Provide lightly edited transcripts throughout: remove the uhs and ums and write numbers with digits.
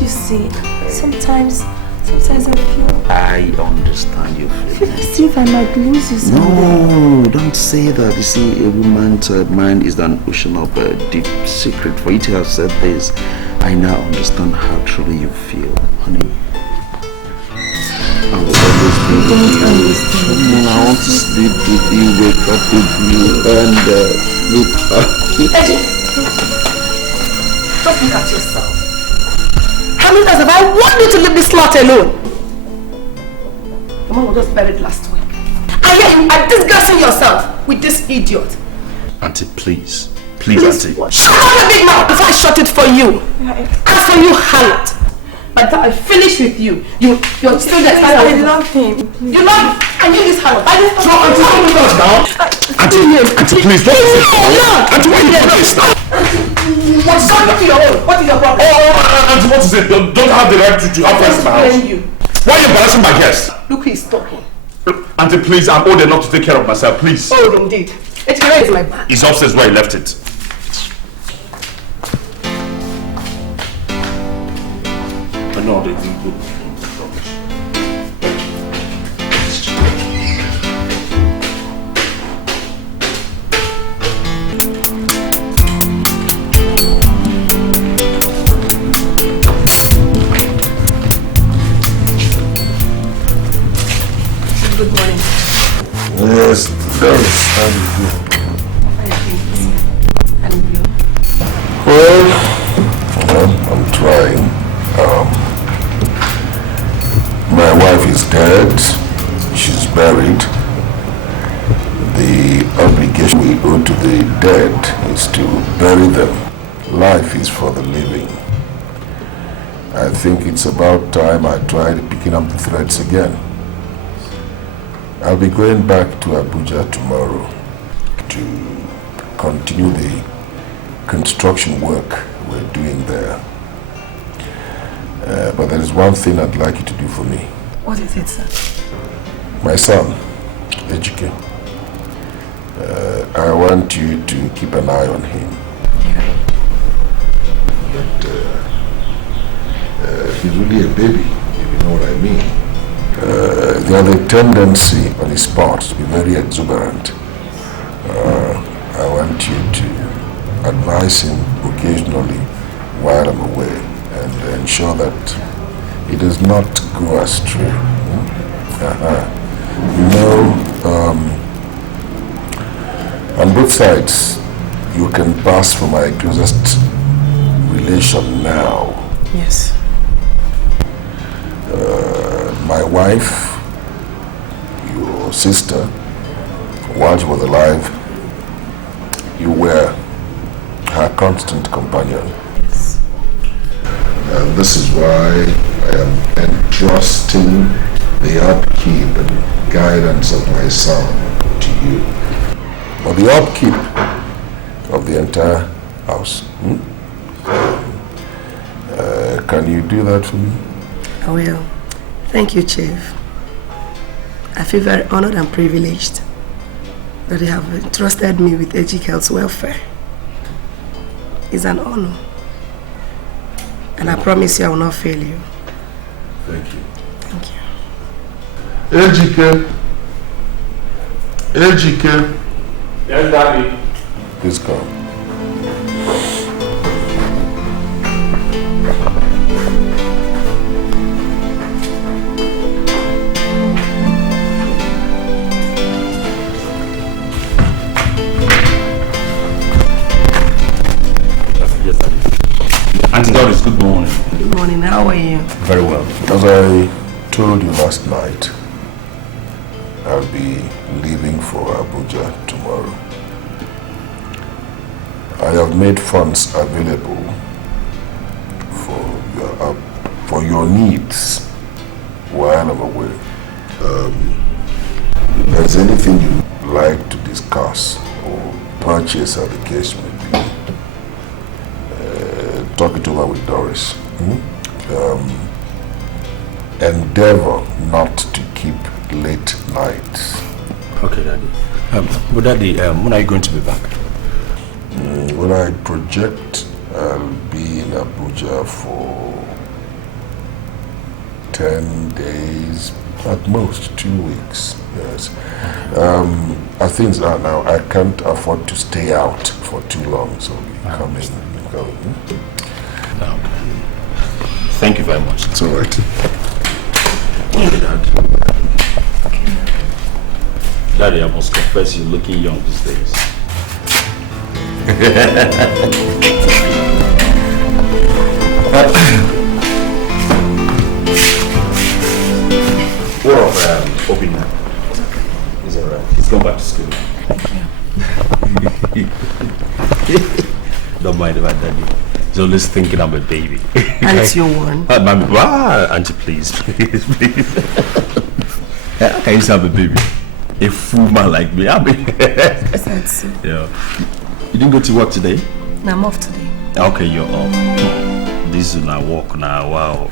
you see? Sometimes I feel... I understand your feelings. I feel as if I might lose you someday. No, don't say that. You see, a woman's mind is an ocean of deep secret. For you to have said this, I now understand how truly you feel, honey. I will always be with you. I want to sleep with you, wake up with you, and look at you. Just look at yourself. How many times have I wanted you to leave this lot alone? Your mom was just buried last week. And yet you are disgracing yourself with this idiot. Auntie, please. Please, Auntie. Shut up your big mouth before I shut it for you. And for you, harlot. By the time I finish with you, you're still there. I love him. You love him? And you this harlot. I just throw Auntie, don't do that now. Auntie, please, don't say that. Auntie, why are you doing this now? What's going to your own? What is your problem? Auntie, what is it? Don't have the right to have friends in my house. Why are you embarrassing my guests? Look who is talking. Auntie, please, I'm old enough to take care of myself, please. Oh, indeed. Where is my bag? It's upstairs where he left it. I know they think good. Good morning. Yes, Doris, how do you do? And you? Well, I'm trying. My wife is dead. She's buried. The obligation we owe to the dead is to bury them. Life is for the living. I think it's about time I tried picking up the threads again. I'll be going back to Abuja tomorrow to continue the construction work we're doing there. But there is one thing I'd like you to do for me. What is it, sir? My son, EDOCHIE. I want you to keep an eye on him. Yeah. But he's really a baby, if you know what I mean. There's a tendency on his part to be very exuberant. I want you to advise him occasionally while I'm away and ensure that he does not go astray. You know, on both sides, you can pass for my closest relation now. Yes. My wife, your sister, while she was alive, you were her constant companion. Yes. And this is why I am entrusting the upkeep and guidance of my son to you. For the upkeep of the entire house. Can you do that for me? I will. Thank you, Chief. I feel very honored and privileged that you have entrusted me with EDOCHIE's welfare. It's an honor. And I promise you I will not fail you. Thank you. Thank you. EDOCHIE. Yes, Daddy. Please come. Auntie Doris, good morning. Good morning, how are you? Very well. As I told you last night, I'll be leaving for Abuja tomorrow. I have made funds available for your needs while I'm away. If there's anything you'd like to discuss or purchase as the case may be, talk it over with Doris. Endeavor not to keep late nights. Okay, Daddy. But Daddy, when are you going to be back? When I project, I'll be in Abuja for 10 days, at most 2 weeks. Yes. As things are now, I can't afford to stay out for too long, so we're coming. Thank you very much. It's all right. Daddy, I must confess you're looking young these days. What of Obina? He's alright. He's gone back to school now. Don't mind about Daddy. He's always thinking I'm a baby. Auntie, your one. Auntie, please. How can you say I'm a baby? A fool man like me. I mean, yeah. You didn't go to work today? No, I'm off today. Okay, you're off. This is not work now. Wow.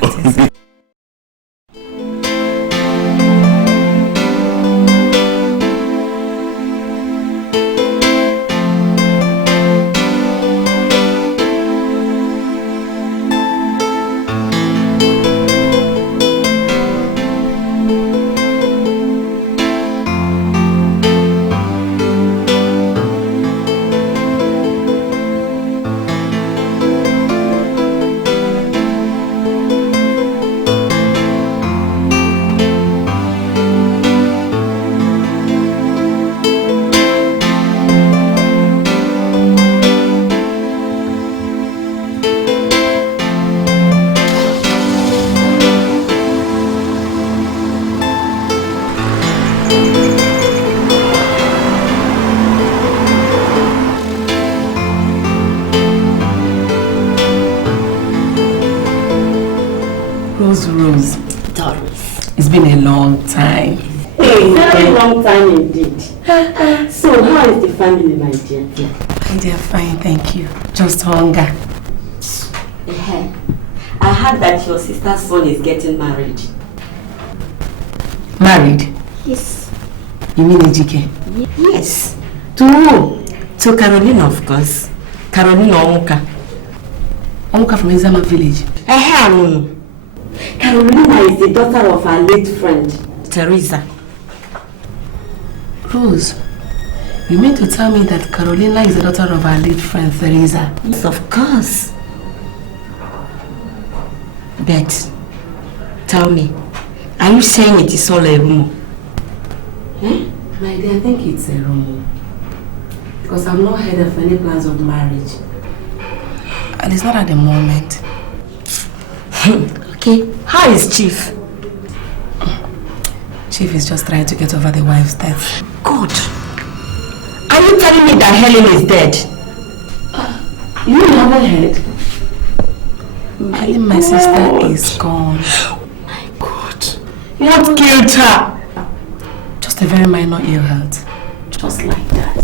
Rose. Doris. It's been a long time. Hey, very long time indeed. So, how is the family, my dear? They are fine, thank you. Just hunger. I heard that your sister's son is getting married. Married? Yes. You mean Ejike? Yes. To who? To Carolina, of course. Carolina Onwuka. Onwuka from Ezama village? Carolina is the daughter of our late friend, Teresa. Rose, you mean to tell me that Carolina is the daughter of our late friend, Teresa? Yes, of course. But, tell me, are you saying it is all a rumor? My dear, I think it's a rumor. Because I've not heard of any plans of marriage. At least not at the moment. Okay, how is Chief? Chief is just trying to get over the wife's death. God! Are you telling me that Helen is dead? You haven't heard? My sister is gone. My God! What killed her? Just a very minor ill health. Just like that.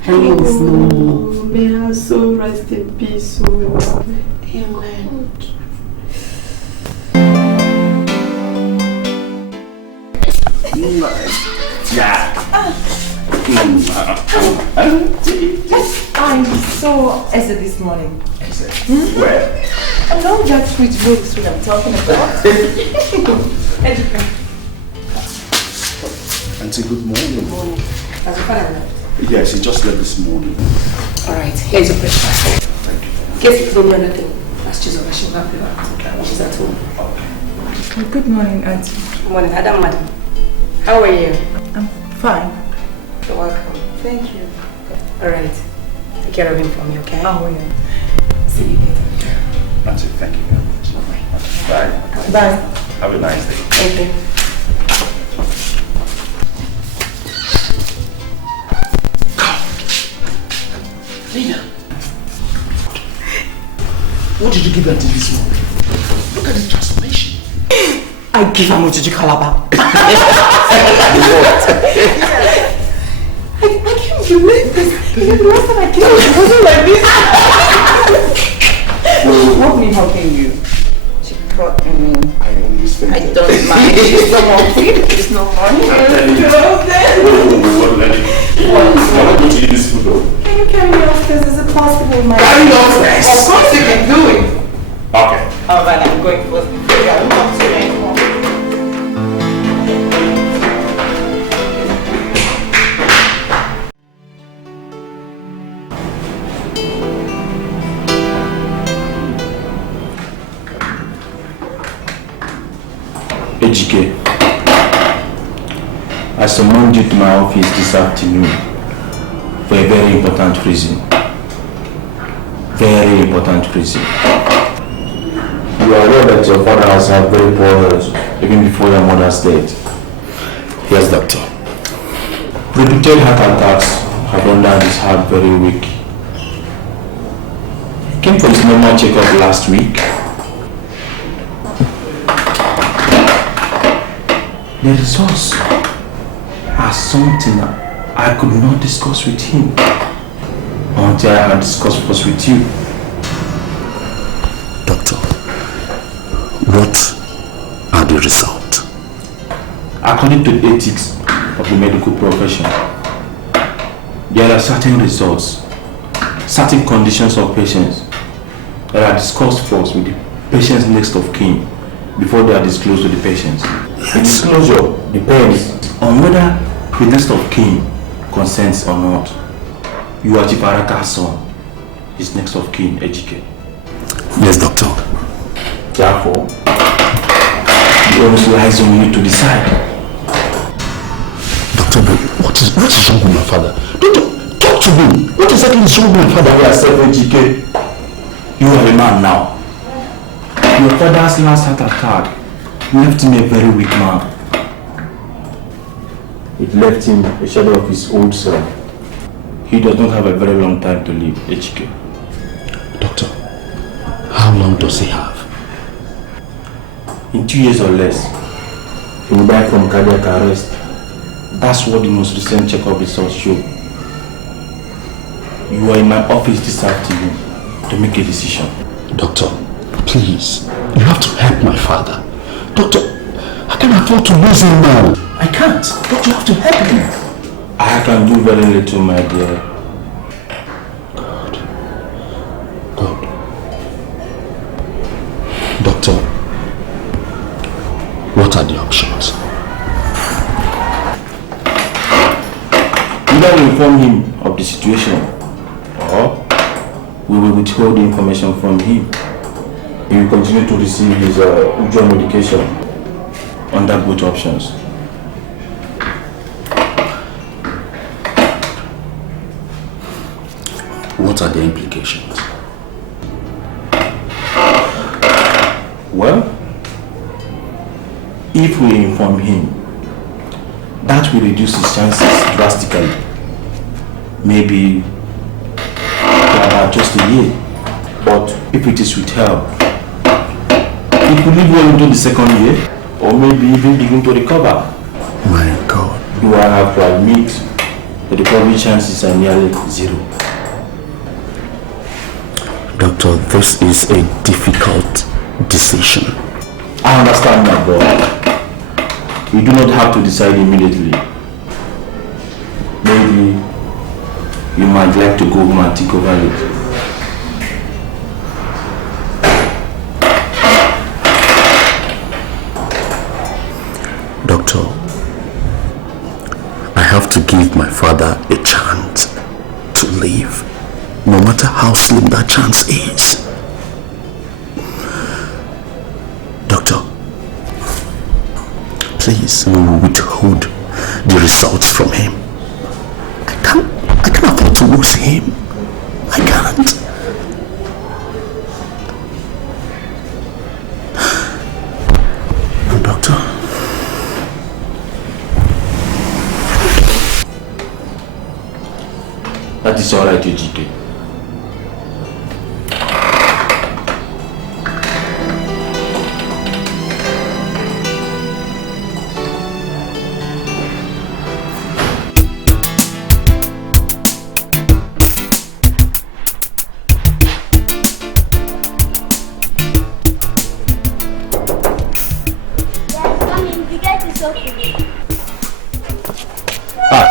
Helen is no more. May her soul rest in peace. Amen. Yeah. I saw Esther this morning. Where? Along that sweet road is what I'm talking about. Auntie, good morning. Good morning. Has your father left? Yes, he just left this morning. Alright, here's your breakfast. Thank you. Guess you don't know anything. Let's choose over. She'll help you out. She's at home. Okay. Good morning, Auntie. Good morning, madam. How are you? I'm fine. You're welcome. Thank you. Alright. Take care of him for me, okay? I will. See you later. Auntie, thank you very much. Bye. Bye. Have a nice day. Thank you. Lina, what did you give Auntie this morning? Look at the transformation. I give her Mojiji Calabar. I can't believe this. Even the last time I came, it wasn't like this. What me hugging you? She brought me. I always think I don't mind. She's no more food. She's no more. I'm not going to eat this food though. Can you carry me upstairs? Is it possible, my Carry me upstairs? Of course you can do it. Okay. Oh man, I'm going first. EDOCHIE, I summoned you to my office this afternoon for a very important reason. Very important reason. You are aware that your father has had very poor health even before your mother's death. Yes, doctor. Repeated heart attacks have rendered his heart very weak. He came for his normal checkup last week. The results are something I could not discuss with him until I had discussed first with you. Doctor, what are the results? According to the ethics of the medical profession, there are certain results, certain conditions of patients that are discussed first with the patient's next of kin before they are disclosed to the patient. The disclosure depends on whether the next of kin consents or not. You are Chibaraka's son, his next of kin, EDOCHIE. Yes, doctor. Therefore, the onus lies on you to decide. Doctor, what is wrong with my father? Doctor, talk to me. What exactly is wrong with my father? You are EDOCHIE. You are a man now. Your father's last heart attack left him a very weak man. It left him a shadow of his old self. He does not have a very long time to live, EDOCHIE. Doctor, how long does he have? In 2 years or less, he will die from cardiac arrest. That's what the most recent checkup results show. You are in my office this afternoon to make a decision. Doctor, please, you have to help my father. Doctor, I can't afford to lose him now. I can't. Doctor, you have to help him. I can do very little, my dear. God. Doctor, what are the options? Either we inform him of the situation, or we will withhold the information from him. He will continue to receive his usual medication under both options. What are the implications? Well, if we inform him, that will reduce his chances drastically. Maybe to about just a year. But if it is withheld, he could live well into the second year, or maybe even begin to recover. My God. You will have to admit that the recovery chances are nearly zero. Doctor, this is a difficult decision. I understand, my boy. You do not have to decide immediately. Maybe you might like to go home and think over it. Doctor, I have to give my father a chance to live, no matter how slim that chance is. Doctor, please, we will withhold the results from him. I can't afford to lose him. I can't. Doctor. That is all right, EDOCHIE.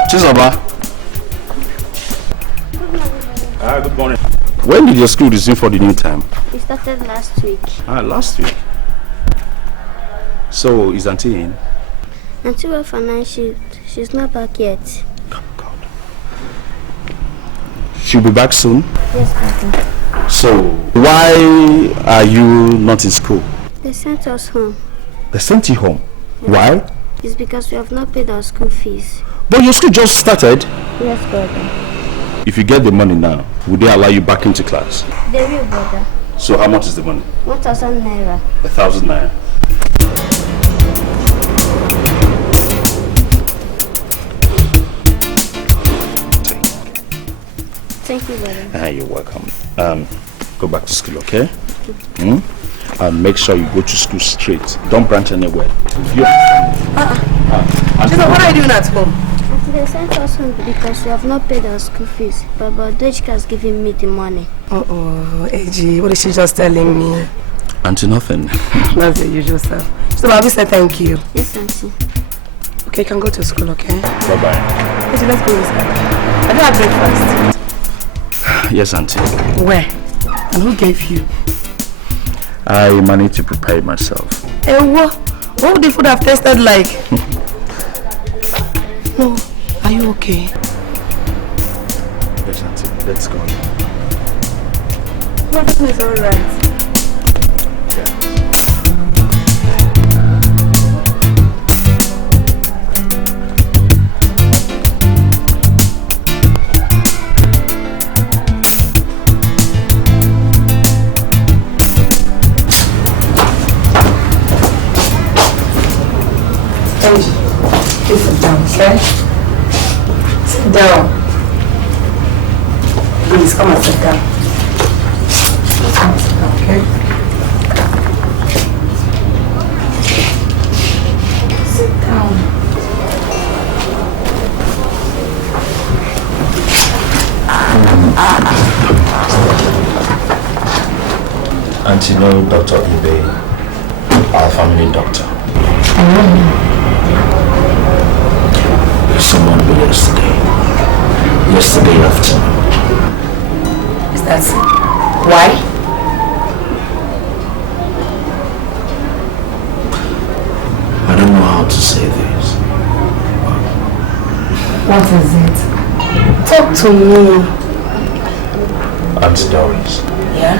Chizoba. Good morning. When did your school resume for the new term? It started last week. Last week. So, is Auntie in? Auntie went for night shift. She's not back yet. God. She'll be back soon? Yes, Papa. So, why are you not in school? They sent us home. They sent you home? Why? It's because we have not paid our school fees. But your school just started. Yes, brother. If you get the money now, would they allow you back into class? They will, brother. So how much is the money? 1,000 naira. 1,000 naira. Thank you, brother. You're welcome. Go back to school, okay? And make sure you go to school straight. Don't branch anywhere. What are you doing at home? They sent us home because we have not paid our school fees. But Doris has given me the money. AG, what is she just telling me? Auntie, nothing. That's the usual stuff. So, Bobby said thank you. Yes, Auntie. Okay, you can go to school, okay? Bye-bye. AG, let's go inside. I don't have breakfast. Yes, Auntie. Where? And who gave you? I managed to prepare it myself. Hey, what would the food have tasted like? No, are you okay? Yes, Auntie. Let's go. Everything is alright. Please sit down, okay? Sit down. Please, come and sit down. Come and sit down, okay? Sit down. Auntie, know Dr. Ibe, our family doctor. Someone yesterday afternoon. Is that why? I don't know how to say this. What is it? Talk to me. Aunt Doris. Yeah?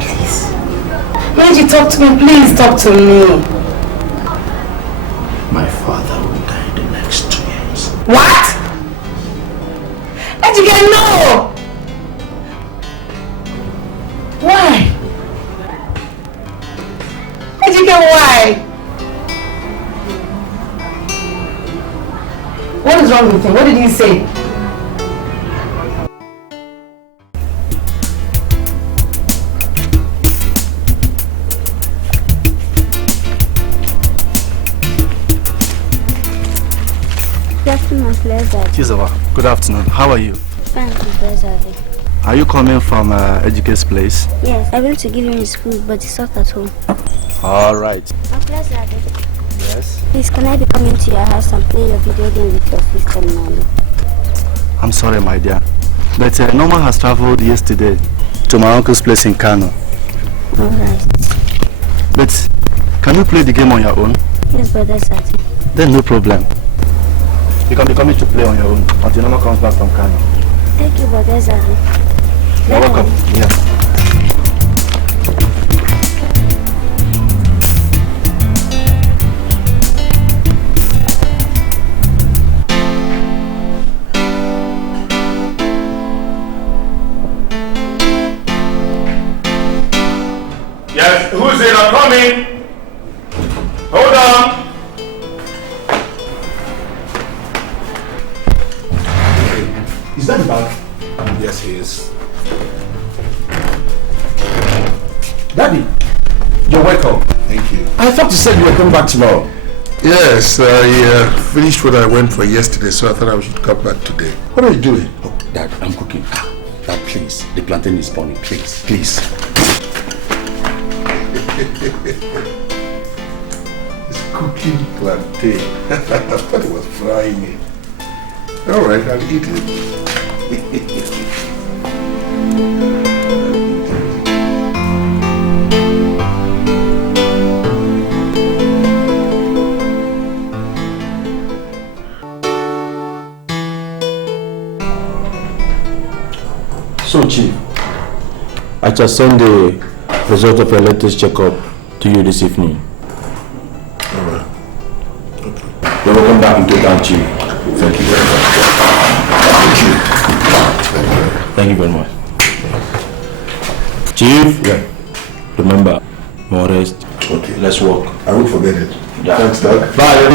Please. Talk to me, please talk to me. My father will die in the next 2 years. What? Ejike, no! Why? Ejike, why? What is wrong with him? What did he say? Good afternoon. How are you? Fine, Professor. Are you coming from Ejike's place? Yes, I went to give him his food, but he's not at home. All right. Professor. Yes? Please, can I be coming to your house and play your video game with your sister now? I'm sorry, my dear. But Norma has traveled yesterday to my uncle's place in Kano. All right. But can you play the game on your own? Yes, Brother Sati. Then no problem. You can be coming to play on your own until Norma comes back from Kano. Thank you, Brother Sati. You're welcome. Yeah. Yes, who's it? I'm coming. Hold on. Is that the bag? Yes, he is. Daddy, you're welcome. Thank you. I thought you said you were coming back tomorrow. Yes, I finished what I went for yesterday, so I thought I should come back today. What are you doing? Oh, Dad, I'm cooking. Dad, please. The plantain is burning. Please, please. It's cooking plantain. I thought it was frying it. All right, I'll eat it. So, Chief, at your Sunday, result of your latest checkup to you this evening. Alright. Okay. You're welcome back into town, Chief. Thank you very much. Thank you very much. Chief? Yeah. Remember, more rest. Okay. Let's walk. I won't forget it. Yeah. Thanks, Doc. Bye.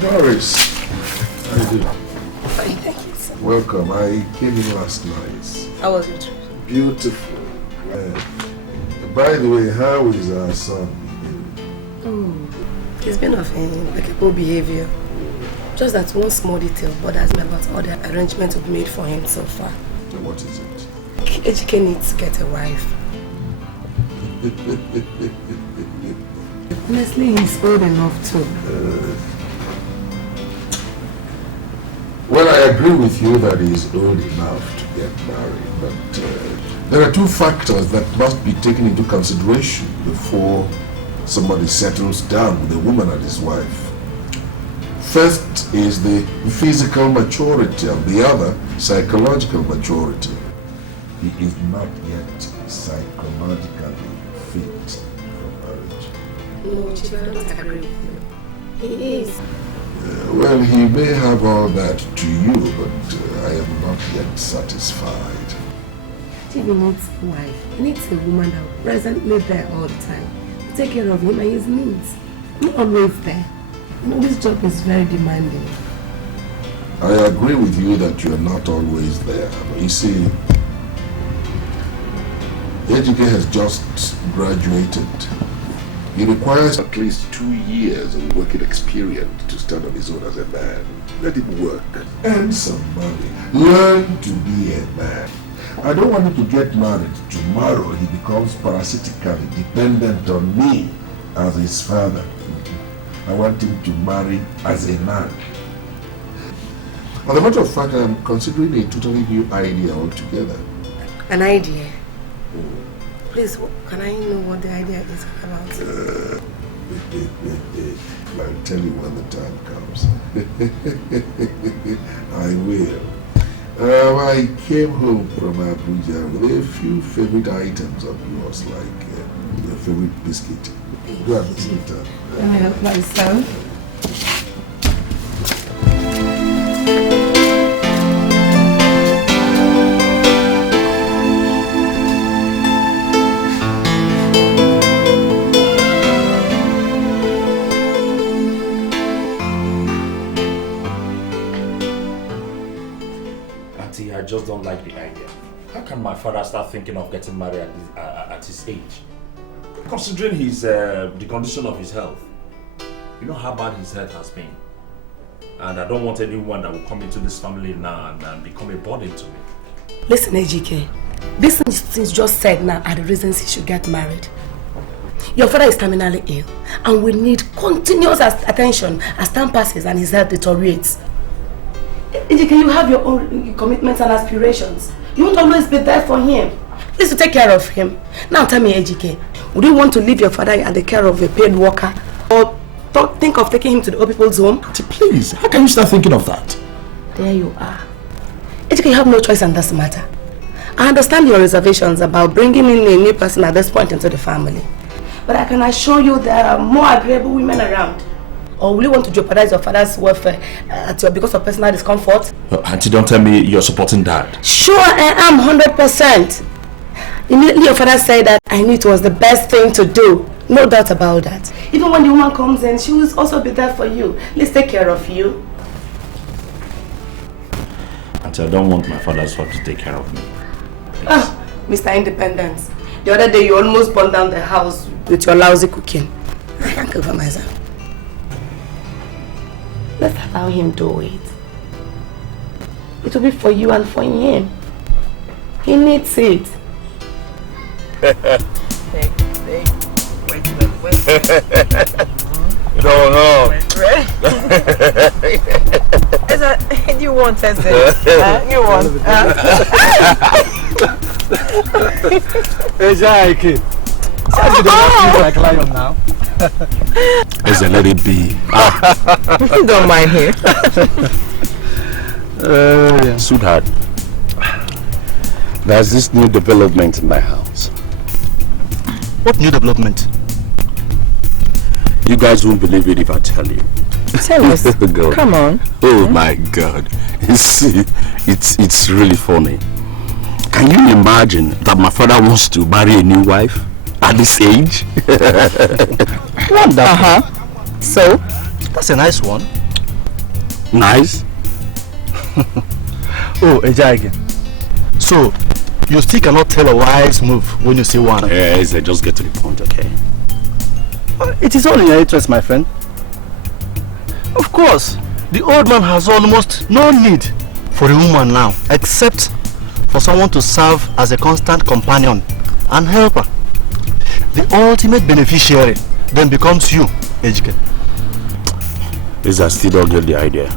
Doris, how you doing? Fine, thank you, sir. Welcome. I came in last night. How was your trip? Beautiful. By the way, how is our son? He's been of impeccable behavior. Just that one small detail bothers me about all the arrangements we've made for him so far. What is it? Ejike needs to get a wife. Honestly, he's old enough too. Well, I agree with you that he's old enough to get married, but there are two factors that must be taken into consideration before somebody settles down with a woman and his wife. First is the physical maturity, and the other, psychological maturity. He is not yet psychologically fit for marriage. No, Chief, I don't agree with you. He is. Well, he may have all that to you, but I am not yet satisfied. Chief, he needs a wife. He needs a woman that will presently there all the time. To take care of him and his needs. Not always there. You know, this job is very demanding. I agree with you that you're not always there. But you see, Ejike has just graduated. He requires at least 2 years of working experience to stand on his own as a man. Let him work. Earn some money. Learn to be a man. I don't want him to get married. Tomorrow he becomes parasitically dependent on me as his father. I want him to marry as a man. As a matter of fact, I'm considering a totally new idea altogether. An idea? Please, can I know what the idea is about? I'll tell you when the time comes. I will. I came home from Abuja with a few favorite items of yours, like your favorite biscuit. Go and sit down. Let me help myself. I just don't like the idea. How can my father start thinking of getting married at his age? Considering his the condition of his health. You know how bad his health has been. And I don't want anyone that will come into this family now and become a burden to me. Listen, Ejike. These things just said now are the reasons he should get married. Your father is terminally ill and will need continuous attention as time passes and his health deteriorates. Ejike, you have your own commitments and aspirations. You won't always be there for him. Please to take care of him. Now tell me, Ejike, would you want to leave your father at the care of a paid worker? Or think of taking him to the old people's home? Please, how can you start thinking of that? There you are. Ejike, you have no choice in this matter. I understand your reservations about bringing in a new person at this point into the family. But I can assure you there are more agreeable women around. Or will you want to jeopardize your father's welfare because of personal discomfort? Auntie, don't tell me you're supporting that. Sure, I am 100%. Immediately your father said that I knew it was the best thing to do. No doubt about that. Even when the woman comes in, she will also be there for you. Let's take care of you. Auntie, I don't want my father's wife to take care of me. Ah, Mr. Independence. The other day you almost burned down the house with your lousy cooking. I can't cover myself. Let's allow him do it. It will be for you and for him. He needs it. Wait. No. You want it? You want? Like lion now. Is a let it be. Don't mind him. Yeah. Sweetheart, there's this new development in my house. What new development? You guys won't believe it if I tell you. Tell us. Come on. Oh my God. You see, it's really funny. Can you imagine that my father wants to marry a new wife at this age? Wonderful. So? That's a nice one. Nice? Oh, Ejage. So, you still cannot tell a wise move when you see one? Yes, just get to the point, okay? It is all in your interest, my friend. Of course, the old man has almost no need for a woman now, except for someone to serve as a constant companion and helper. The ultimate beneficiary then becomes you, Ejike. Is I still don't get the idea.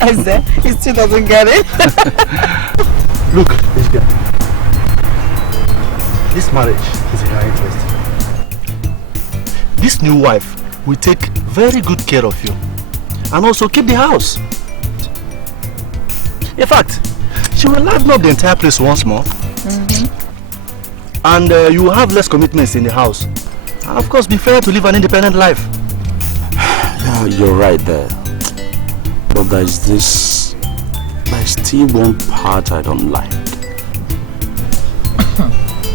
I said, he still doesn't get it. Look, Ejike, this marriage is in your interest. This new wife will take very good care of you and also keep the house. In fact, she will liven up the entire place once more. And you will have less commitments in the house. And of course, be fair to live an independent life. Yeah, you're right there. But there's still one part I don't like.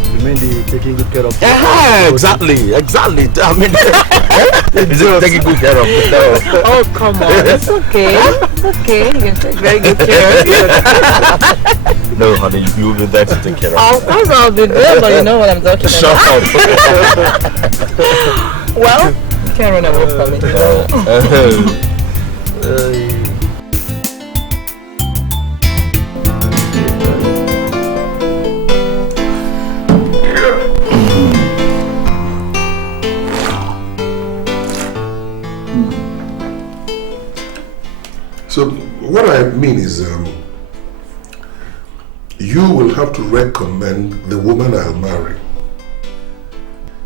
You mean the taking good care of you? Yeah, exactly. I mean, is it taking good care of you? No. Oh, come on. It's okay. It's okay. You can take very good care of you. No, honey, you will be there to take care of Of course I'll be there, but you know what I'm talking about. Shut up. Well, you can't run away from it. So what I mean is, you will have to recommend the woman I'll marry,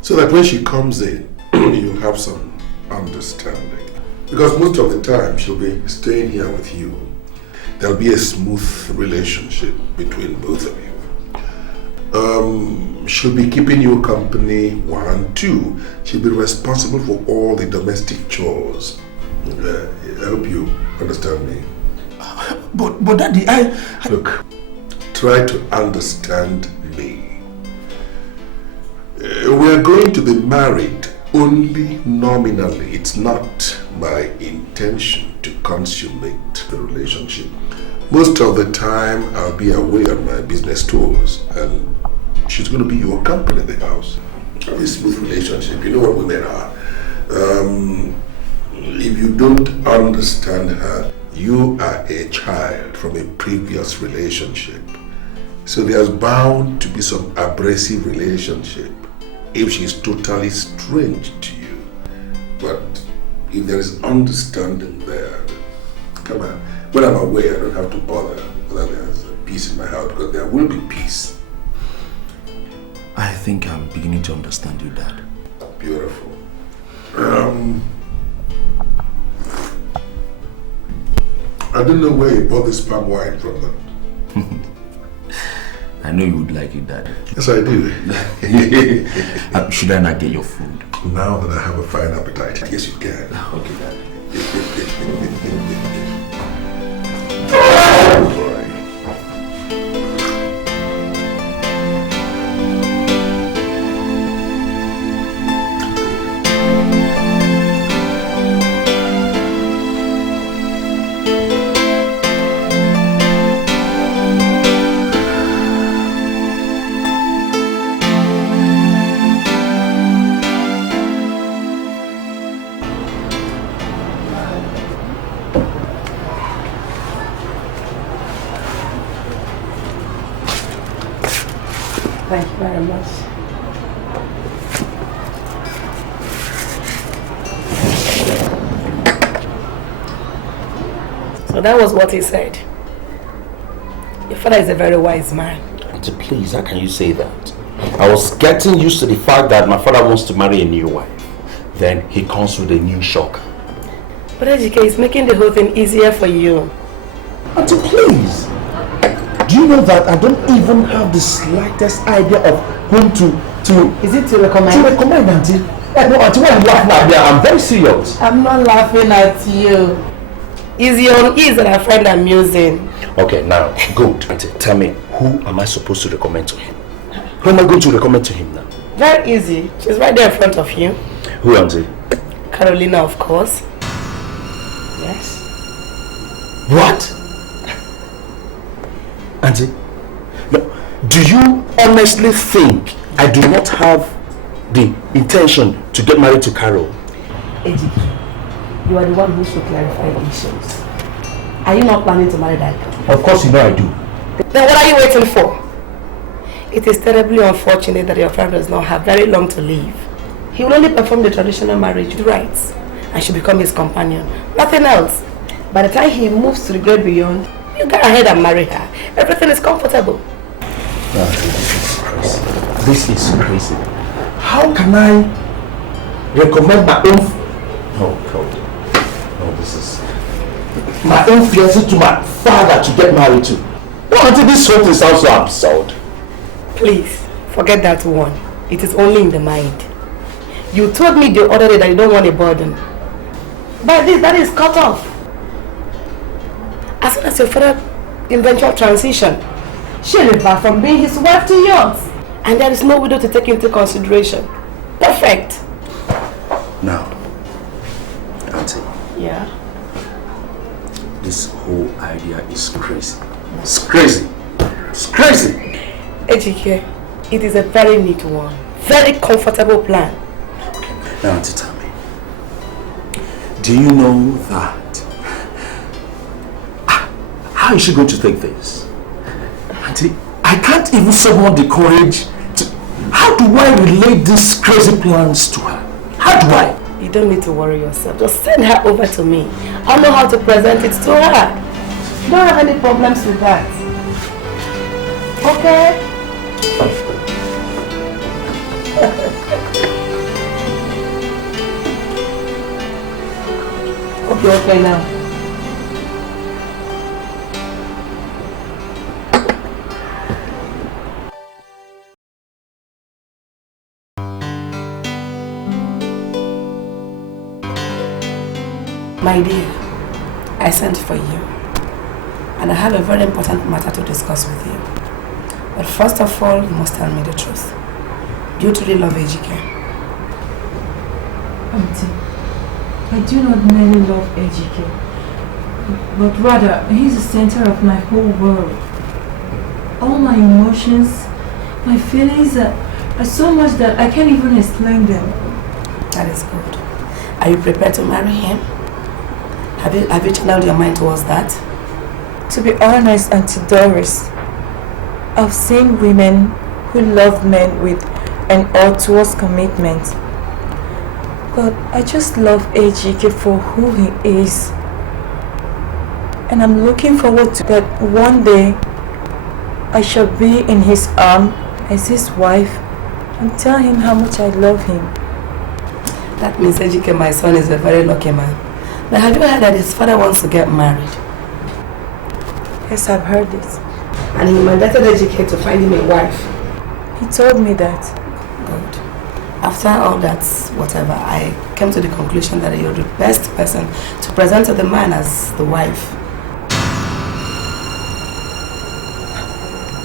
so that when she comes in, you'll have some understanding. Because most of the time she'll be staying here with you. There'll be a smooth relationship between both of you. She'll be keeping you company, 1, 2. She'll be responsible for all the domestic chores. I hope you understand me. But Daddy, Look, try to understand me. We're going to be married only nominally. It's not my intention to consummate the relationship. Most of the time, I'll be away on my business tours, and she's going to be your company in the house. A smooth relationship. You know what women are. If you don't understand her, you are a child from a previous relationship. So there's bound to be some abrasive relationship if she's totally strange to you. But if there is understanding there, come on. When I'm away, I don't have to bother whether there's peace in my house, because there will be peace. I think I'm beginning to understand you, Dad. Beautiful. I don't know where you bought this palm wine from them. I know you would like it, Dad. Yes, I do. Should I not get your food? Now that I have a fine appetite, yes you can. Okay, Dad. Thank you very much. So that was what he said. Your father is a very wise man. Auntie, please, how can you say that? I was getting used to the fact that my father wants to marry a new wife. Then he comes with a new shock. But EDOCHIE is making the whole thing easier for you. Auntie, please. Do you know that I don't even have the slightest idea of whom to... Is it to recommend? To recommend, Auntie. No, Auntie, why are you laughing at me? I'm very serious. I'm not laughing at you. Is your own ease that I find amusing. Okay, now, good. Auntie, tell me, who am I supposed to recommend to him? Who am I going to recommend to him now? Very easy. She's right there in front of you. Who, Auntie? Kolina, of course. Yes. What? Auntie, no, do you honestly think I do not have the intention to get married to Carol? EDOCHIE, you are the one who should clarify issues. Are you not planning to marry that girl? Of course you know I do. Then what are you waiting for? It is terribly unfortunate that your father does not have very long to live. He will only perform the traditional marriage rites and should become his companion. Nothing else. By the time he moves to the great beyond, you go ahead and marry her. Everything is comfortable. No, this is crazy. This is crazy. How can I recommend my own... Oh God. No, this is... My own fiancé to my father to get married to. No, Auntie, this whole thing sounds so absurd. Please, forget that one. It is only in the mind. You told me the other day that you don't want a burden. But this, that is cut off. As soon as your father eventual transition, she'll revert from being his wife to yours. And there is no widow to take into consideration. Perfect. Now, Auntie. Yeah? This whole idea is crazy. It's crazy. It's crazy. EDOCHIE, it is a very neat one. Very comfortable plan. Now, Auntie, tell me. Do you know that? How is she going to take this? Auntie, I can't even summon the courage to... How do I relate these crazy plans to her? How do I? You don't need to worry yourself. Just send her over to me. I'll know how to present it to her. You don't have any problems with that. Okay? Hope you're okay now. My dear, I sent for you, and I have a very important matter to discuss with you. But first of all, you must tell me the truth. Do you truly love EDOCHIE? Auntie, I do not merely love EDOCHIE, but rather, he's the center of my whole world. All my emotions, my feelings are so much that I can't even explain them. That is good. Are you prepared to marry him? Have you channeled your mind towards that? To be honest, Auntie Doris, I've seen women who love men with an arduous commitment. But I just love EDOCHIE for who he is. And I'm looking forward to that one day I shall be in his arms as his wife and tell him how much I love him. That means EDOCHIE, my son, is a very lucky man. Now, have you heard that his father wants to get married? Yes, I've heard it. And he mandated EDOCHIE to find him a wife. He told me that. Good. After all that, whatever, I came to the conclusion that you're the best person to present to the man as the wife.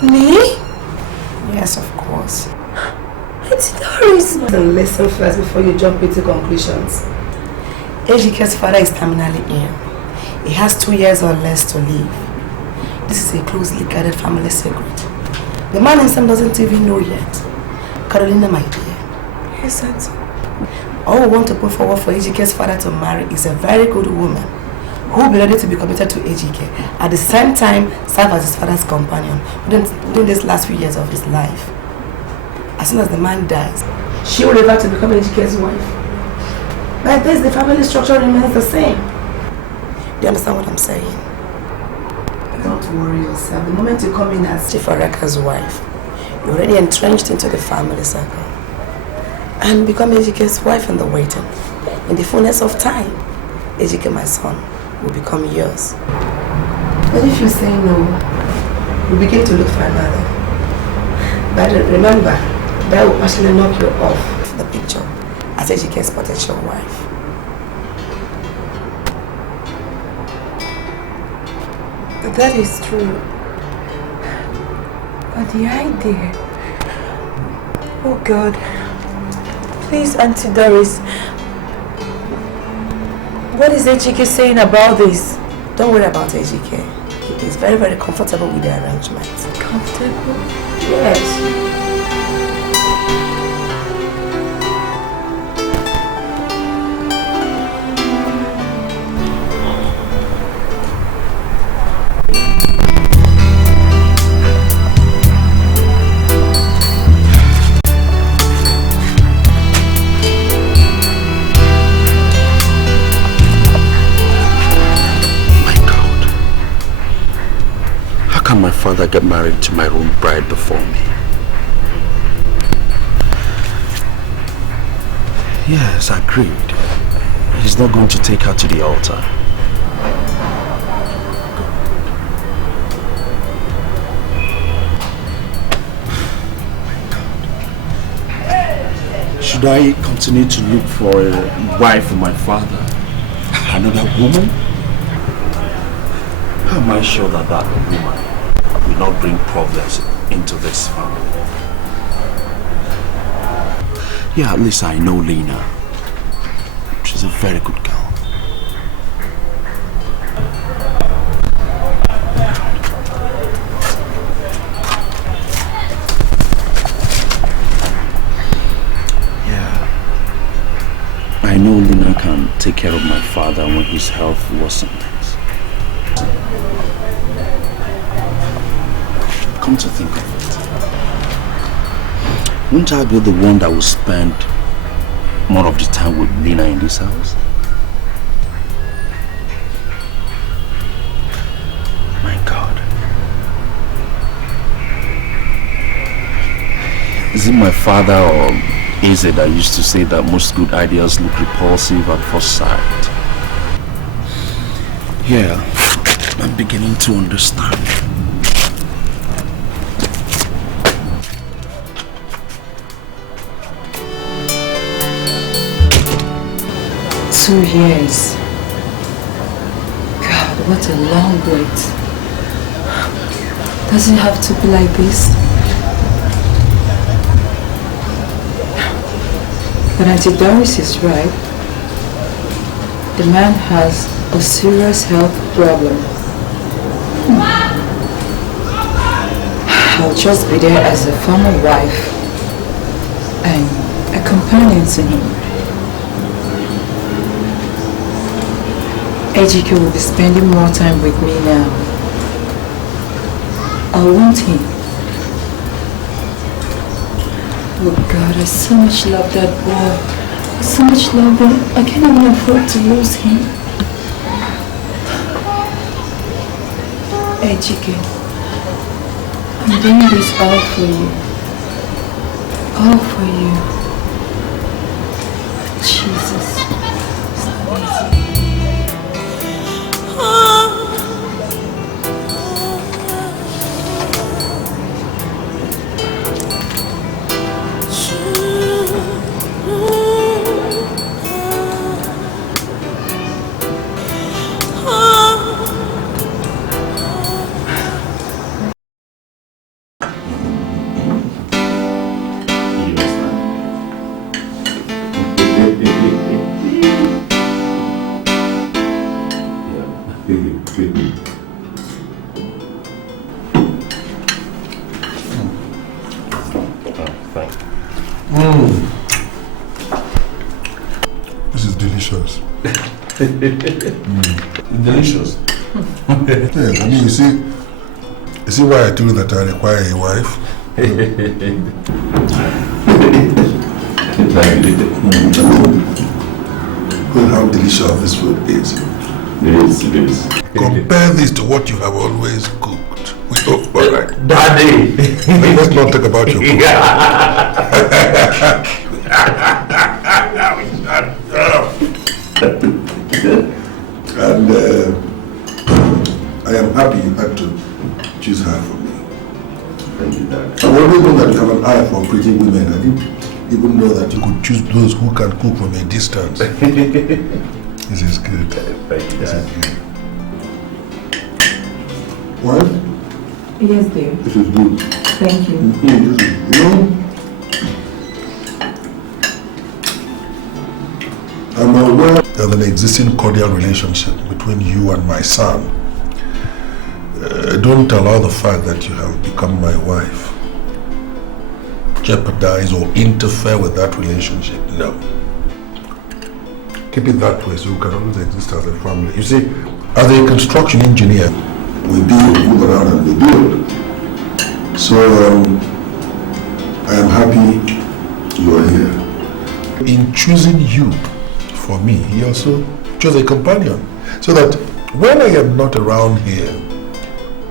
Me? Yes, of course. It's Doris. Listen first before you jump into conclusions. EDOCHIE's father is terminally ill. He has 2 years or less to live. This is a closely guarded family secret. The man himself doesn't even know yet. Kolina, my dear. Yes, Auntie. All we want to put forward for EDOCHIE's father to marry is a very good woman who will be ready to be committed to EDOCHIE, at the same time serve as his father's companion during these last few years of his life. as soon as the man dies, she will revert to become Ejike's wife. Like this, the family structure remains the same. Do you understand what I'm saying? Don't worry yourself. The moment you come in as Chief Araka's wife, you're already entrenched into the family circle. And become Ejike's wife in the waiting. In the fullness of time, Ejike, my son, will become yours. But if you say no, we begin to look for another. But remember, that will actually knock you off the picture as Ejike's potential wife. That is true. But the idea... Oh God. Please, Auntie Doris. What is Ejike saying about this? Don't worry about Ejike. He is very, very comfortable with the arrangements. Comfortable? Yes. My father get married to my own bride before me. Yes, agreed. He's not going to take her to the altar. Should I continue to look for a wife for my father? Another woman? How am I sure that that woman will not bring problems into this family? Yeah, at least I know Lena. She's a very good girl. I know Lena can take care of my father when his health worsens. Come to think of it, won't I be the one that will spend more of the time with Lena in this house? My God. Is it my father or is it that used to say that most good ideas look repulsive at first sight? Yeah, I'm beginning to understand. 2 years. God, what a long wait. Does it have to be like this? But Auntie Doris is right. The man has a serious health problem. I'll just be there as a former wife and a companion to him. Ejike will be spending more time with me now. I want him. Oh God, I so much love that boy. I so much love him. I can't even afford to lose him. Ejike, I'm doing this all for you. All for you. Jesus. It's not easy. This is delicious. Delicious. Yes, I mean, you see see why I told you that I require a wife? Well, how delicious this food is. It is. Compare this to what you have always cooked. All right. Daddy! Let's not talk about your food. And I am happy you had to choose her for me. Thank you, Dad. I've always known that you have an eye for pretty women. I didn't even know that you could choose those who can cook from a distance. This is good. Thank you, Dad. What? Yes, dear. This is good. Thank you. You know, I'm aware of an existing cordial relationship between you and my son. Don't allow the fact that you have become my wife jeopardize or interfere with that relationship. No. Keep it that way so we can always exist as a family. You see, as a construction engineer, we build, move around and we build. So I am happy you are here. In choosing you for me, he also chose a companion. So that when I am not around here,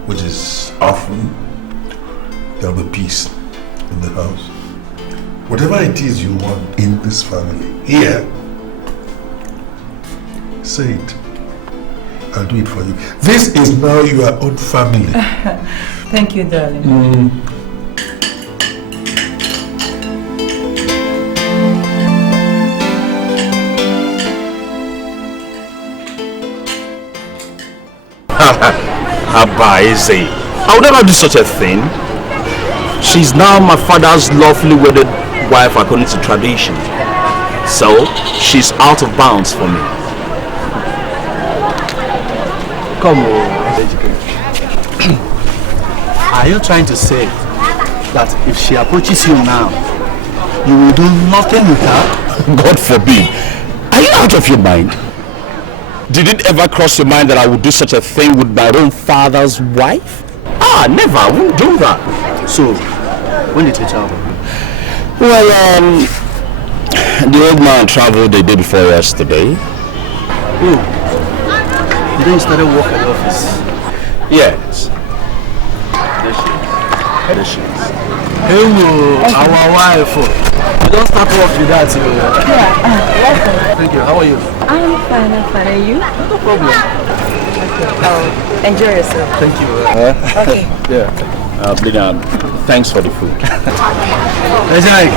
which is often, there will be peace in the house. Whatever it is you want in this family, here, say it. I'll do it for you. This is now your own family. Thank you, darling. Abaeze, I would never do such a thing. She's now my father's lawfully wedded wife according to tradition. So, she's out of bounds for me. Come on. Are you trying to say that if she approaches you now, you will do nothing with her? God forbid. Are you out of your mind? Did it ever cross your mind that I would do such a thing with my own father's wife? Never. I wouldn't do that. So, when did you travel? Well, the old man traveled the day before yesterday. Oh. Then you started work at the office? Yes. There she is. Hey, our wife. You don't start work with that. Yeah. Thank you. How are you? I'm fine. Are you? No problem. Enjoy yourself. Thank you. Okay. Yeah. Bligan, thanks for the food. Enjoy it.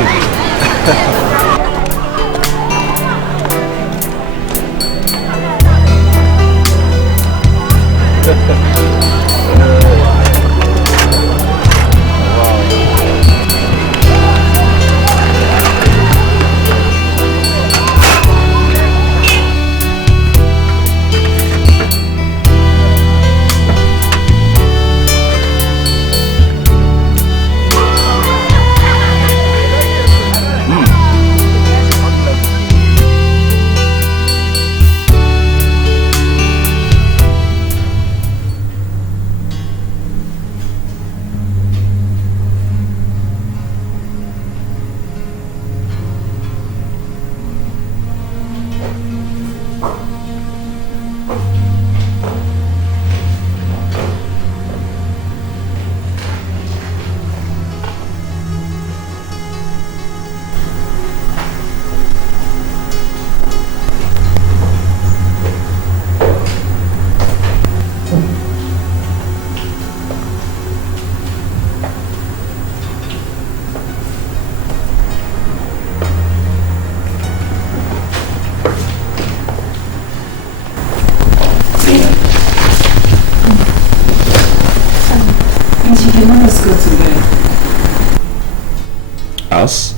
Us?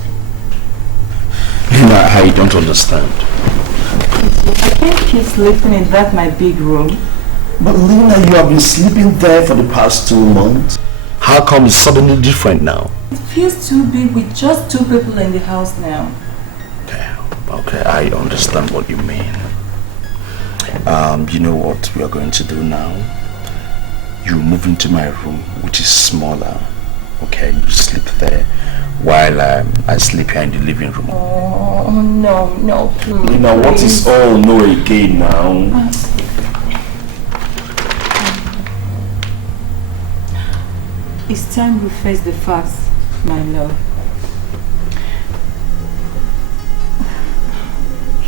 Lina, I don't understand. I can't keep sleeping in my big room. But Lina, you have been sleeping there for the past 2 months. How come it's suddenly different now? It feels too big with just 2 people in the house now. Okay, I understand what you mean. You know what we are going to do now? you move into my room, which is smaller. Okay, you sleep there while I sleep here in the living room. Oh, no, please. Lina, what is all no again now? It's time we face the facts, my love.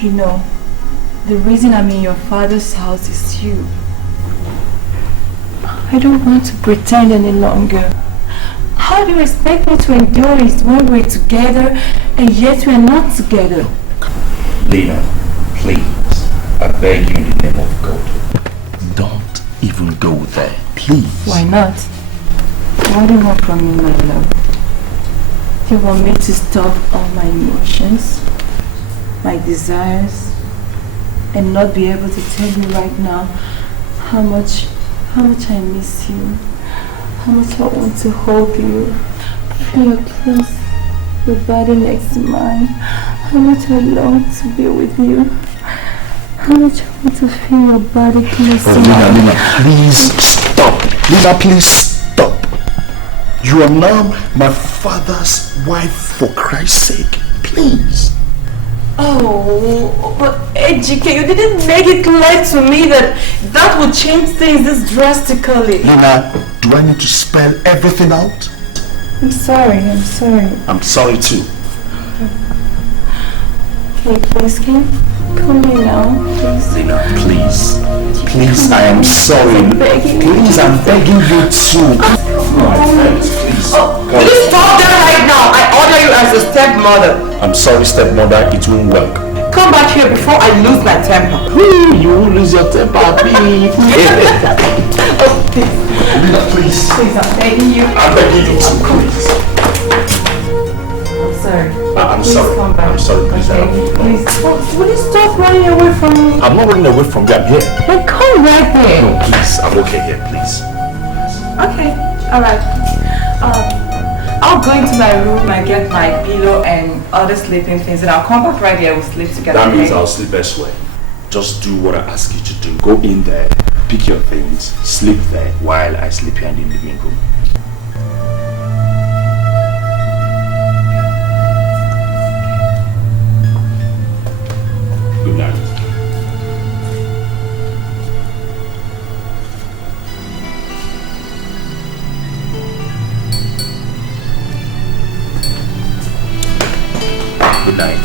You know, the reason I'm in your father's house is you. I don't want to pretend any longer. How do you expect me to endure it when we're together and yet we're not together? Lina, please, I beg you in the name of God, don't even go there, please. Why not? What do you want from me, my love? Do you want me to stop all my emotions, my desires, and not be able to tell you right now how much I miss you, how much I want to hold you, feel your close, your body next to mine, how much I long to be with you, how much I want to feel your body close to mine. Lina, please stop. Lina, please stop. You are now my father's wife, for Christ's sake. Please. Oh, but EDOCHIE, you didn't make it clear to me that would change things this drastically. Lina, do I need to spell everything out? I'm sorry. I'm sorry too. Okay, please, can you come in now, please? Lina, please. Please, I am sorry. Please, I'm begging you to. My friends, please. Please stop that right now. I order you as a stepmother. I'm sorry, stepmother, it won't work. Come back here before I lose my temper. You won't lose your temper, please. Lina, please. Please, I'm begging you. I'm begging you to, please. I'm sorry. I'm Please sorry. come back. I'm sorry, please. Okay. Please, will you stop running away from me? I'm not running away from you, I'm here. Then come right there. No, please, I'm okay here, please. Okay, alright. I'll go into my room and get my pillow and other sleeping things, and I'll come back right here. We'll sleep together. That means okay? I'll sleep elsewhere. Just do what I ask you to do. Go in there, pick your things, sleep there while I sleep here in the living room. Good night. Good night.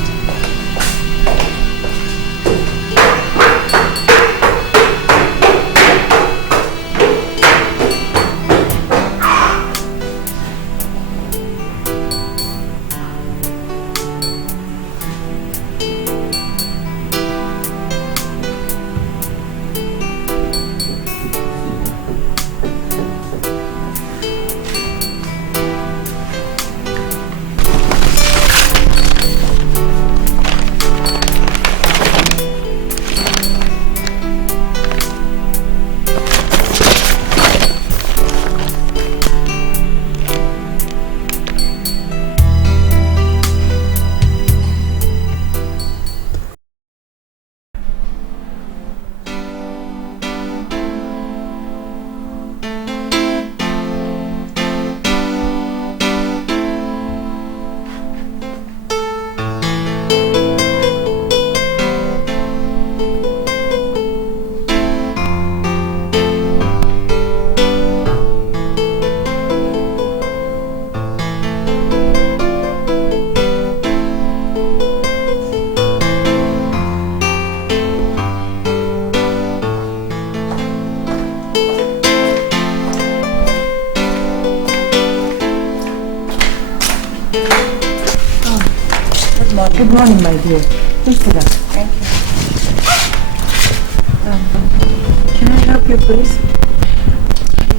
Good morning, my dear. Please sit down. Thank you. Can I help you, please?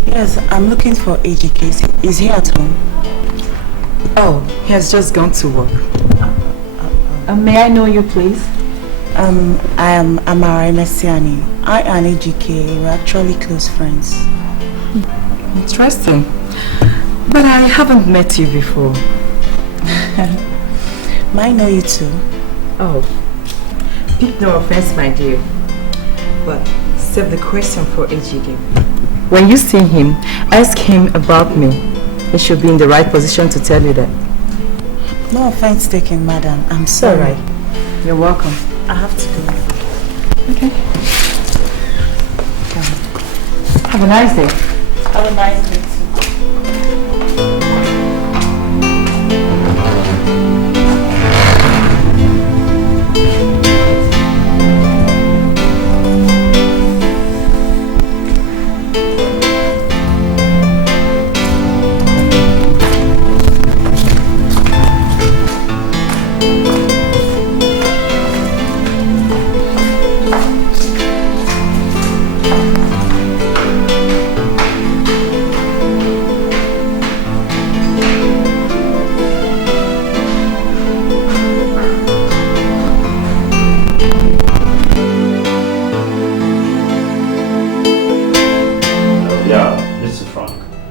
Yes, I'm looking for EDOCHIE. Is he at home? Oh, he has just gone to work. May I know you, please? I am Amara. I and EDOCHIE were actually close friends. Interesting. But I haven't met you before. May I know you too? Oh, take no offense, my dear. But save the question for EDOCHIE. When you see him, ask him about me. He should be in the right position to tell you that. No offense taken, madam. I'm sorry. You're welcome. I have to go. Okay. Have a nice day. Have a nice day too.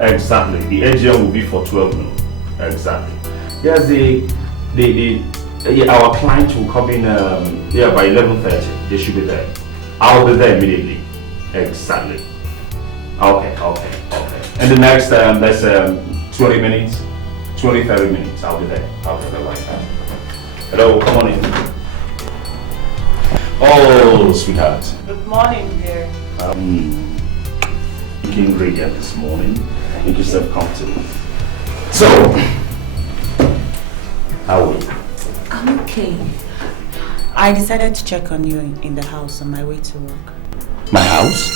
Exactly. The AGM will be for 12 noon. Exactly. Yes, our client will come in by 11:30. They should be there. I'll be there immediately. Exactly. Okay. And the next that's 20 minutes, 30 minutes. I'll be there. Hello, come on in. Oh, sweetheart. Good morning, dear. Looking great this morning. Make yourself comfortable. So, how are you? I'm okay. I decided to check on you in the house on my way to work. My house?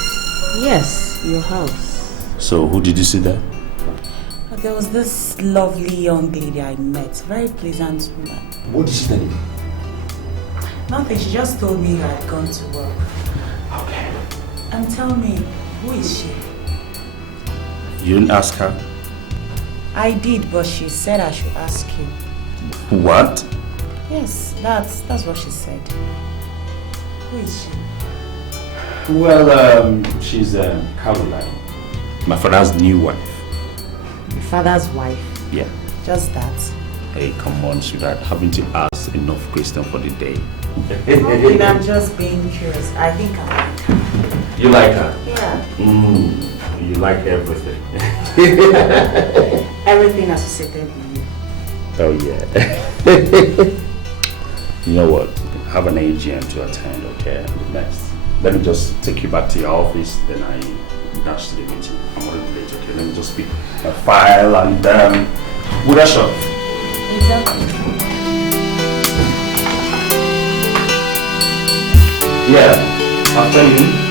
Yes, your house. So, who did you see there? There was this lovely young lady I met. Very pleasant woman. What did she tell you? Nothing. She just told me you had gone to work. Okay. And tell me, who is she? You didn't ask her? I did, but she said I should ask you. What? Yes, that's what she said. Who is she? Well, she's Caroline, my father's new wife. Your father's wife? Yeah. Just that? Hey, come on, sweetheart. Haven't you asked enough questions for the day? Okay, I'm just being curious. I think I like her. You like her? Yeah. You like everything. Everything associated with you. Oh yeah. You know what? Have an AGM to attend, okay? Next. Let me just take you back to your office, then I dash to the meeting. I'm already late, okay? Let me just pick a file and we'll rush off. Exactly. Yeah, after you.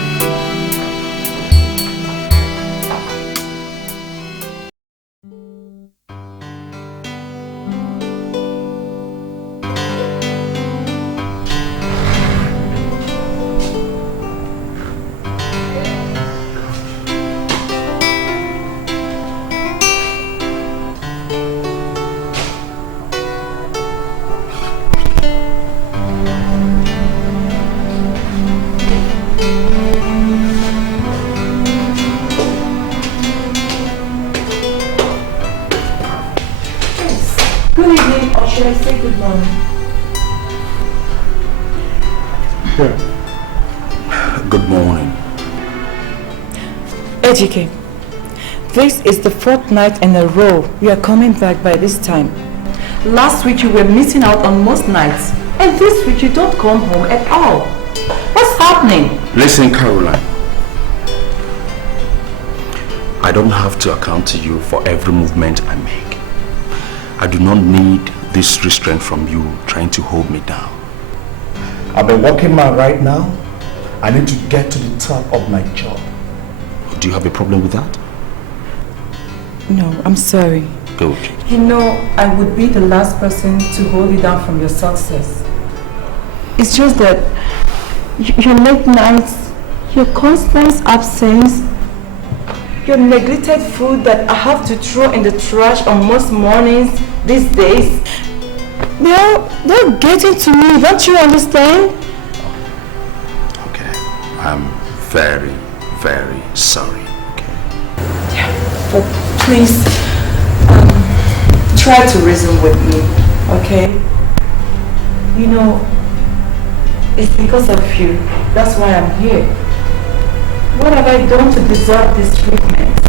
Should I say good morning? Good morning. Ejike, this is the 4th night in a row you are coming back by this time. Last week you were missing out on most nights, and this week you don't come home at all. What's happening? Listen, Caroline. I don't have to account to you for every movement I make. I do not need this restraint from you trying to hold me down. I'm a working man right now. I need to get to the top of my job. Do you have a problem with that? No, I'm sorry. Good. You know, I would be the last person to hold you down from your success. It's just that your late nights, your constant absence, your neglected food that I have to throw in the trash on most mornings these days, they're getting to me, don't you understand? Okay, I'm very, very sorry, okay? Yeah, but please, try to reason with me, okay? You know, it's because of you, that's why I'm here. What have I done to deserve this treatment?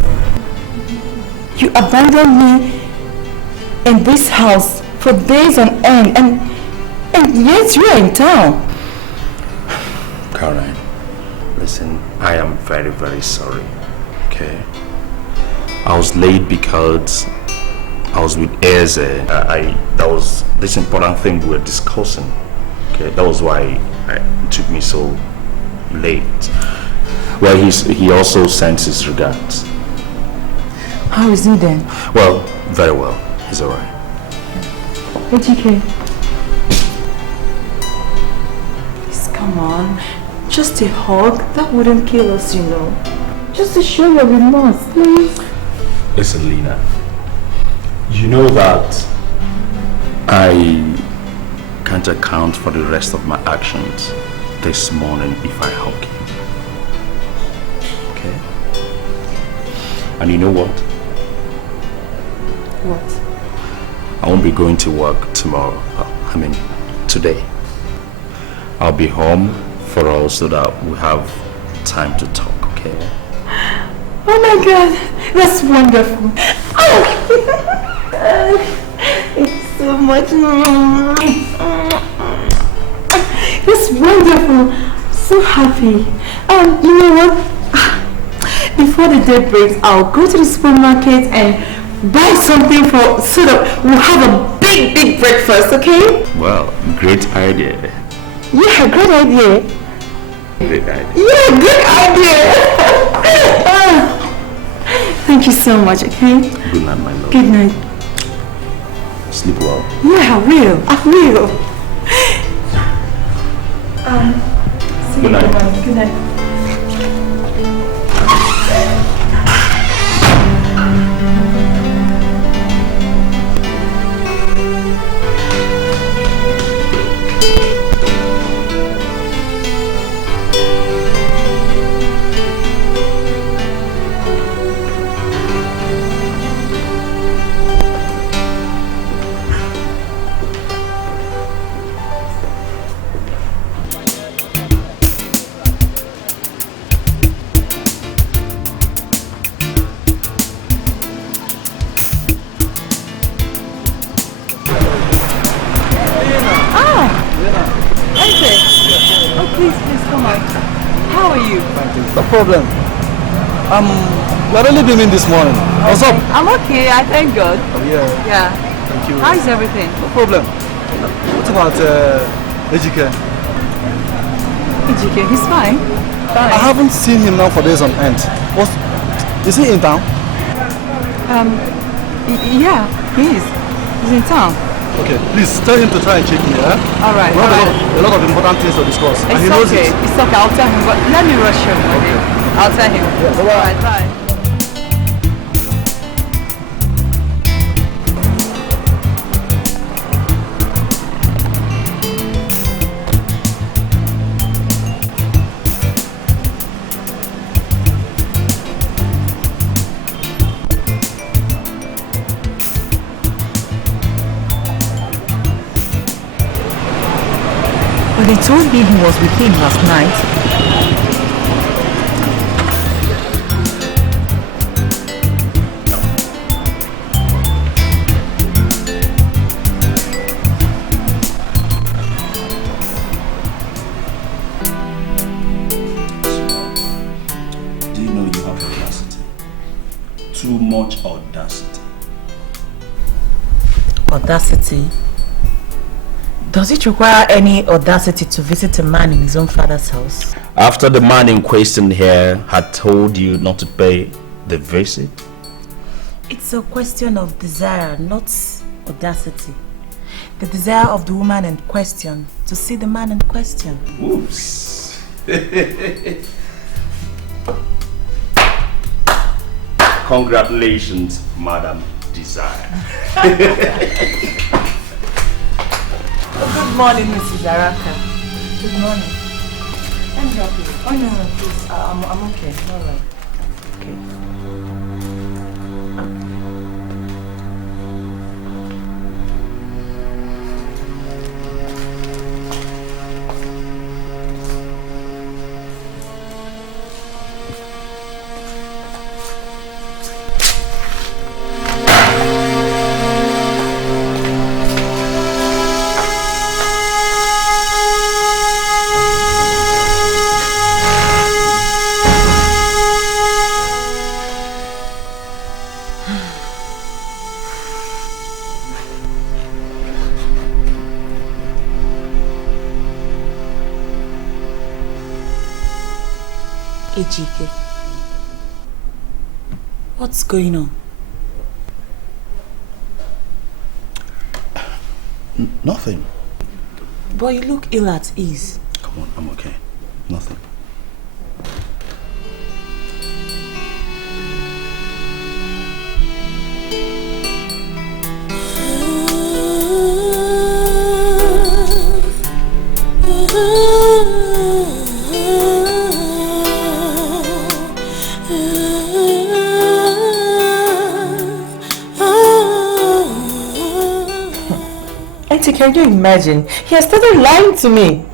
You abandoned me in this house for days on end, and yet you are in town. Karen, listen, I am very, very sorry. Okay? I was late because I was with Eze. That was this important thing we were discussing. Okay, that was why it took me so late. Well, he also sends his regards. How is he then? Well, very well. He's alright. EDOCHIE. Please come on. Just a hug. That wouldn't kill us, you know. Just to show your remorse, please. Listen, Lena. You know that I can't account for the rest of my actions this morning if I hug you. Okay? And you know what? What? I won't be going to work tomorrow. I mean, today. I'll be home for all so that we have time to talk, okay? Oh my God, that's wonderful. Oh. It's so much. It's wonderful. I'm so happy. You know what? Before the day breaks, I'll go to the supermarket and buy something so that we'll have a big breakfast, okay? Well, great idea. Yeah, great idea. Great idea. Yeah, good idea. Thank you so much, okay? Good night, my love. Good night. Sleep well. Yeah, I will. See Good you night. tomorrow. Good night. No problem. We're only beaming this morning. What's up? I'm okay, I thank God. Oh, yeah. Yeah. Thank you. How is everything? No problem. What about EDOCHIE? EDOCHIE, he's fine. I haven't seen him now for days on end. Is he in town? Yeah, he is. He's in town. Okay, please tell him to try and check me, eh? Alright. We have a lot of important things to discuss. And he knows it. It's okay, I'll tell him. But let me rush him. Okay. I'll tell him. Yeah, alright, bye. But he told me he was with him last night. Do you know you have audacity? Too much audacity. Audacity? Does it require any audacity to visit a man in his own father's house? After the man in question here had told you not to pay the visit? It's a question of desire, not audacity. The desire of the woman in question to see the man in question. Oops. Congratulations, Madam Desire. Good morning, Mrs. Araka. Good morning. Let me help you. Oh, no, please. I'm okay. All right. Okay. Ejike, what's going on? Nothing. But you look ill at ease. Come on, I'm okay. Nothing. Can you imagine? He has started lying to me.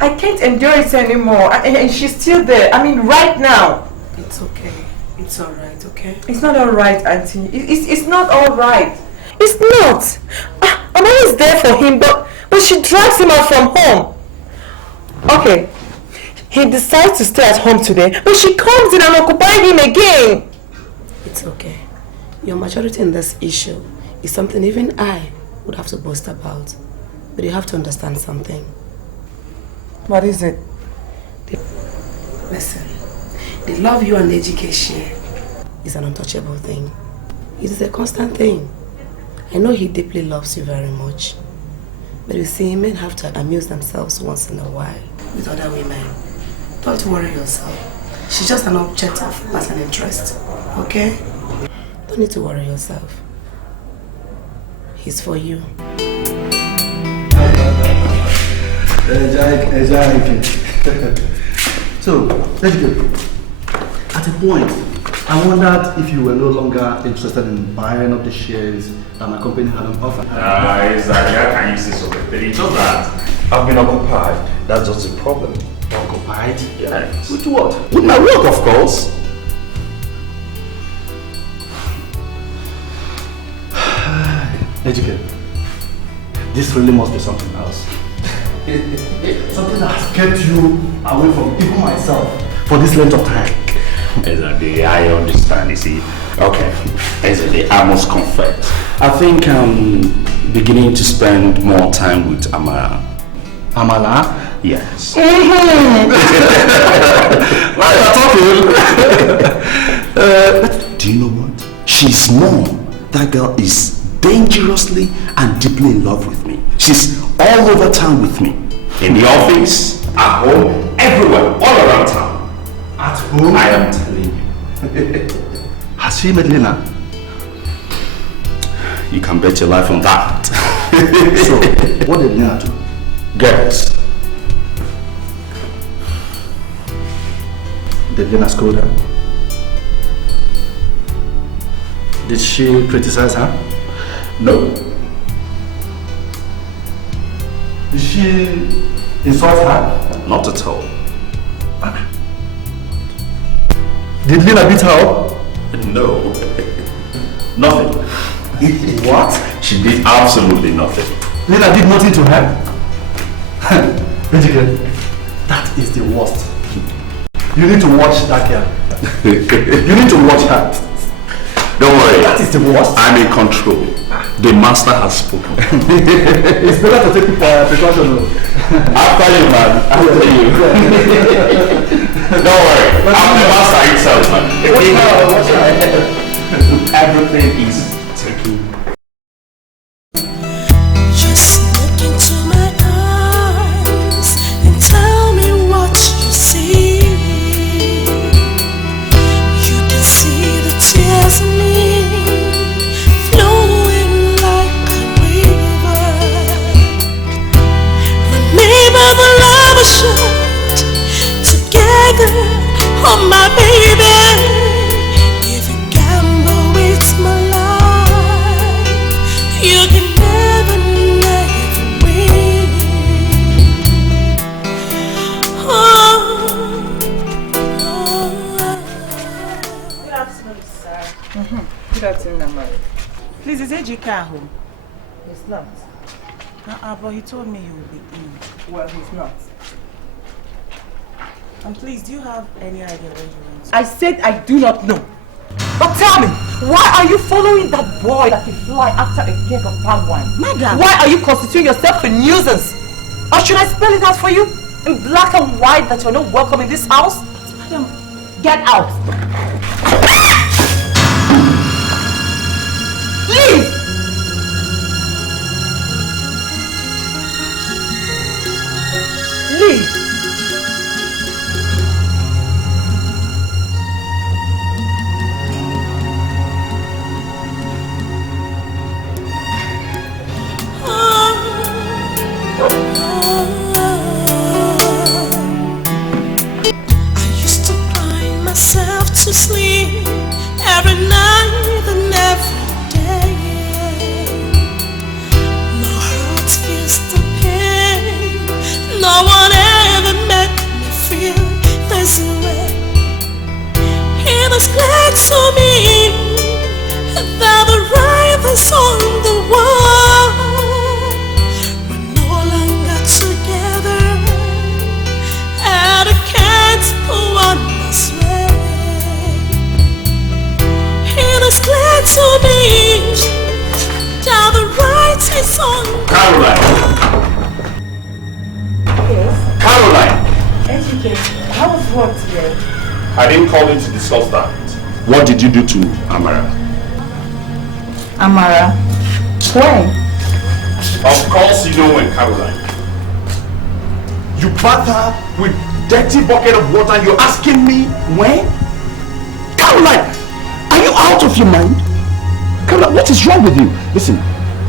I can't endure it anymore. And she's still there. I mean, right now. It's okay. It's alright, okay? It's not alright, Auntie. It's not alright. It's not. I'm always there for him, but she drags him out from home. Okay. He decides to stay at home today, but she comes in and occupies him again. It's okay. Your maturity in this issue is something even I would have to boast about. But you have to understand something. What is it? Listen, the love you and Ejike share is an untouchable thing. It is a constant thing. I know he deeply loves you very much. But you see, men have to amuse themselves once in a while with other women. Don't worry yourself. She's just an object of personal interest. Okay? Don't need to worry yourself. He's for you. So, let's go. At a point, I wondered if you were no longer interested in buying up the shares that my company had on offer. Exactly. How can you say something? It's just that I've been occupied. That's just the problem. Occupied? Yes. With what? With my work, of course. Educate. This really must be something else. Something that has kept you away from even myself for this length of time. Exactly, I understand, you see. Okay, exactly, I must confess. I think I'm beginning to spend more time with Amara. Amara? Yes. Now you're talking. But do you know what? She's more. That girl is dangerously and deeply in love with me. She's all over town with me. In the office, at home, everywhere, all around town. At home? I am telling you. Has she met Lena? You can bet your life on that. So, what did Lena do? Girls. Did Lena scold her? Did she criticize her? No. Did she insult her? Not at all. Did Lena beat her up? No. Nothing. What? She did absolutely nothing. Lena did nothing to her? That is the worst. You need to watch that girl. You need to watch her. Don't worry. That is the worst. I'm in control. The master has spoken. It's better to take precaution. After you, man. After you. Don't worry. I'm the master himself, man. Everything is taken. Just look into my eyes and tell me what you see. You can see the tears in me flowing like a river. Remember the love we shared together, oh my baby. If you gamble with my life, you can never, never win. Good afternoon, sir. Good afternoon, Amara. Please, is Ejike home? He's not. But he told me he will be in. Well, he's not. And please, do you have any idea where he went? I said I do not know. But tell me, why are you following that boy that can fly after a keg of palm wine? Madam! Why are you constituting yourself a nuisance? Or should I spell it out for you in black and white that you're not welcome in this house? Get out! Leave! Leave! To sleep every night and every day. My heart feels the pain. No one ever made me feel this way. It is clear to me that the right is on the wall. We're no longer together, and I can't pull on this way. It's clear to me that the right is on. Caroline! Yes? Caroline! Educate. How was work today? I didn't call you to discuss that. What did you do to Amara? Amara? When? Of course you know when, Caroline. You bath her with dirty bucket of water and you're asking me when? Caroline! Are you out of your mind? Caroline, what is wrong with you? Listen,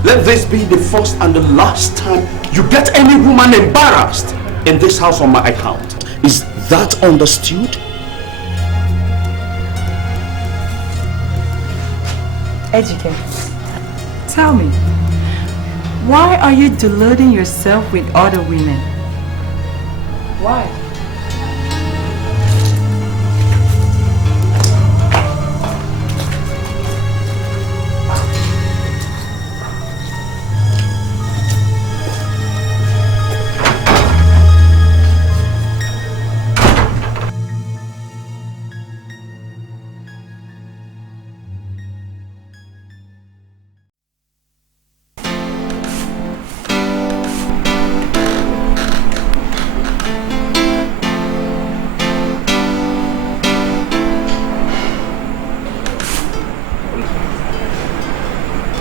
let this be the first and the last time you get any woman embarrassed in this house on my account. Is that understood? Educate. Tell me, why are you deluding yourself with other women? Why?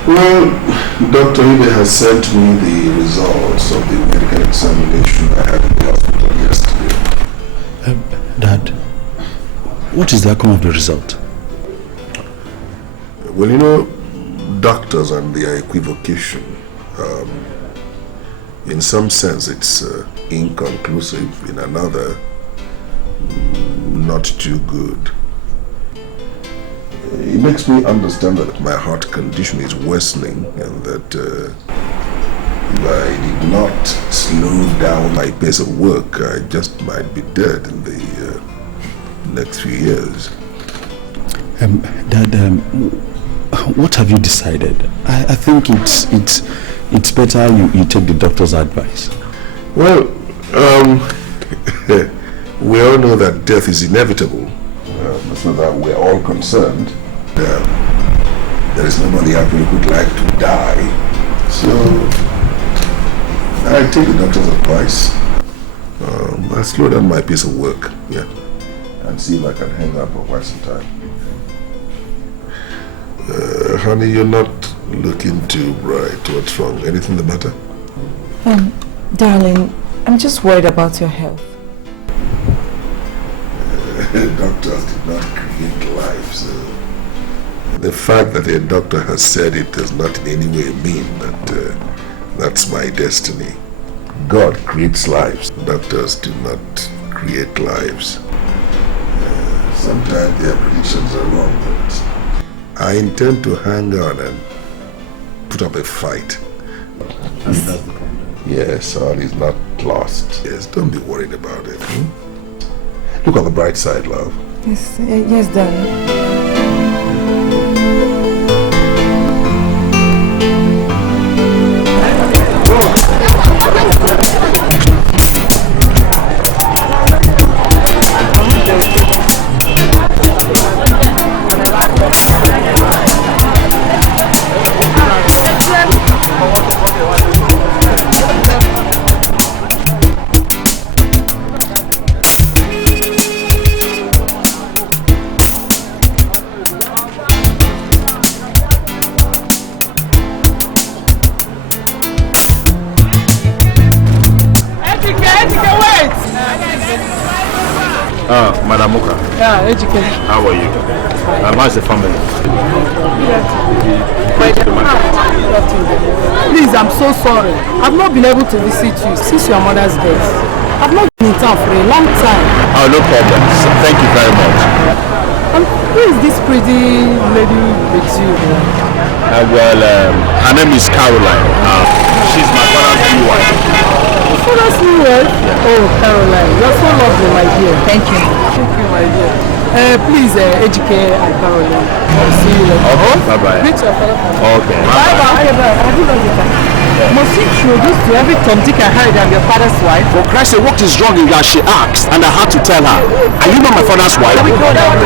Well, Dr. Ibe has sent me the results of the medical examination I had in the hospital yesterday. Dad, what is the outcome of the result? Well, you know, doctors and their equivocation, in some sense it's inconclusive, in another, not too good. It makes me understand that my heart condition is worsening and that if I did not slow down my pace of work, I just might be dead in the next few years. Dad, what have you decided? I think it's better you take the doctor's advice. Well, we all know that death is inevitable. It's not that we're all concerned. There is nobody out there who would like to die. So, I take the doctor's advice. I slow down my pace of work, yeah, and see if I can hang out for quite some time. Honey, you're not looking too bright. What's wrong? Anything the matter? Darling, I'm just worried about your health. Doctors did not create life, so the fact that a doctor has said it does not in any way mean that that's my destiny. God creates lives. Doctors do not create lives. Sometimes their predictions are wrong, but I intend to hang on and put up a fight. That's the problem. Yes, all is not lost. Yes, don't be worried about it. Look on the bright side, love. Yes, darling. Madam Muka. Yeah, educated. How are you? How's the family? Please, I'm so sorry. I've not been able to visit you since your mother's death. I've not been in town for a long time. Oh, no problem. So, thank you very much. Who is this pretty lady with you? Her name is Caroline. She's my father's new wife. Your father's new wife? Yeah. Oh, Caroline, you're so lovely, my dear. Thank you. Thank you, my dear. Please, educate and Caroline. I'll see you later. Bye-bye. Greet your father. Okay. Bye-bye. Okay, bye. I do love you. Must you introduce to every Tom, Dick and Harry I'm your father's wife? For Christ's sake, what is wrong in you? She asked, and I had to tell her. Are you not my father's wife? Let me go down.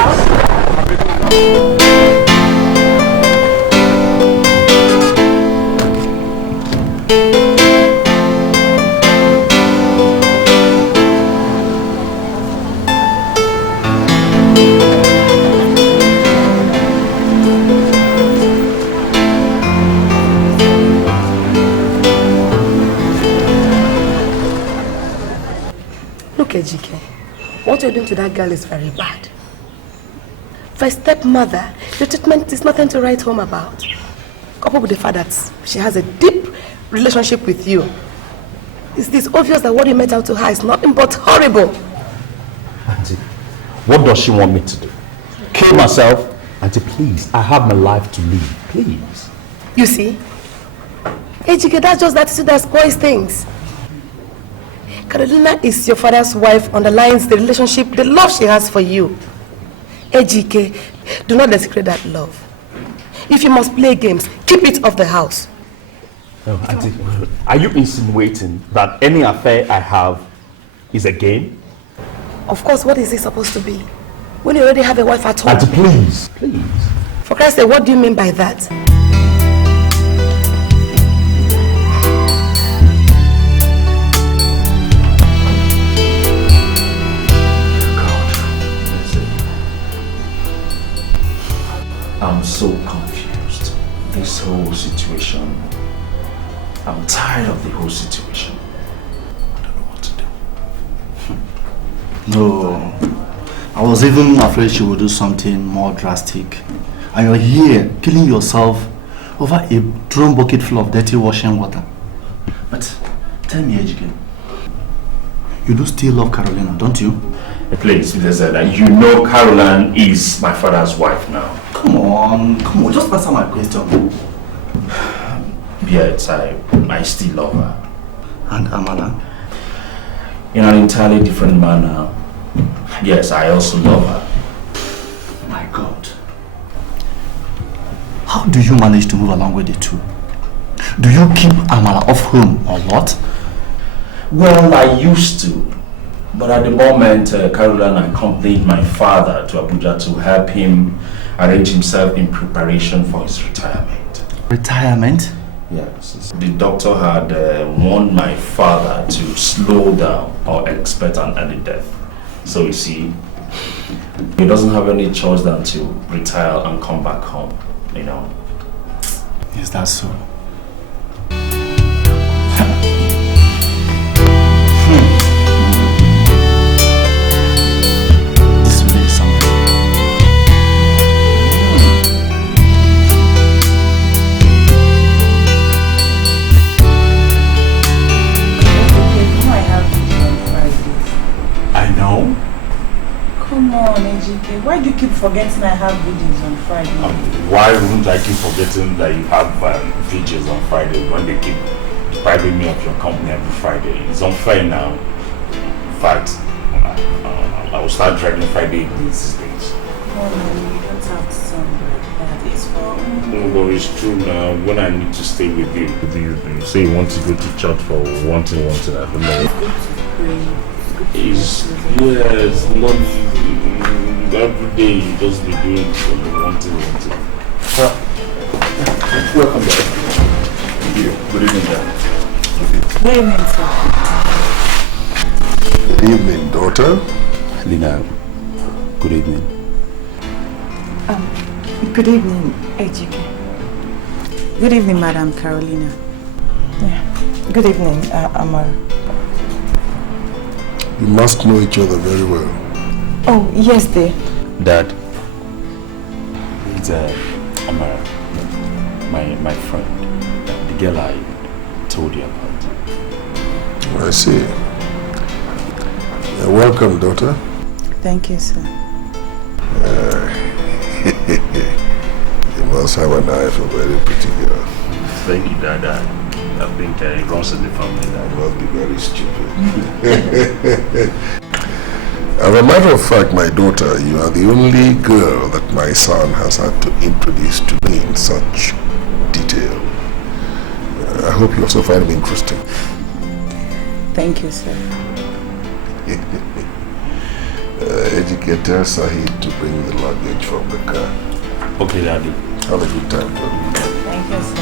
Look, Ejike, what you're doing to that girl is very bad. For a stepmother, the treatment is nothing to write home about. Coupled with the fact that she has a deep relationship with you, it's obvious that what you met out to her is nothing but horrible. Auntie, what does she want me to do? Kill myself? Auntie, please, I have my life to live, please. You see, Ejike, that's just the attitude that spoils things. Carolina is your father's wife, underlines the relationship, the love she has for you. Ejike, do not desecrate that love. If you must play games, keep it off the house. Oh, Auntie, are you insinuating that any affair I have is a game? Of course, what is it supposed to be? When you already have a wife at home? Auntie, please, please. For Christ's sake, what do you mean by that? I'm so confused. This whole situation. I'm tired of the whole situation. I don't know what to do. No. I was even afraid she would do something more drastic. And you're here killing yourself over a drum bucket full of dirty washing water. But tell me, Ejike, you do still love Carolina, don't you? Please, you know Caroline is my father's wife now. Come on, just answer my question. Yes, I still love her. And Amara? In an entirely different manner. Yes, I also love her. My God. How do you manage to move along with the two? Do you keep Amara off home or what? Well, I used to. But at the moment, Caroline accompanied my father to Abuja to help him arrange himself in preparation for his retirement. Retirement? Yes. The doctor had warned my father to slow down or expect an early death. So you see, he doesn't have any choice than to retire and come back home, you know. Is that so? Why do you keep forgetting I have videos on Friday? Why wouldn't I keep forgetting that you have videos on Friday when they keep depriving me of your company every Friday? It's unfair now. In fact, I will start dragging Friday evenings these days. Oh no, you don't have to sound like that. It's for... No, but it's true now. When I need to stay with you, you say you want to go to church for one thing, I don't know. It's not every day you just be doing one thing. Welcome back. Good evening, Dad. Good evening, sir. Good evening, daughter. Lina, good evening. Good evening, Ejike. Good evening, Madam Carolina. Yeah. Good evening, Amara. You must know each other very well. Oh, yes, dear. Dad, it's Amara, my friend, the girl I told you about. I see. Welcome, daughter. Thank you, sir. You must have an eye for a very pretty girl. Thank you, Dad. I think it runs in the family. That must be very stupid. As a matter of fact, my daughter, you are the only girl that my son has had to introduce to me in such detail. I hope you also find it interesting. Thank you, sir. Educator Sahid to bring the luggage from the car. Okay, Daddy. Have a good time. Thank you, sir.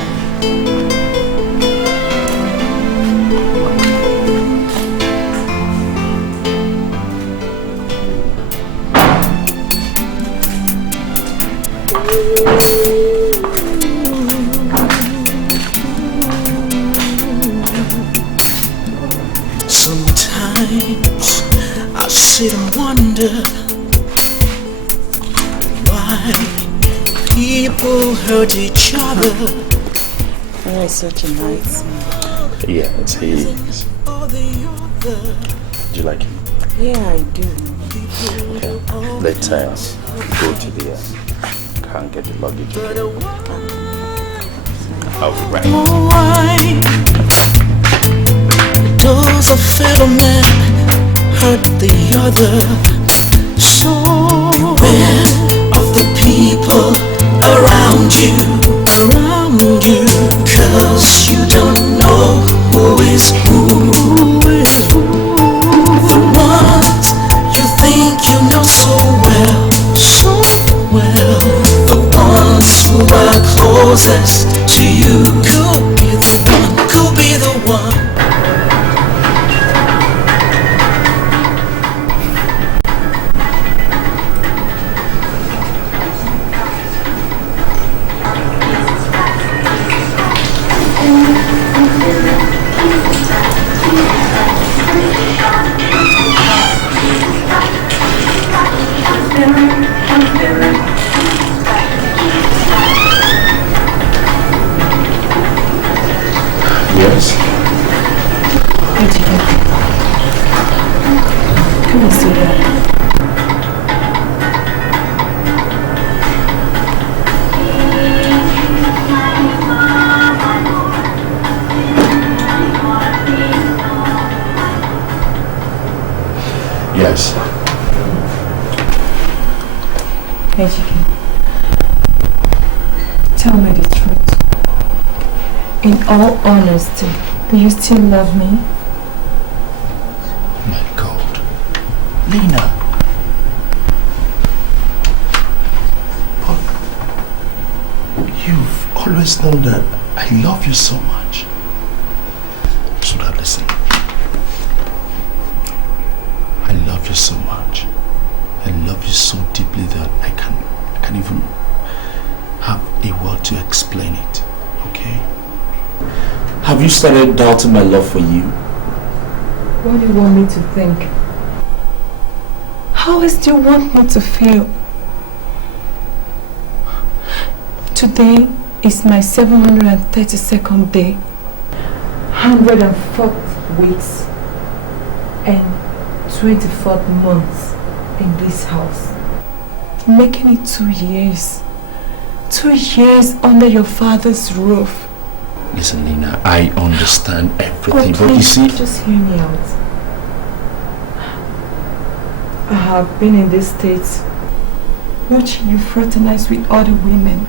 Sometimes I sit and wonder why people hurt each other. Oh, it's such a nice man. Yeah, it's his. Do you like him? Yeah, I do. Okay, let's go to the car and get the luggage. I'll be right. Why does a fellow man hurt the other? So beware of the people around you, cause you don't know who is who. The ones you think you know so well, the ones who are closest to you could be the one. Yes. Come and sit down. Yes. Ejike, tell me the truth. In all honesty, do you still love me? My God. Lena. But you've always known that I love you so much. So that listen. I love you so much. I love you so deeply that I can't even have a word to explain it. Okay? Have you started doubting my love for you? What do you want me to think? How else do you want me to feel? Today is my 732nd day, 104 weeks, and 24th month in this house. Making it 2 years. 2 years under your father's roof. Listen, Lena, I understand everything, Oh, but you see... just hear me out. I have been in this state watching you fraternize with other women.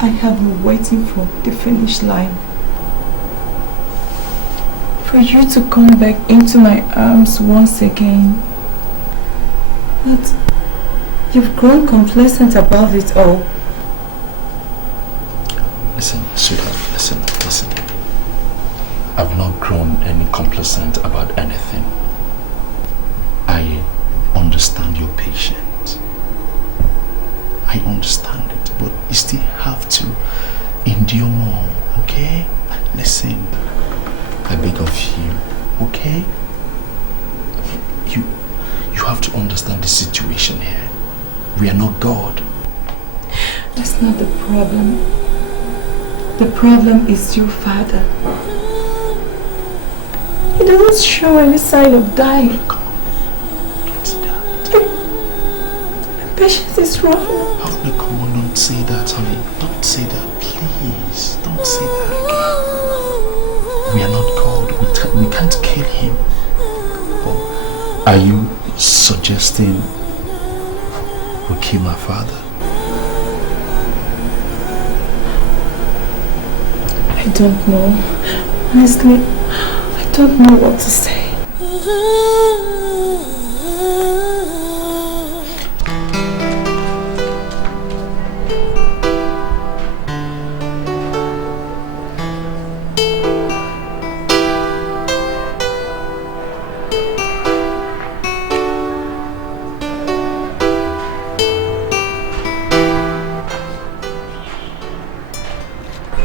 I have been waiting for the finish line. For you to come back into my arms once again. But you've grown complacent about it all. Listen, sweetheart, listen. I've not grown any complacent about anything. I understand your patience. I understand it, but you still have to endure more, okay? Listen, I beg of you, okay? You have to understand the situation here. We are not God. That's not the problem. The problem is your father. He doesn't show any sign of dying. Don't say that. My patience is wrong. Oh, come on, don't say that, honey. Don't say that, please. Don't say that again. We are not God. We can't kill him. Oh, are you suggesting we kill my father? I don't know. Honestly, I don't know what to say.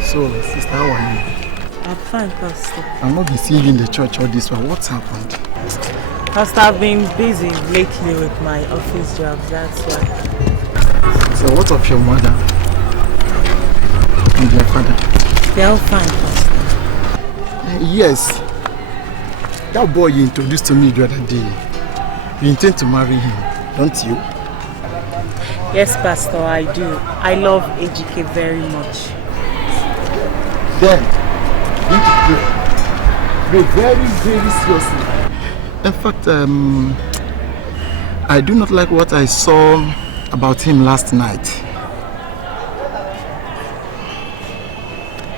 So, sister, how are you? I'm fine, Pastor. I'll not be seeing you in the church all this while. What's happened? Pastor, I've been busy lately with my office jobs, that's why. So, what of your mother and your father? They're all fine, Pastor. Yes. That boy you introduced to me the other day, you intend to marry him, don't you? Yes, Pastor, I do. I love Ejike very much. Then, you need to pray. Pray very, very seriously. In fact, I do not like what I saw about him last night.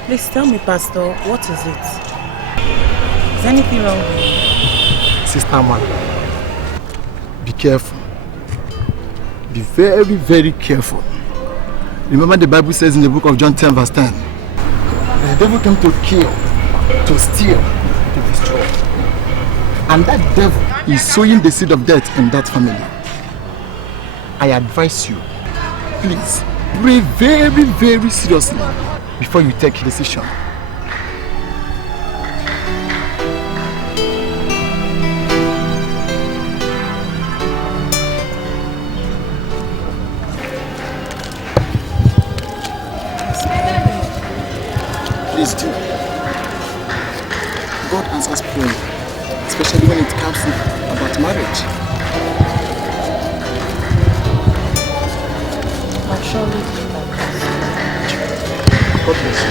Please tell me, Pastor, what is it? Is anything wrong? Sister Amara, be careful. Be very, very careful. Remember the Bible says in the book of John 10 verse 10, the devil came to kill, to steal, to destroy. And that devil is sowing the seed of death in that family. I advise you, please, pray very, very seriously before you take a decision. Please do. God answers prayer, especially when it comes about marriage. I'll surely do that. God bless you.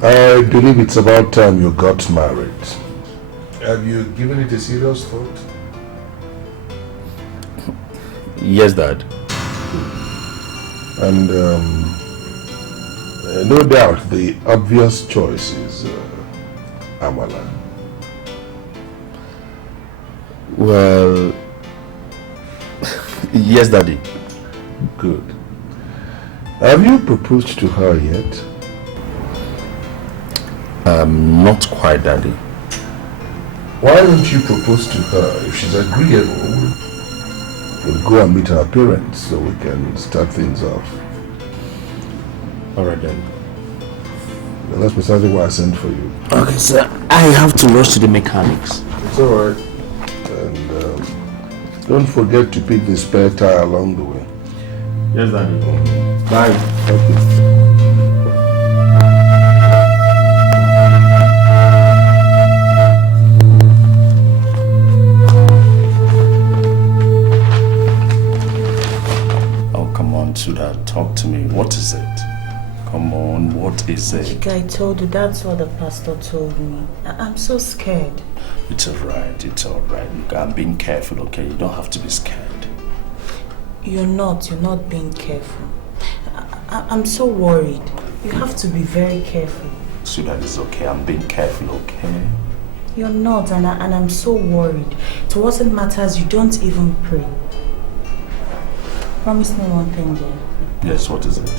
I believe it's about time you got married. Have you given it a serious thought? Yes, Dad. And no doubt the obvious choice is Amara. Well, yes, Daddy. Good. Have you proposed to her yet? Not quite, Daddy. Why don't you propose to her? If she's agreeable, we'll go and meet her parents so we can start things off. Alright then. Well, that's precisely why I sent for you. Okay, sir. I have to rush to the mechanics. It's alright. And don't forget to pick the spare tire along the way. Yes, Daddy. Bye. Okay. Suda, talk to me. What is it? Come on, what is it? I told you, that's what the pastor told me. I'm so scared. It's alright, it's alright. Look, I'm being careful, okay? You don't have to be scared. You're not being careful. I'm so worried. You have to be very careful. Suda, it's okay. I'm being careful, okay? You're not, and I'm so worried. To what it matters, you don't even pray. Promise me one thing, dear. Yes, what is it?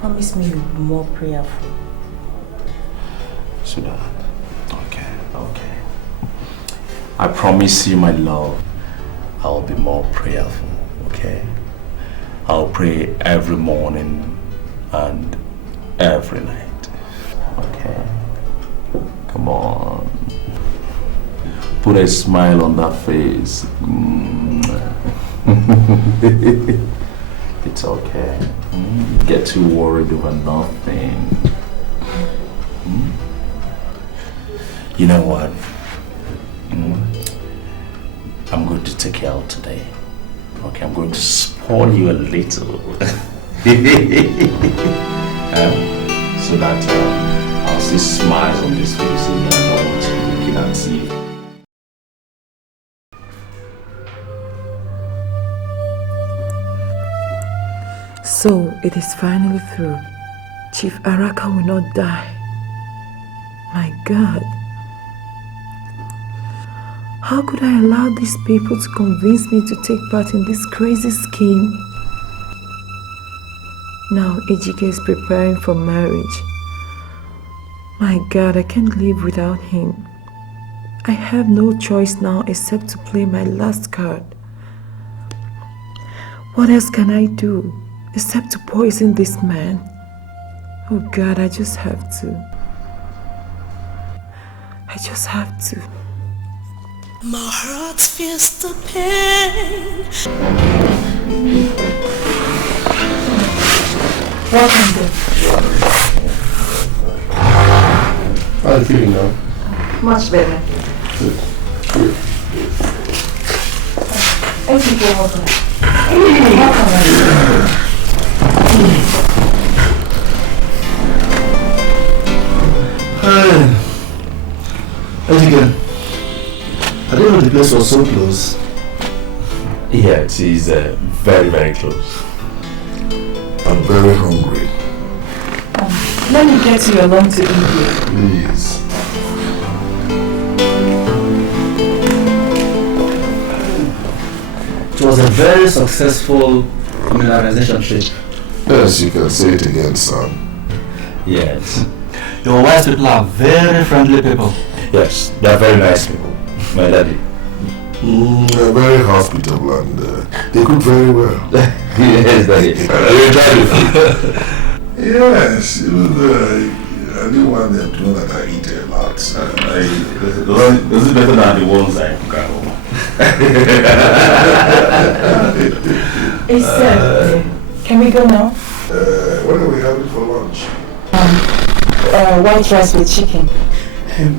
Promise me you'll be more prayerful. Sweetheart. Okay. I promise you, my love, I'll be more prayerful, okay? I'll pray every morning and every night, okay? Come on. Put a smile on that face. It's okay. Get too worried over nothing. You know what? I'm going to take you out today. Okay, I'm going to spoil you a little. So that I'll see smiles on this face and I don't want to look in and see it. So it is finally through. Chief Araka will not die. My God. How could I allow these people to convince me to take part in this crazy scheme? Now Ejike is preparing for marriage. My God, I can't live without him. I have no choice now except to play my last card. What else can I do except to poison this man? Oh God, I just have to. My heart feels the pain. Welcome, dear. How are you feeling now? Much better. Good. Welcome. Again, I didn't know the place was so close. Yeah, it is very, very close. I'm very hungry. Let me get you along to India. Please. It was a very successful mineralization trip. Yes, you can say it again, son. Yes. Your wise people are very friendly people. Yes, they are very nice people, my daddy. They're very hospitable and they cook very well. Yes, daddy. You enjoy the food? Yes, even though I didn't want them to know that I eat a lot. This is better than the ones I cook at home. Can we go now? What are we having for lunch? White rice with chicken.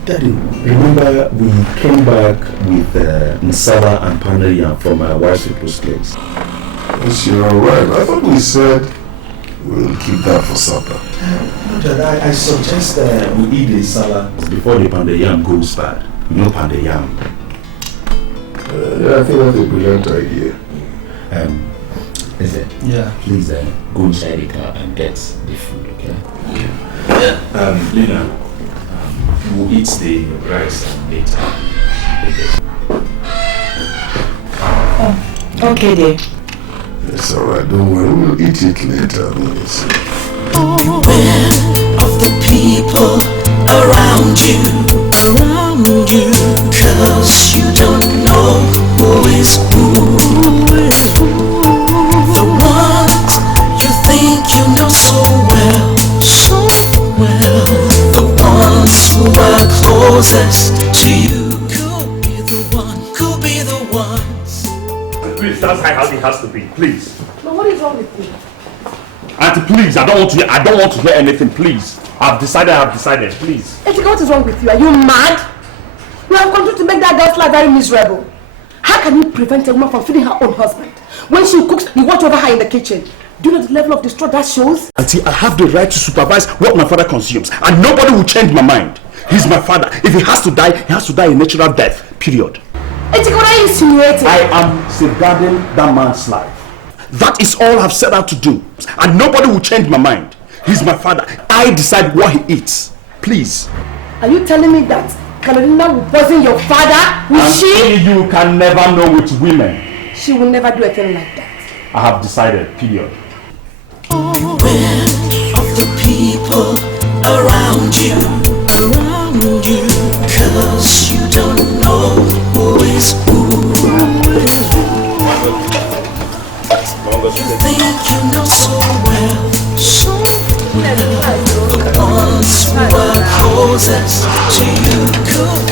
Daddy, remember we came back with Nsala and Panaya from my wife's people's place. Yes, you're right. I thought we said we'll keep that for supper. No, Dad, I suggest we eat the salad before the pandayam goes bad. You know pandayam. Yeah, I think that's a brilliant idea. Is it? Yeah. Please go inside the car and get the food, okay? Lina, we'll eat the rice later. Okay, dear. It's alright, don't worry, we'll eat it later. Aware of the people around you, cause you don't know who is who. The ones you think you know so well, the ones who are closest to you could be the ones. Please, that's how it has to be, please. But what is wrong with you? Auntie, please, I don't want to hear anything, please. I've decided, please. Ejike, what is wrong with you? Are you mad? You have continued to make that girl's life very miserable. How can you prevent a woman from feeding her own husband? When she cooks, you watch over her in the kitchen. Do you know the level of distress that shows? Auntie, I have the right to supervise what my father consumes, and nobody will change my mind. He's my father. If he has to die, he has to die a natural death, period. Ejike, what are you insinuating? I am safeguarding that man's life. That is all I've set out to do, and nobody will change my mind. He's my father. I decide what he eats. Please. Are you telling me that Kolina will poison your father? Will she? You can never know with women. She will never do a thing like that. I have decided, period. Aware people around you, cause you don't know who is who. You think you know so well, the ones who are closest to you could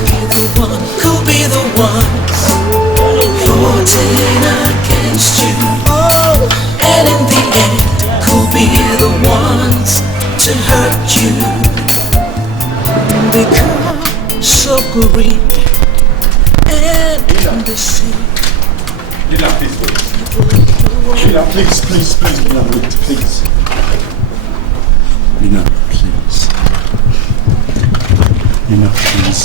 be the ones voting against you, and in the end could be the ones to hurt you, because of greed and deceit. Lila, please wait. Lila, please, Lila, wait, please. Lina, please. Lina, please.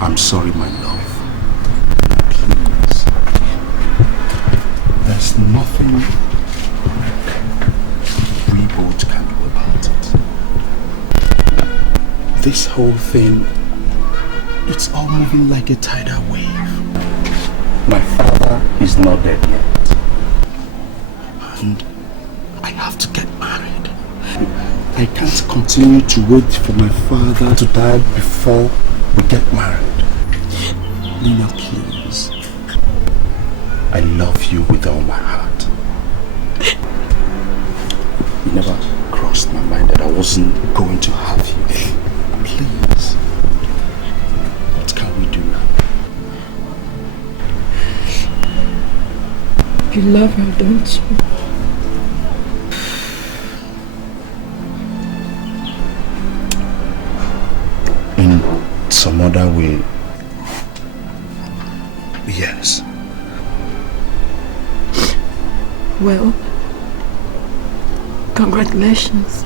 I'm sorry, my love. Please. There's nothing we both can do about it. This whole thing, it's all moving like a tidal wave. My father is not dead yet. And I have to get married. I can't continue to wait for my father to die before we get married. Lina, please. I love you with all my heart. It never crossed my mind that I wasn't going to have you. Please. What can we do now? You love her, don't you? In some other way, yes. Well, congratulations.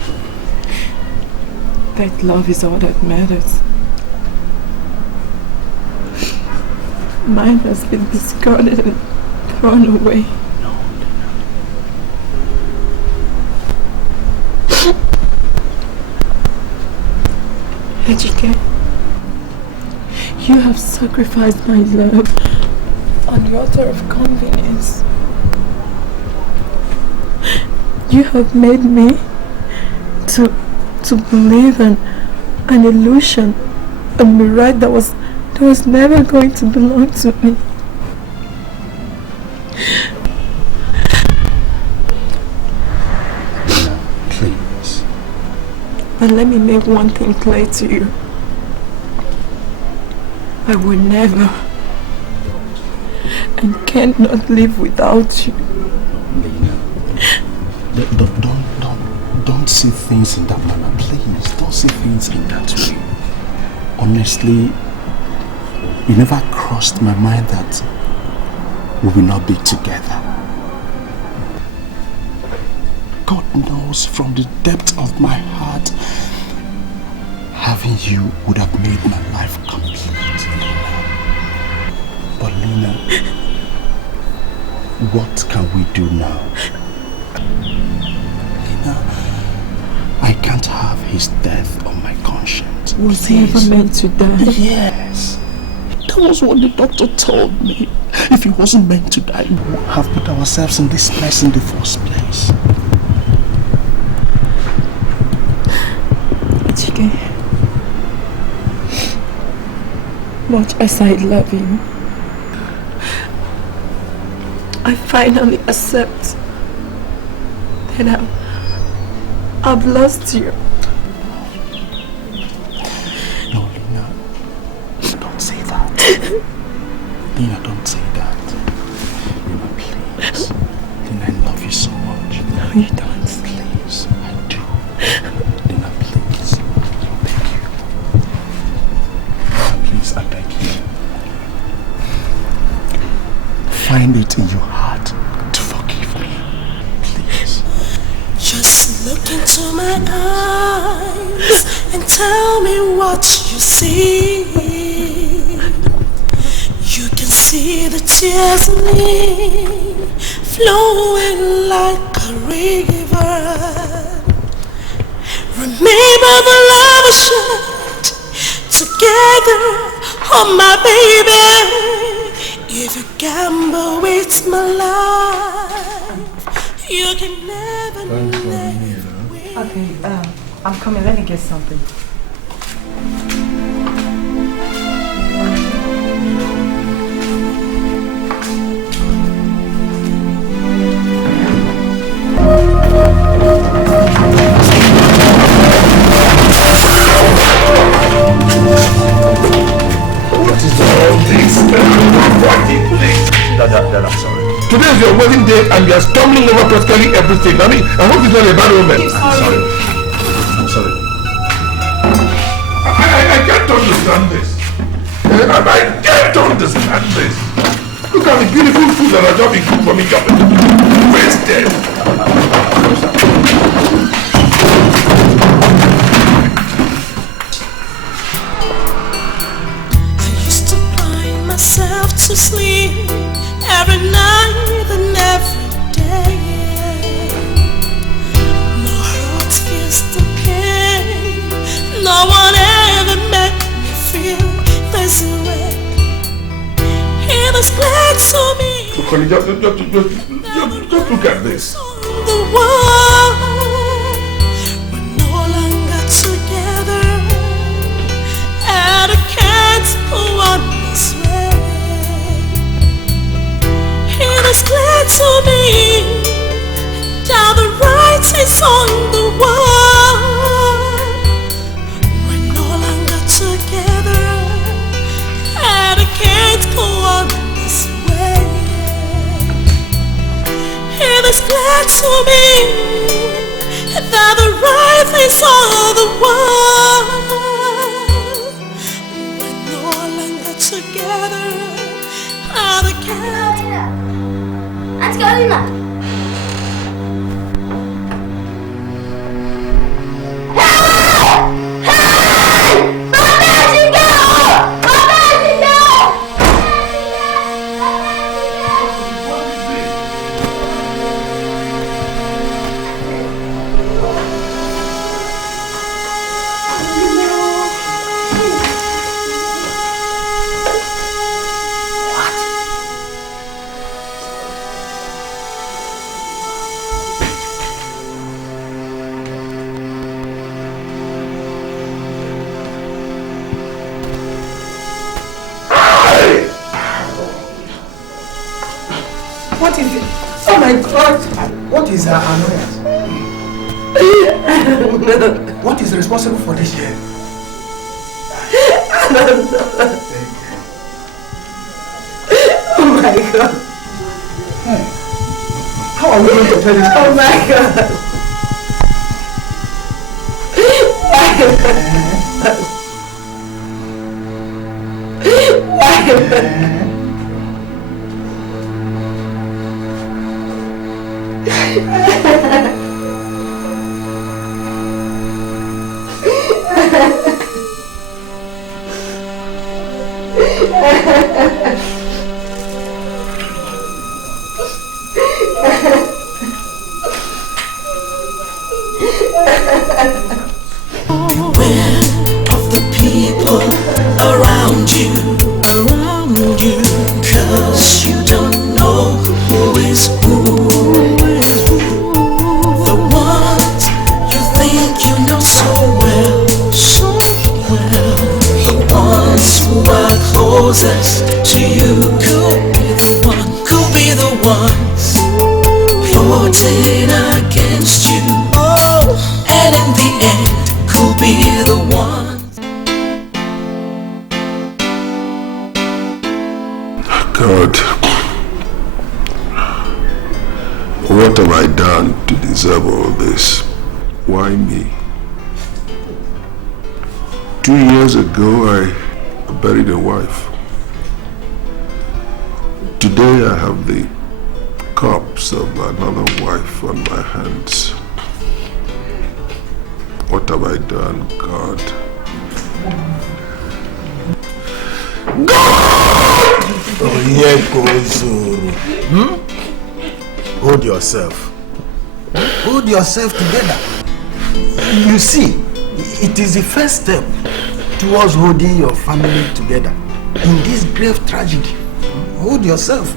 That love is all that matters. Mine has been discarded and thrown away. Ejike, you have sacrificed my love on the altar of convenience. You have made me to believe in an illusion, a mirage that was never going to belong to me. Please. But let me make one thing clear to you. I will never and cannot live without you. Lina, don't say things in that manner, please. Don't say things in that way. Honestly, it never crossed my mind that we will not be together. God knows from the depth of my heart, having you would have made my life complete. But Lina, what can we do now? Lina, I can't have his death on my conscience. Was he ever meant to die? Yes. That was what the doctor told me. If he wasn't meant to die, we would have put ourselves in this mess in the first place. Chike, much as I love you, I finally accept that I've lost you. No, Lina, don't say that. Lina, don't say that. Lina, please. Lina, I love you so much. No, you don't. Please, I do. Lina, please. I beg you. Lina, please, I beg you. Find it in your heart to forgive me. Please. Just look into my eyes and tell me what you see. You can see the tears in me flowing like a river. Remember the love we shared together, oh my baby. If you gamble with my life, You can never live. Okay, I'm coming. Let me get something. What is all this? Dad, I'm sorry. Today is your wedding day and you are stumbling over practically everything. I mean, I hope it's not a bad omen. I'm sorry. I can't understand this. I can't understand this. Look at the beautiful food that has just been cooked for me. Wasted. Myself to sleep every night and every day. My heart feels the pain. No one ever made me feel this way. It is clear to me. Just look at this. The world, we're no longer together, and I can't go on this way. It is clear to me that the right is on the wall. We're no longer together, and I can't go on this way. It is clear to me that the right is on the wall. We're no longer together, and I can't. Auntie Kolina. What is it? Oh my God! What is her annoyance? What is responsible for this here? Oh my God! Hey. How are we going to tell this? Oh my God! Of the people around you, 'cause you don't know who is who. The ones you think you know so well, the ones who are closest to you could be the ones voting against you. And in the end, could be the ones. God, what have I done to deserve all this? Why me? 2 years ago, I buried a wife. Today, I have the corpse of another wife on my hands. What have I done, God? God! Hold yourself. Hold yourself together. You see, it is the first step towards holding your family together in this grave tragedy. Hold yourself.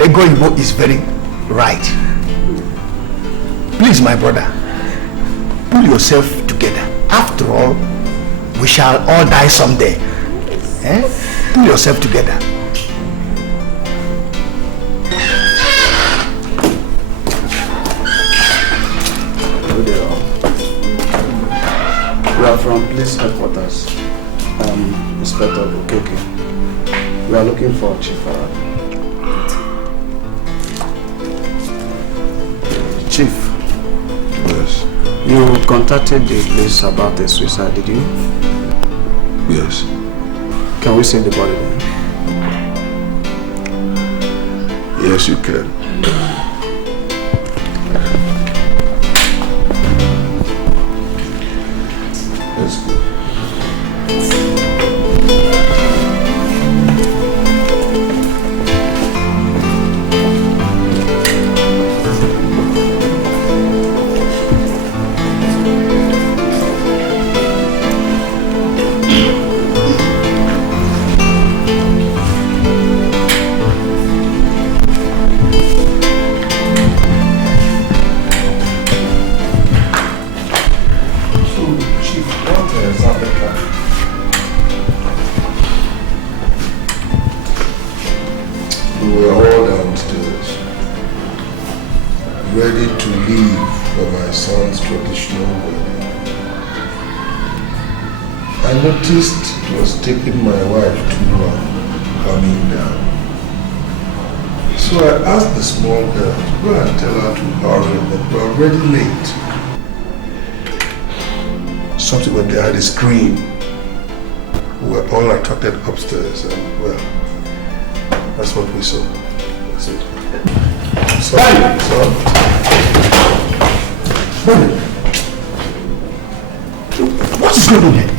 Ego is very right. Please, my brother, pull yourself together. After all, we shall all die someday. Pull yourself together. We are from police headquarters. Inspector Okeke. We are looking for Chief Chief. Yes. You contacted the police about a suicide, did you? Yes. Can we see the body then? Yes, you can. Let's go. I noticed it was taking my wife too long coming down. So I asked the small girl to go and tell her to hurry, but we're already late. Subsequently, I heard a scream. We were all attracted upstairs, and well, that's what we saw. That's it. Sorry, son. What is going on here?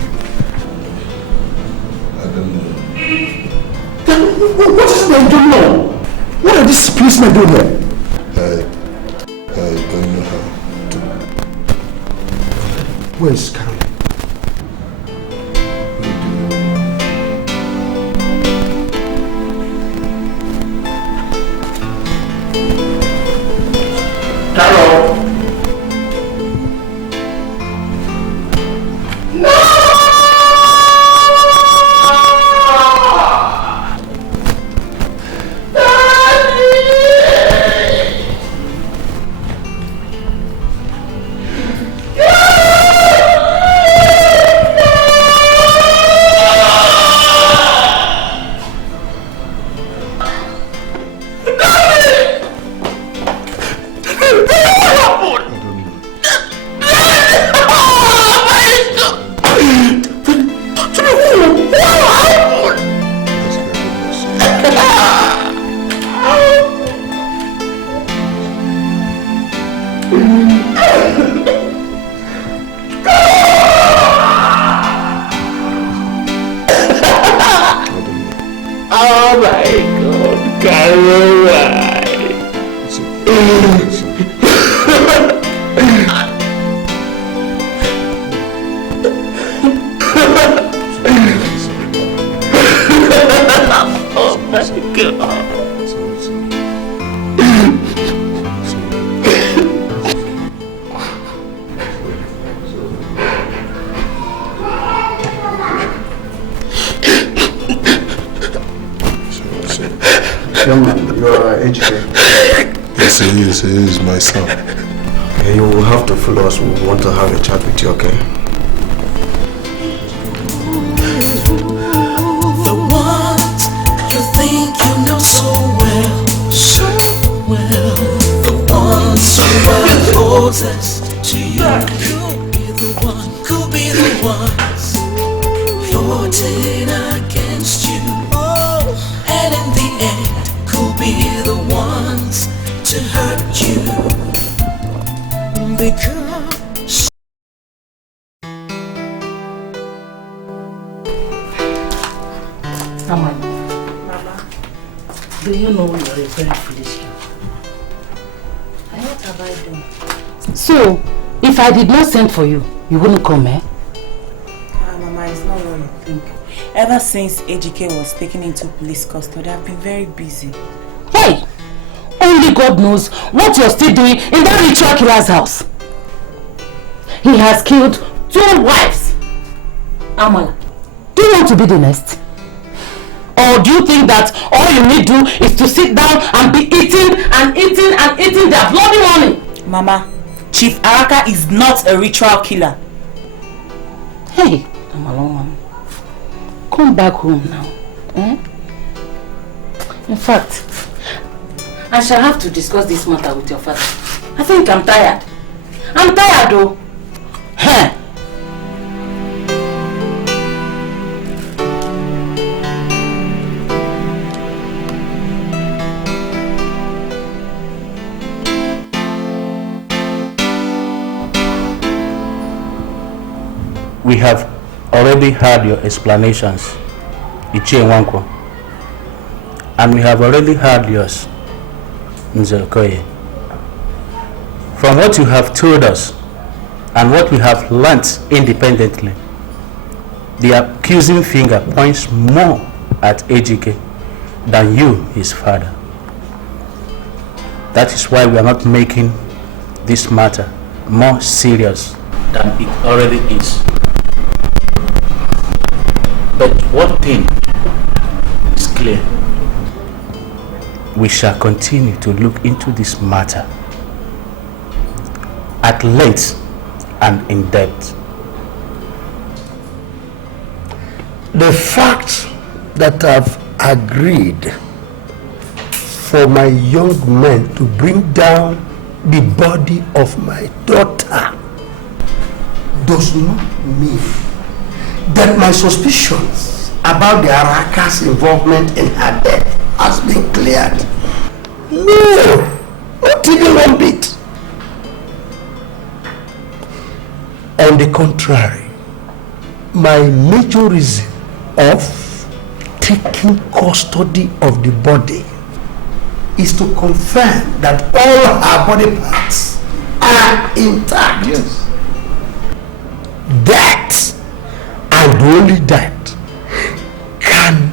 What is it I don't know? What are these policemen doing here? I don't know how to. Where is Caroline? Carol! He is my son. Okay, you will have to follow us. We want to have a chat with you, okay? The ones you think you know so well, so well. The ones who are closest to you could be the one, could be the ones plotting against you. And in the end, could be the ones to hurt you, because Amara, Mama, do you know you're a very foolish girl? What have I done? So, if I did not send for you, you wouldn't come, eh? Mama, it's not what you think. Ever since AJK was taken into police custody, I've been very busy. Hey! only God knows what you're still doing in that ritual killer's house. He has killed 2 wives. Amara, do you want to be the next? Or do you think that all you need to do is to sit down and be eating and eating and eating their bloody money? Mama, Chief Araka is not a ritual killer. Hey, Amara, come back home now. Eh? In fact, I shall have to discuss this matter with your father. I think I'm tired. I'm tired though. Huh? We have already heard your explanations, Ichie Nwankwo, and we have already heard yours, Nzeokoye. From what you have told us and what we have learnt independently, the accusing finger points more at Ejike than you, his father. That is why we are not making this matter more serious than it already is. But one thing is clear. We shall continue to look into this matter at length and in depth. The fact that I've agreed for my young men to bring down the body of my daughter does not mean that my suspicions about the Araka's involvement in her death has been cleared. No, not even one bit. On the contrary, my major reason of taking custody of the body is to confirm that all her body parts are intact. Yes. That, and only that, can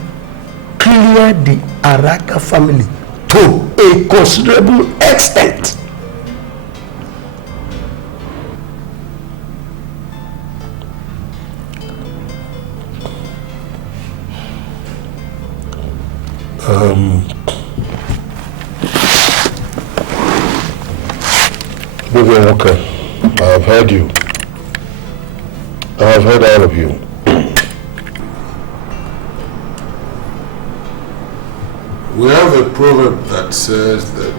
clear the Araka family to a considerable extent. Okay. I have heard you. I have heard all of you. We have a proverb that says that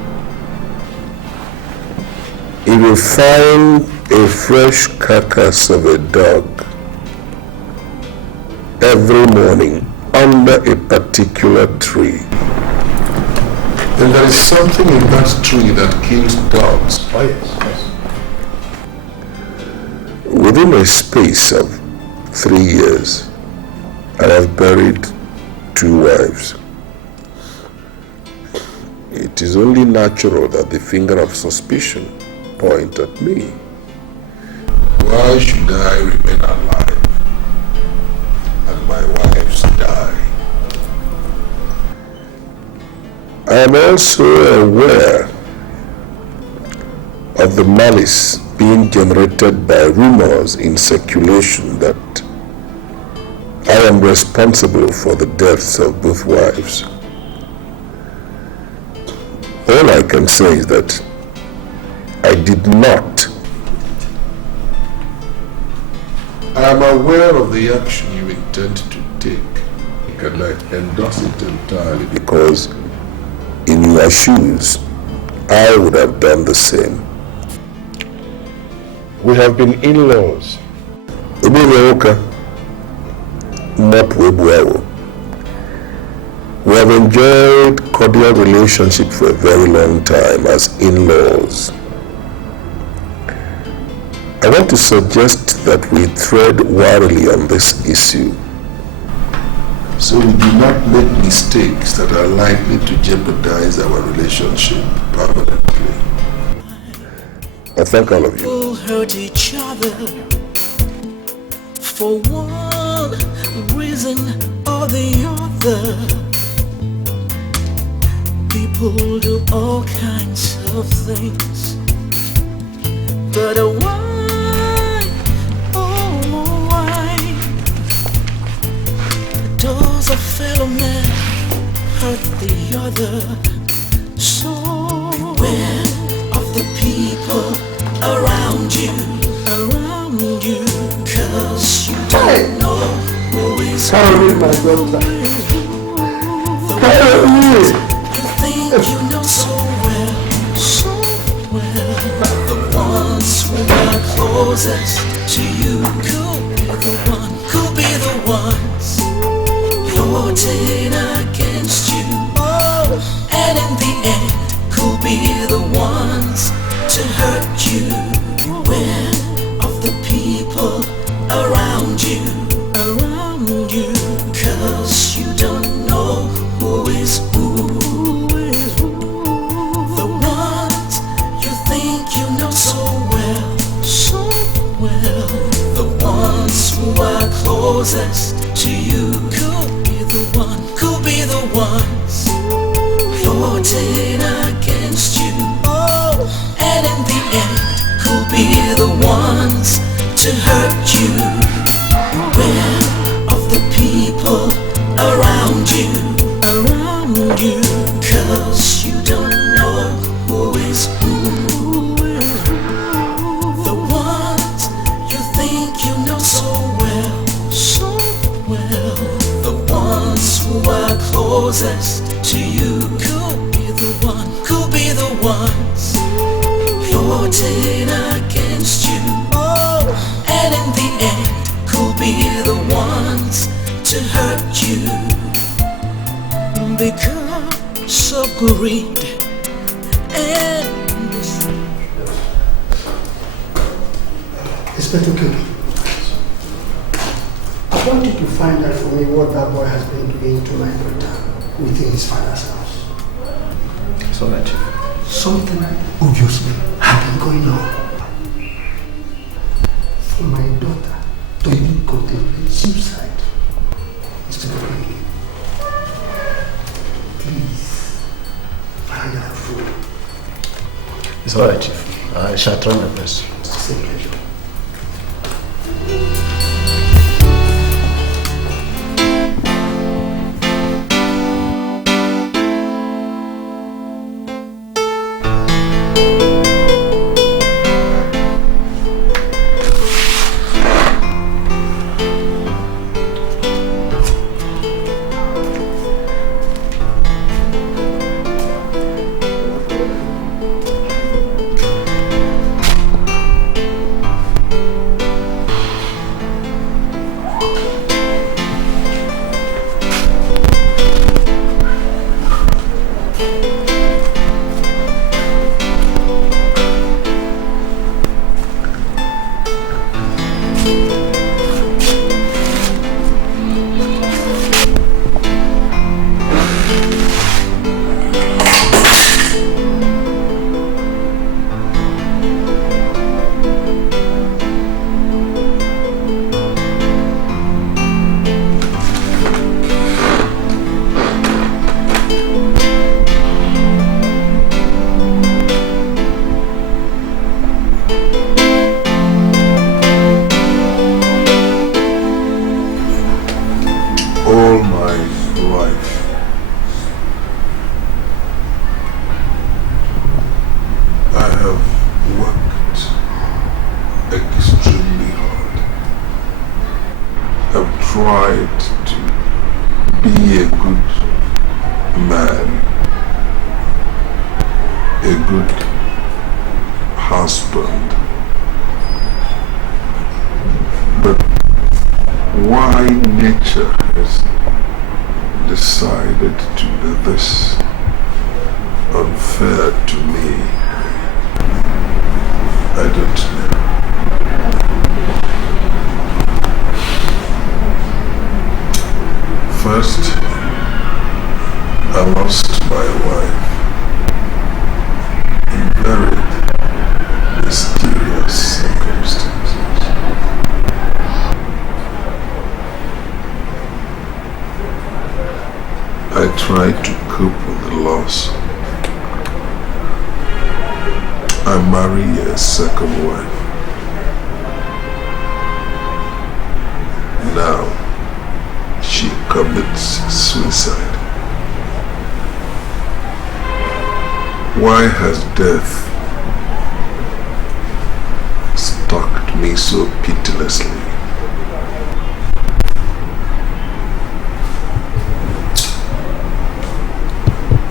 if you find a fresh carcass of a dog every morning under a particular tree, then there is something in that tree that kills dogs. Oh yes. Within a space of 3 years, I have buried 2 wives. It is only natural that the finger of suspicion point at me. Why should I remain alive and my wives die? I am also aware of the malice being generated by rumors in circulation that I am responsible for the deaths of both wives. All I can say is that I did not. I am aware of the action you intend to take, and I endorse it entirely because in your shoes, I would have done the same. We have been in-laws. We have enjoyed cordial relationship for a very long time as in-laws. I want to suggest that we tread warily on this issue, so we do not make mistakes that are likely to jeopardize our relationship permanently. I thank all of you. People hurt each other for one reason or the other. People People do all kinds of things, but why, oh why, does a fellow man hurt the other? So beware of the people around you, cause you don't know who is Carry my daughter. think you know so well, the ones who are closest to you could be the ones plotting against you, and in the end could be the ones to hurt you. Beware of the people around you, cause you don't know who is who. The ones you think you know so well, the ones who are closest to you could be the ones plotting against you, and in the end could be the ones to hurt you. Beware of the people around you, cause you don't know who is who. The ones you think you know so well, the ones who are closest to you could be the ones plotting against you, and in the end could be the ones to hurt you. Because of greed and Inspector Kogi, I want you to find out for me what that boy has been doing to my daughter within his father's house. It's alright, Chief. Something obviously had been going on. For my daughter to even contemplate suicide is to be breaking. Please, find out food. It's alright, Chief. I shall try my best. It's a pleasure. I tried to cope with the loss I marry a second wife. Now, she commits suicide. Why has death stalked me so pitilessly?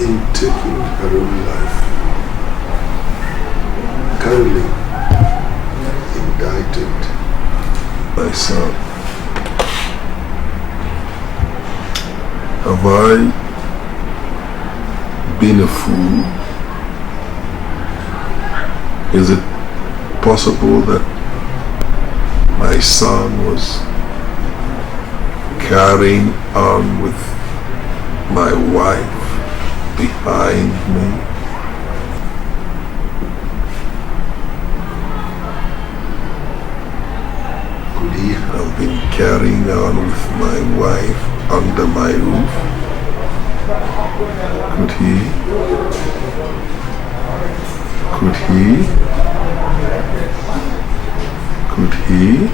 In taking her own life, currently indicted my son. Have I been a fool? Is it possible that my son was carrying on with my wife behind me? Could he have been carrying on with my wife under my roof? Could he? Could he? Could he?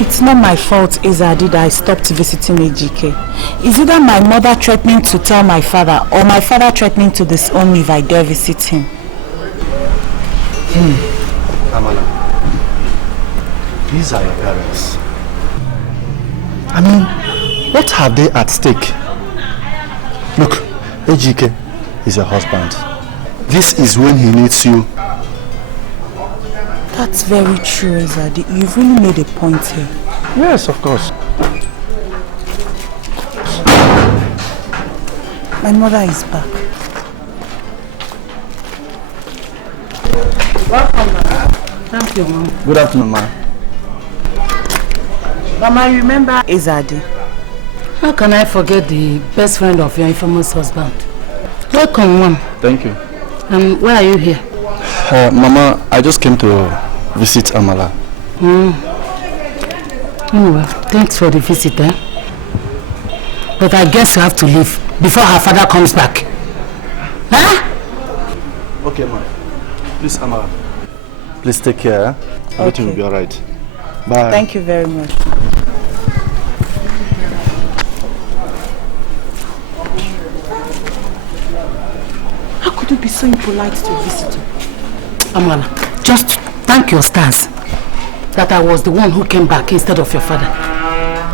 It's not my fault, Izadi, that I stopped visiting Ejike. Is either my mother threatening to tell my father or my father threatening to disown me if I dare visit him? Amara, these are your parents. I mean, what have they at stake? Look, Ejike is your husband. This is when he needs you. That's very true, Izadi. You've really made a point here. Yes, of course. My mother is back. Welcome, Mama. Thank you, Mom. Good afternoon, Ma. Mama, remember Izadi? How can I forget the best friend of your infamous husband? Welcome, Mom. Thank you. And why are you here? Mama, I just came to visit Amara. Anyway, thanks for the visit, eh? But I guess you have to leave before her father comes back. Huh? Okay, ma. Please, Amara. Please take care. Everything will be alright. Bye. Thank you very much. How could you be so impolite to a visitor? Amara, just thank your stars that I was the one who came back instead of your father.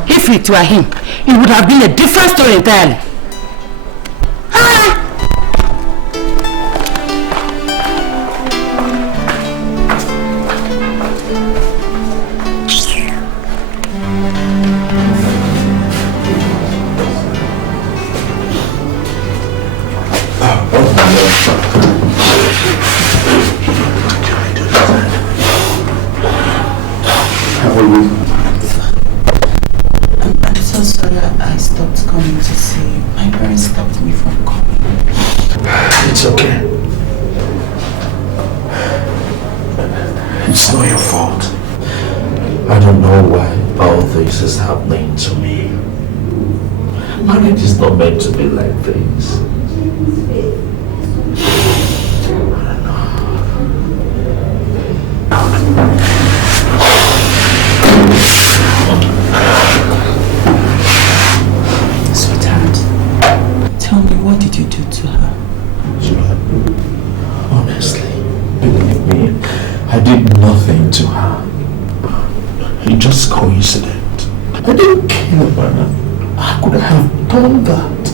If it were him, it would have been a different story entirely. I'm so sorry I stopped coming to see you. My parents stopped me from coming. It's okay. It's not your fault. I don't know why all this is happening to me. Marriage is not meant to be like this. Sweetheart, tell me, what did you do to her? Honestly, believe me, I did nothing to her. It's just coincidence. I didn't kill her. I could have done that.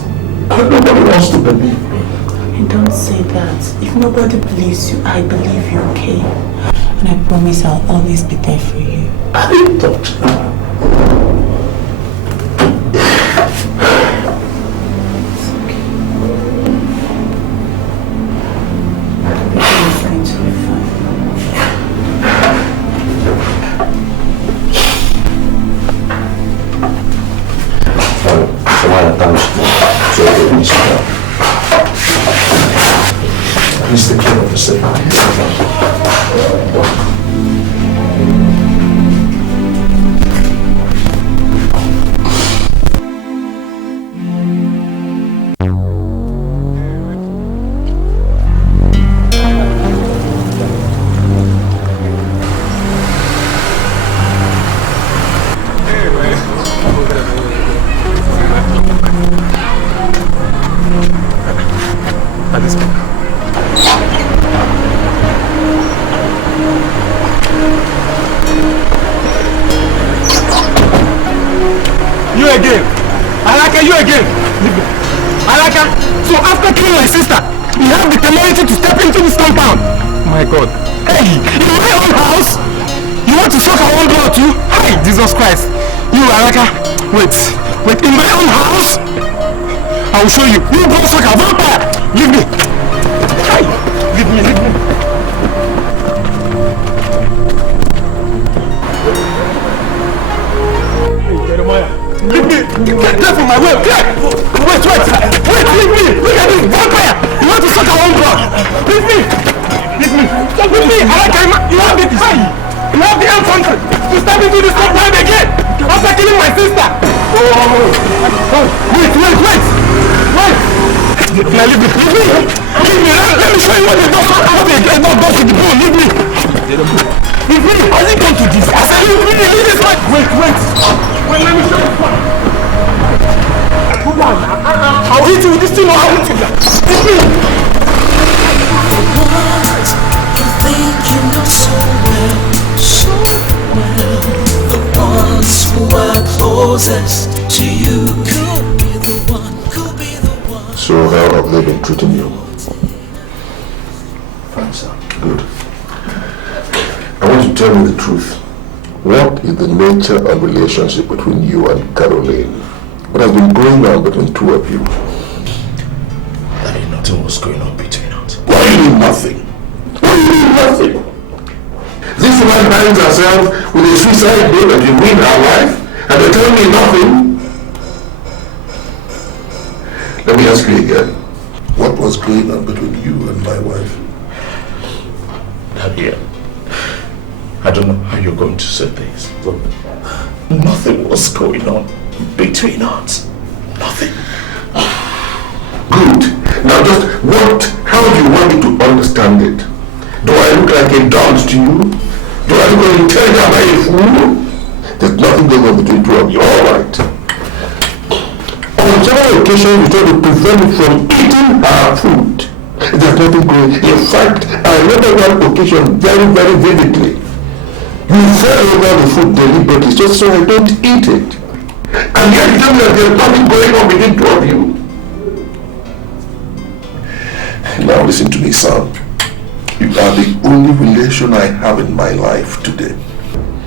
And nobody wants to believe me. And don't say that. If nobody believes you, I believe you, okay? And I promise I'll always be there for you. I didn't touch her. Please take care of yourself. I will show you. You go suck a vampire. Leave me. Hey, leave me. Hey, Jeremiah. Leave me. Get from my way. Wait. Leave me. Look at this vampire. You want to suck our own blood. Leave me. I like you have the time. You have the infantry to step into this compound again. After killing my sister. Wait. Now leave me. Let me show you what the doctor does to the bone. Leave me. Has he come to this? I said leave this one. Wait. Let me show you what. Hold on. I'll hit you with this thing or I'll hit you. Leave me. You think you know so well. The ones who are closest to you could be the one. So how have they been treating you? Fine, sir. Good. I want you to tell me the truth. What is the nature of relationship between you and Caroline? What has been going on between two of you? Daddy, nothing was going on between us. What do you mean nothing? This woman finds herself with a suicide note that you win her life and they tell me nothing? Let me ask you again. What was going on between you and my wife? Daddy, I don't know how you're going to say this, but nothing was going on between us. Nothing. Good. Now how do you want me to understand it? Do I look like a dog to you? Do I look intelligent like a fool? There's nothing going on between two of you. All right. On several occasions, you try to prevent me from eating our food. There's nothing going. In fact, I remember one occasion very, very vividly. You fell over the food deliberately just so I don't eat it. And yet you tell me that there's nothing going on between two of you. Now listen to me, son. You are the only relation I have in my life today.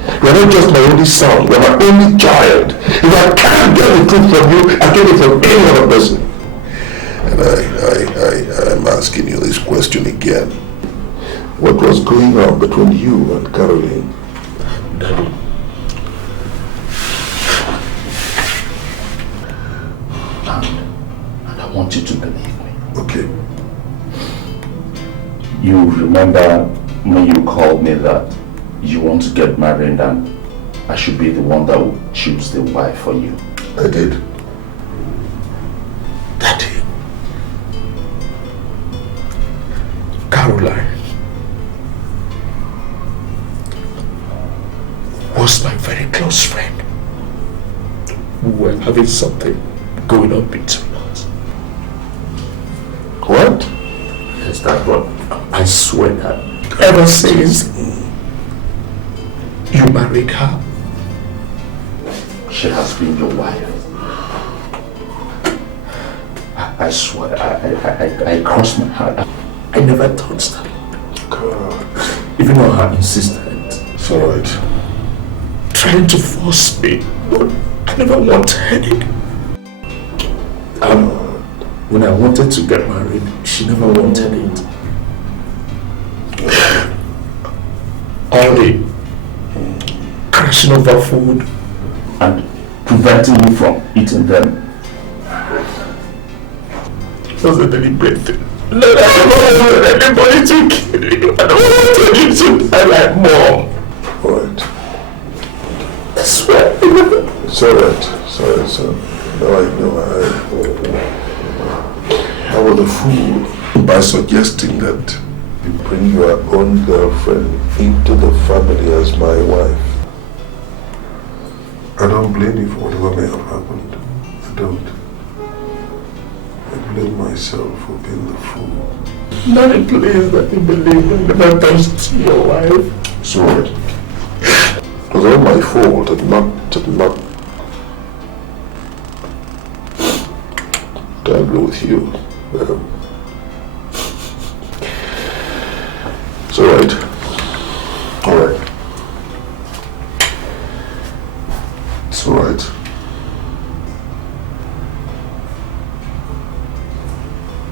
You are not just my only son, you are my only child. If I can't get the truth from you, I get it from any other person. And I am asking you this question again. What was going on between you and Caroline? Daddy. And I want you to believe me. Okay. You remember when you called me that you want to get married and I should be the one that will choose the wife for you? I did. Daddy. Caroline was my very close friend. We were having something going on between us. What? Yes, that's what I swear that ever since you married her, she has been your wife. I swear, I crossed my heart. I never touched her. God. Even though her insisted. It's alright. Trying to force me, but I never wanted it. When I wanted to get married, she never wanted it. All the crashing over food and preventing me from eating them. It was a deliberate thing. Lord, I don't want anybody to kill you. I don't want you to die like Mom. Alright. I swear. It's alright. Sorry, son. Now I know I was a fool by suggesting that you bring your own girlfriend into the family as my wife. I don't blame you for whatever may have happened. I don't. I blame myself for being the fool. Not a place that you believe in never touched your wife. Sorry. It was all my fault and not to agree with you. It's alright. Alright. It's alright.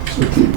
It's okay.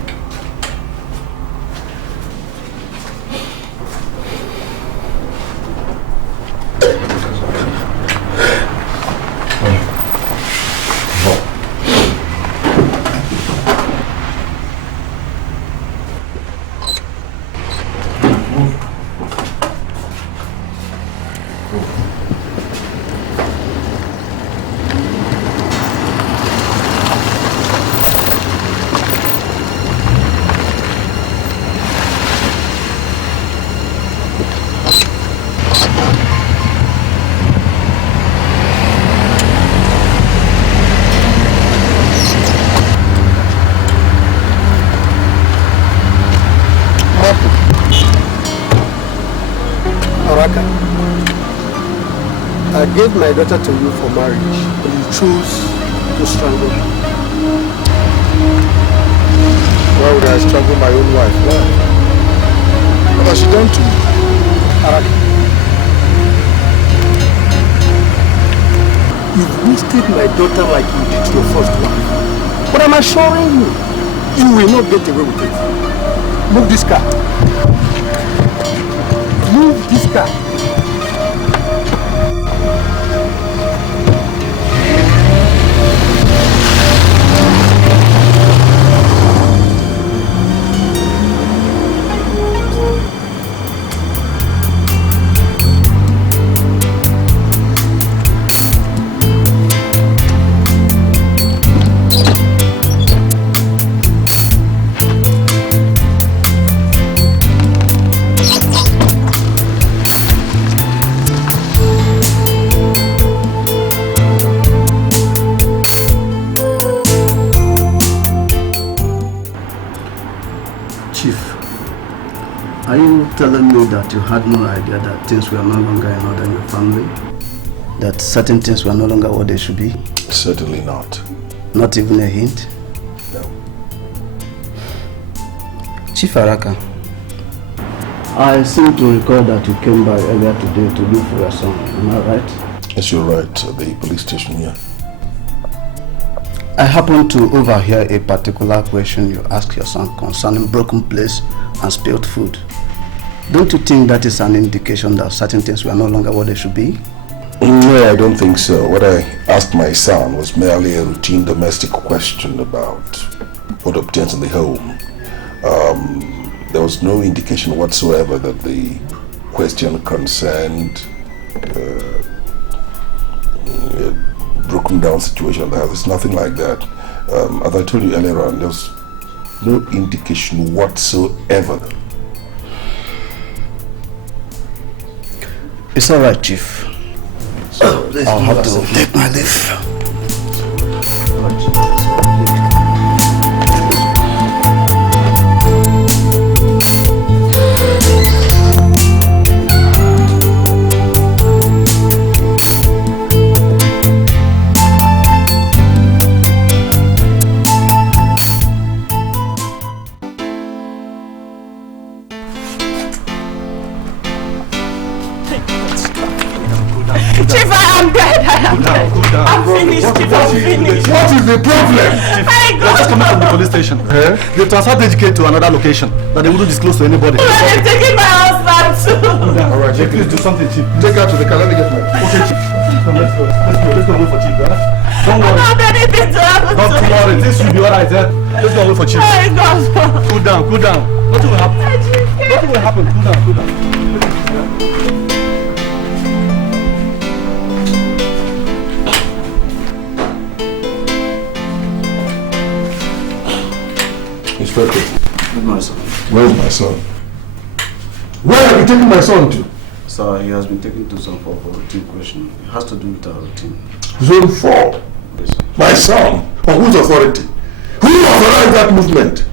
I gave my daughter to you for marriage, but you chose to strangle her. Why would I strangle my own wife? Why? What has she done to you? Araki. You've wasted my daughter like you did your first wife. But I'm assuring you, you will not get away with it. Move this car. Move this car. Telling me that you had no idea that things were no longer in order in your family? That certain things were no longer what they should be? Certainly not. Not even a hint? No. Chief Araka, I seem to recall that you came by earlier today to look for your son. Am I right? Yes, you're right. The police station here. I happened to overhear a particular question you asked your son concerning broken plates and spilled food. Don't you think that is an indication that certain things were no longer what they should be? No, I don't think so. What I asked my son was merely a routine domestic question about what obtains in the home. There was no indication whatsoever that the question concerned a broken down situation in the house. It's nothing like that. As I told you earlier on, there's no indication whatsoever. It's all right, Chief. So I'll have to take my leave. What is the problem? They're just coming from the police station. They transferred the EDOCHIE to another location that they wouldn't disclose to anybody. They're taking my husband too. Alright, please do something, Chief. Take her to the car. Let me get my... Okay, Chief. Let's go wait for Chief, right? Don't worry. I don't want anything to happen to me. Don't worry, this will be alright, eh? Let's go wait for Chief. Hey, God. Cool down. Nothing will happen. Nothing will happen. Cool down. Inspector. Where's my son? Where's my son? Where have you taken my son to? Sir, he has been taken to Zone 4 for routine question. It has to do with our routine. Zone 4? Yes. My son? On whose authority? Who authorized that movement?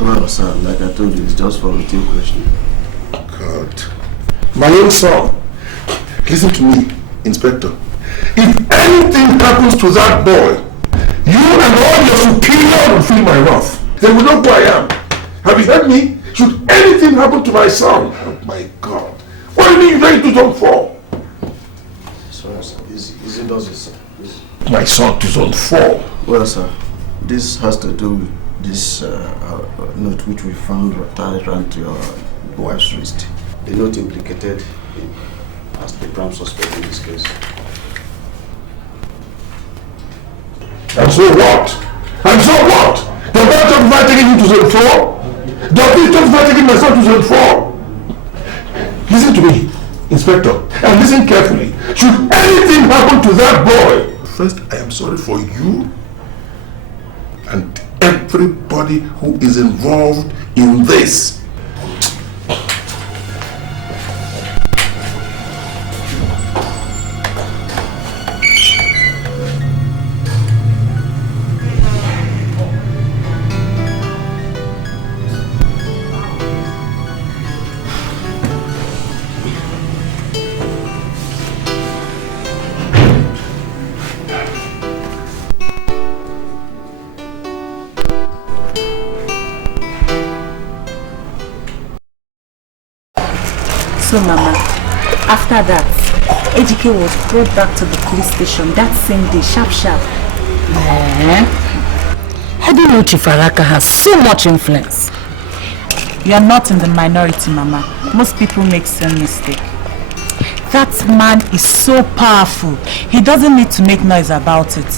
Well, sir, like I told you, it's just for routine question. God. My own son. Listen to me, Inspector. If anything happens to that boy, you and all your superiors will feel my wrath. They will know who I am. Have you heard me? Should anything happen to my son? Oh my God. What do you mean you're going to Zone 4? Sorry, sir. Is it does it, sir? My son to Zone 4. Well, sir, this has to do with this note which we found tied around to your wife's wrist. The note implicated him as the prime suspect in this case. And so what? And so what? Does that justify taking him to Zone 4? Does this justify taking my son to Zone 4? Listen to me, Inspector, and listen carefully. Should anything happen to that boy, first I am sorry for you and everybody who is involved in this. So, Mama, after that, EDOCHIE was brought back to the police station that same day, sharp. I didn't know Chief Araka has so much influence. You are not in the minority, Mama. Most people make same mistake. That man is so powerful. He doesn't need to make noise about it.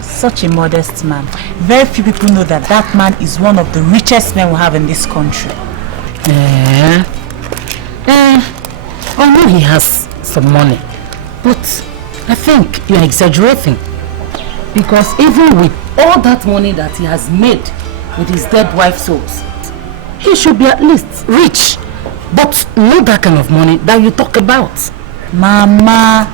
Such a modest man. Very few people know that that man is one of the richest men we have in this country. I know he has some money, but I think you're exaggerating. Because even with all that money that he has made with his dead wife's souls, he should be at least rich, but not that kind of money that you talk about. Mama,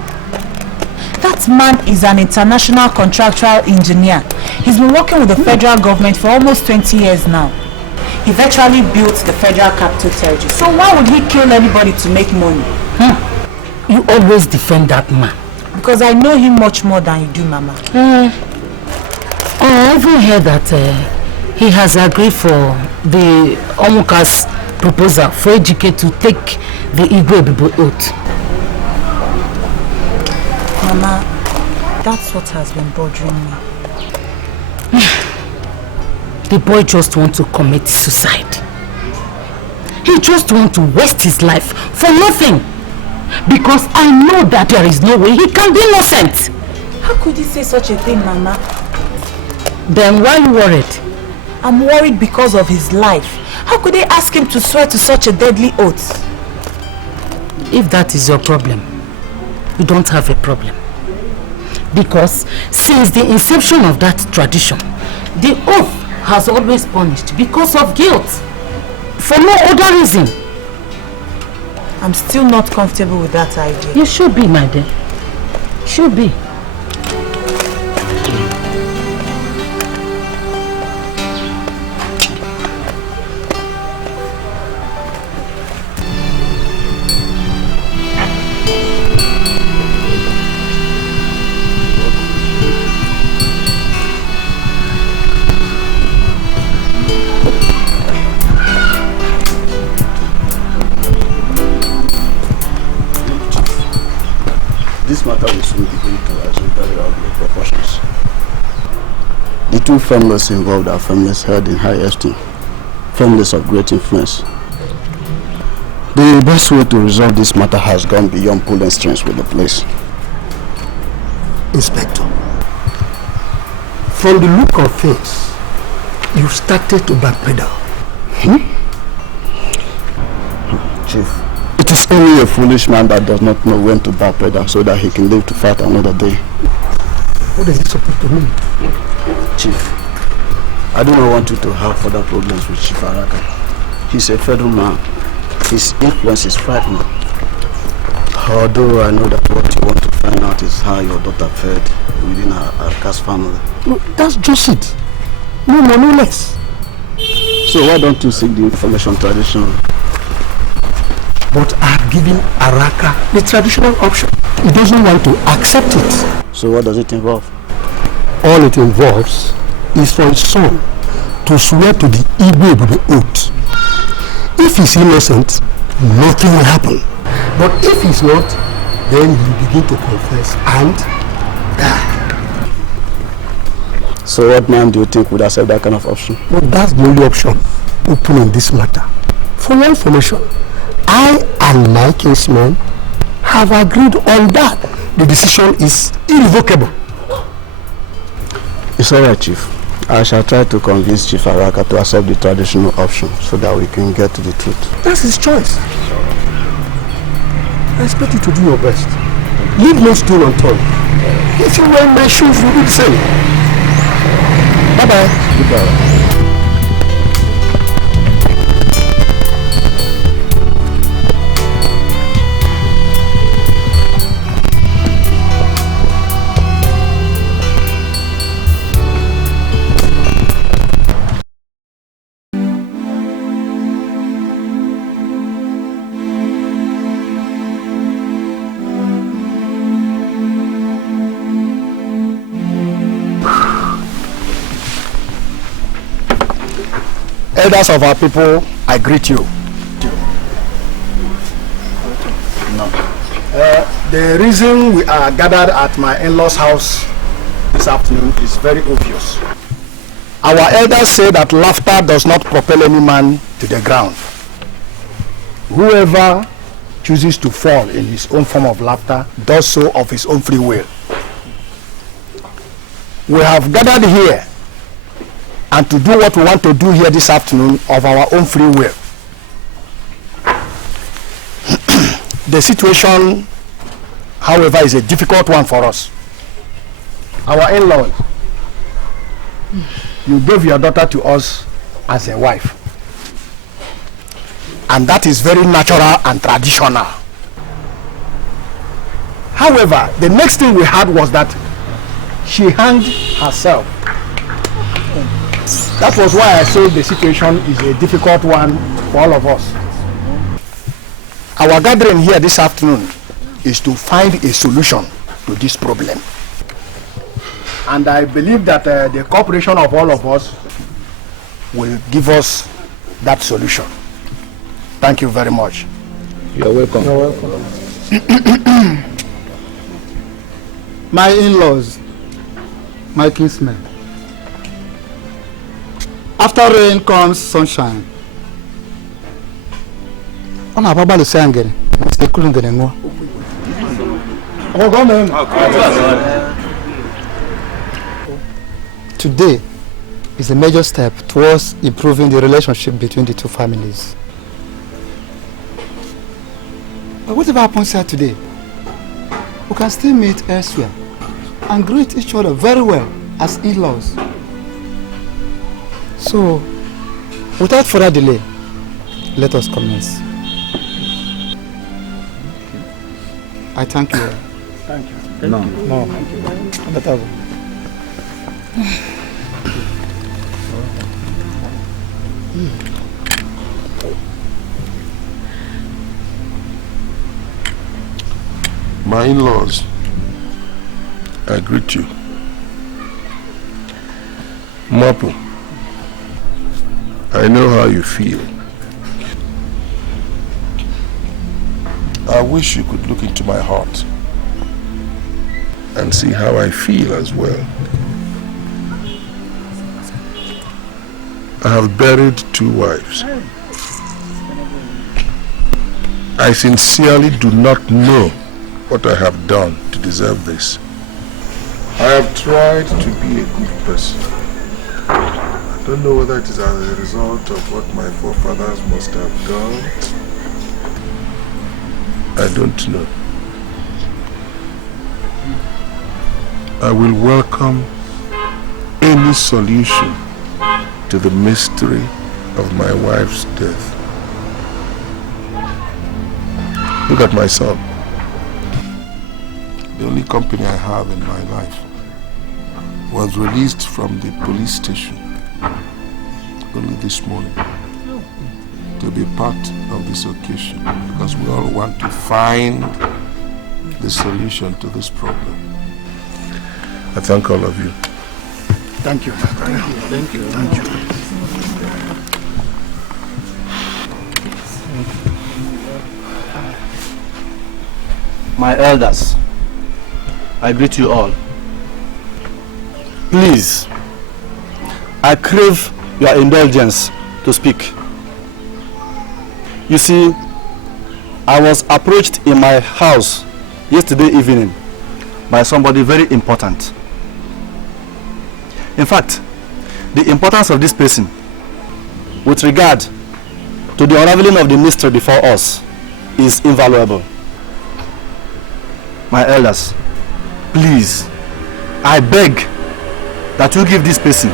that man is an international contractual engineer. He's been working with the federal government for almost 20 years now. He virtually built the federal capital territory. So why would he kill anybody to make money? You always defend that man. Because I know him much more than you do, Mama. I even heard that he has agreed for the ONYIOCHA's proposal for EDOCHIE to take the EDOCHIE oath. Mama, that's what has been bothering me. The boy just wants to commit suicide. He just wants to waste his life for nothing. Because I know that there is no way he can be innocent. How could he say such a thing, Mama? Then why are you worried? I'm worried because of his life. How could they ask him to swear to such a deadly oath? If that is your problem, you don't have a problem. Because since the inception of that tradition, the oath has always punished because of guilt. For no other reason. I'm still not comfortable with that idea. You should be, my dear. Should be. This matter will soon begin to assume very ugly proportions. The two families involved are families held in high esteem, families of great influence. The best way to resolve this matter has gone beyond pulling strings with the police. Inspector, from the look of things, you started to backpedal. Chief, it is only a foolish man that does not know when to backpedal so that he can live to fight another day. What is it supposed to mean? Chief, I do not want you to have further problems with Chief Araka. He's a federal man. His influence is frightening. Although I know that what you want to find out is how your daughter fared within Araka's family. No, that's just it. No more, no less. So why don't you seek the information traditionally? But I have given Araka the traditional option. He doesn't want to accept it. So what does it involve? All it involves is for his son to swear to the Igwe with the oath. If he's innocent, nothing will happen. But if he's not, then he'll begin to confess and die. So what man do you think would accept that kind of option? Well, that's the only option open in this matter. For your information, I and my kinsman have agreed on that. The decision is irrevocable. It's alright, Chief. I shall try to convince Chief Araka to accept the traditional option so that we can get to the truth. That's his choice. I expect you to do your best. Leave no stone unturned. If you were in my shoes, you would do the same. Bye-bye. Goodbye. Elders of our people, I greet you. The reason we are gathered at my in-laws' house this afternoon is very obvious. Our elders say that laughter does not propel any man to the ground. Whoever chooses to fall in his own form of laughter does so of his own free will. We have gathered here and to do what we want to do here this afternoon of our own free will. The situation, however, is a difficult one for us. Our in-laws, you gave your daughter to us as a wife. And that is very natural and traditional. However, the next thing we had was that she hanged herself. That was why I said the situation is a difficult one for all of us. Our gathering here this afternoon is to find a solution to this problem. And I believe that the cooperation of all of us will give us that solution. Thank you very much. You're welcome. You're welcome. My in-laws, my kinsmen. After rain comes sunshine. Today is a major step towards improving the relationship between the two families. But whatever happens here today, we can still meet elsewhere and greet each other very well as in-laws. So, without further delay, let us commence. I thank you. Thank you. No. Thank you. Better go. My in-laws, I greet you. Mapu, I know how you feel. I wish you could look into my heart and see how I feel as well. I have buried 2 wives. I sincerely do not know what I have done to deserve this. I have tried to be a good person. I don't know whether it is as a result of what my forefathers must have done. I don't know. I will welcome any solution to the mystery of my wife's death. Look at my son. The only company I have in my life was released from the police station only this morning to be part of this occasion, because we all want to find the solution to this problem. I thank all of you. Thank you. Thank you. Thank you. Thank you. My elders, I greet you all. Please, I crave your indulgence to speak. You see, I was approached in my house yesterday evening by somebody very important. In fact, the importance of this person with regard to the unraveling of the mystery before us is invaluable. My elders, please, I beg that you give this person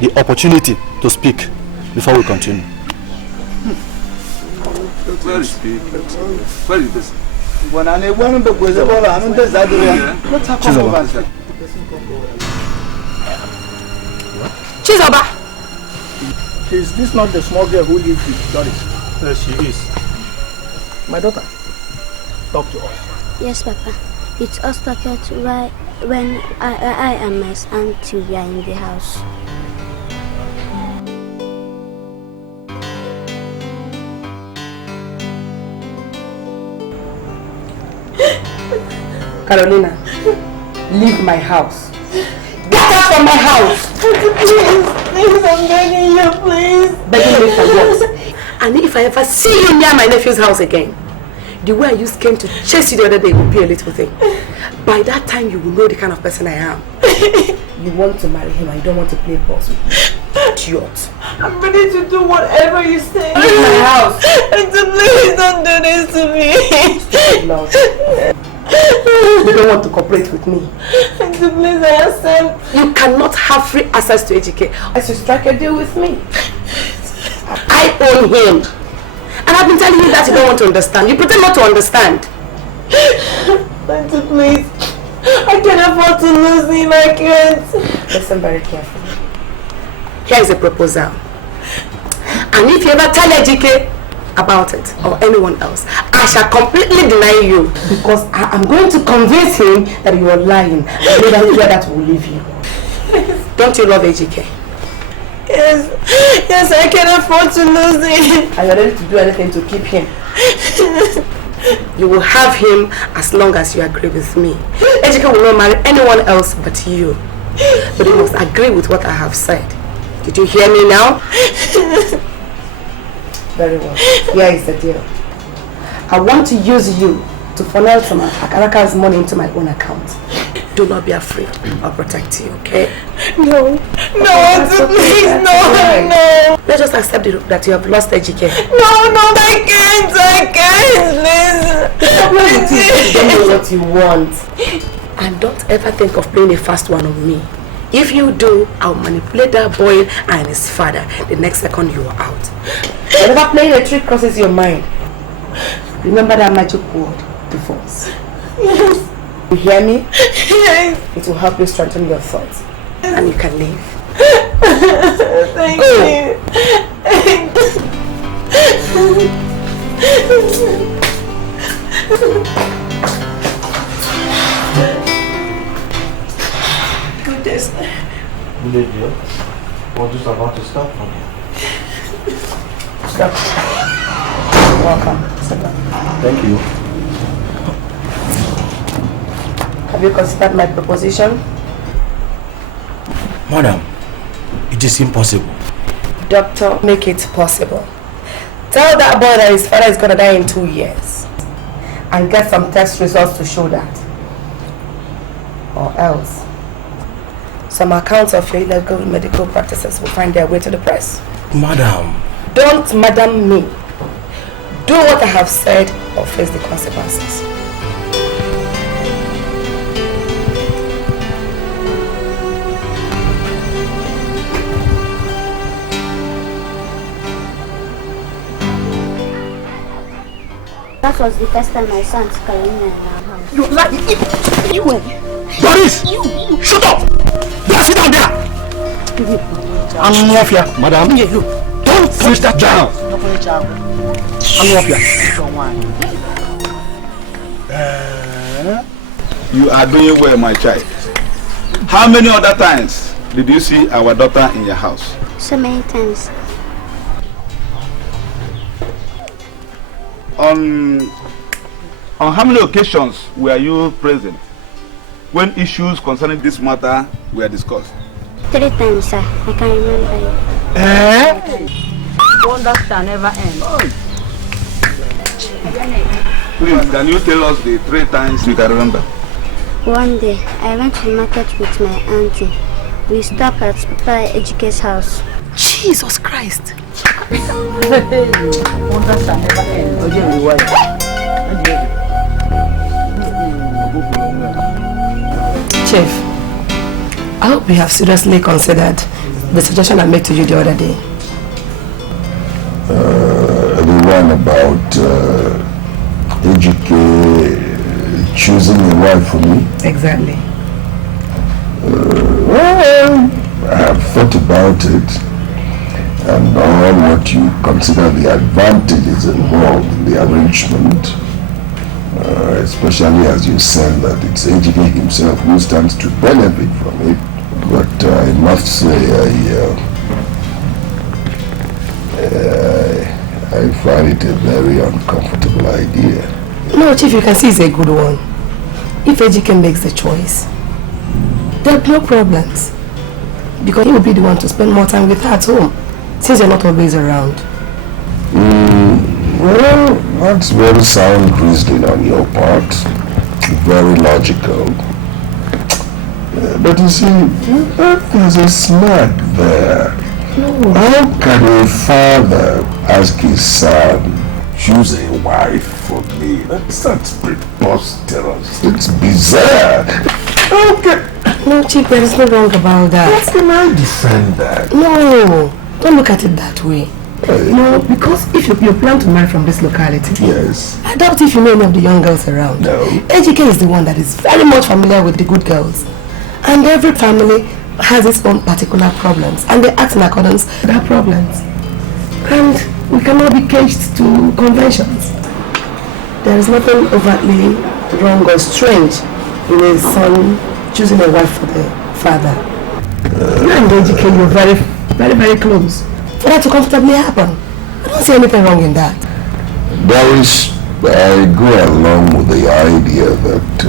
the opportunity to speak before we continue. Where is this? Chizoba! Is this not the small girl who lives with Doris? Yes, she is. My daughter, talk to us. Yes, Papa. It all started right when I and my auntie were in the house. Carolina, leave my house. Get out from my house! Please, I'm begging you, please. Begging me for what? And if I ever see you near my nephew's house again, the way I used came to chase you the other day will be a little thing. By that time, you will know the kind of person I am. You want to marry him and you don't want to play boss with me. Idiot. I'm ready to do whatever you say. Leave my house. Please don't do this to me. Love. You don't want to cooperate with me. Please, I accept. You cannot have free access to EDOCHIE as you strike a deal with me. I own him. And I've been telling you that you don't want to understand. You pretend not to understand. Please. I can't afford to lose him. I can't. Listen very carefully. Here is a proposal. And if you ever tell EDOCHIE about it or anyone else, I shall completely deny you, because I am going to convince him that you are lying and later that will leave you. Don't you love EDOCHIE? Yes, I can afford to lose him. Are you ready to do anything to keep him? You will have him as long as you agree with me. EDOCHIE will not marry anyone else but you. But you must agree with what I have said. Did you hear me now? Very well. Here is the deal. I want to use you to funnel some of Akaraka's money into my own account. Do not be afraid. I'll protect you, okay? No, please, no. Let's just accept that you have lost EDOCHIE. No, I can't, please. The problem with you is you don't know what you want. And don't ever think of playing a fast one on me. If you do, I'll manipulate that boy and his father the next second you are out. Whenever playing a trick crosses your mind, remember that magic word, divorce. Yes. You hear me? Yes. It will help you strengthen your thoughts. And you can leave. Thank you. Goodness. Good deal. We're just about to start. Okay. Stop. Welcome. Sit down. Thank you. Have you considered my proposition? Madam, it is impossible. Doctor, make it possible. Tell that boy that his father is going to die in 2 years. and get some test results to show that. Or else, some accounts of your illegal medical practices will find their way to the press. Madam. Don't madam me. Do what I have said or face the consequences. That was the first time I saw Kolina in our house. You like you. Doris! You! Shut up! There, sit down there! I'm off here, madam. Don't push that down! I'm off here. You are doing well, my child. How many other times did you see our daughter in your house? So many times. On how many occasions were you present when issues concerning this matter were discussed? 3 times, sir. I can remember it. Wonder shall never end. Please, can you tell us the 3 times you can remember? One day, I went to the market with my auntie. We stopped at Papa Ejike's house. Jesus Christ! Wonder shall never end. Chief, I hope you have seriously considered the suggestion I made to you the other day. The one about Ejike choosing a wife for me? Exactly. Well, I have thought about it and all what you consider the advantages involved in the arrangement, especially as you said that it's Ejike himself who stands to benefit from it. But I must say I find it a very uncomfortable idea. No, Chief, you can see it's a good one. If Ejike makes the choice, there'll be no problems. Because he will be the one to spend more time with her at home, since you're not always around. Well, that's very sound reasoning on your part. Very logical. But you see, there's a snag there. No. How can a father ask his son, choose a wife for me? That's preposterous. It's bizarre. Okay. No, Chief, there is no wrong about that. How can I defend that? No, don't look at it that way. No, because if you plan to marry from this locality, yes, I doubt if you know any of the young girls around. No. Ejike is the one that is very much familiar with the good girls. And every family has its own particular problems, and they act in accordance with their problems. And we cannot be caged to conventions. There is nothing overtly wrong or strange in a son choosing a wife for the father. You and Ejike, you're very, very, very close. For that to comfortably happen, I don't see anything wrong in that. Doris, I go along with the idea that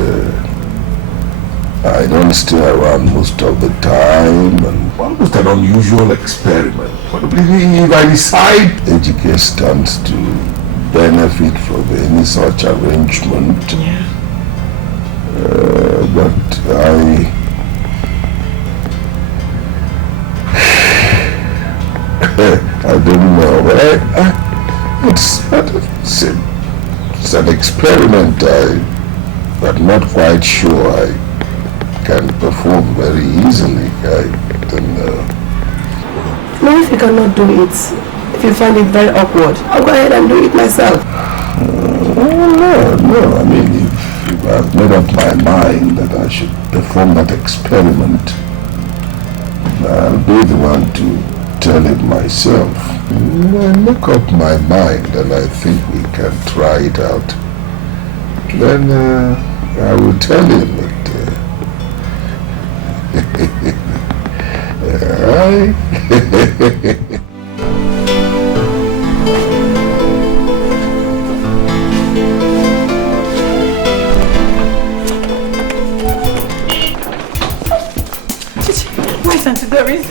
I don't stay around most of the time, and almost an unusual experiment. But if I decide Ejike stands to benefit from any such arrangement, but I don't know. It's an experiment. I'm not quite sure I can perform very easily. I don't know. No, if you cannot do it, if you find it very awkward, I'll go ahead and do it myself. No. I mean, if I've made up my mind that I should perform that experiment, I'll be the one to tell him myself. I make up my mind and I think we can try it out. Then I will tell him that Where's Auntie Doris?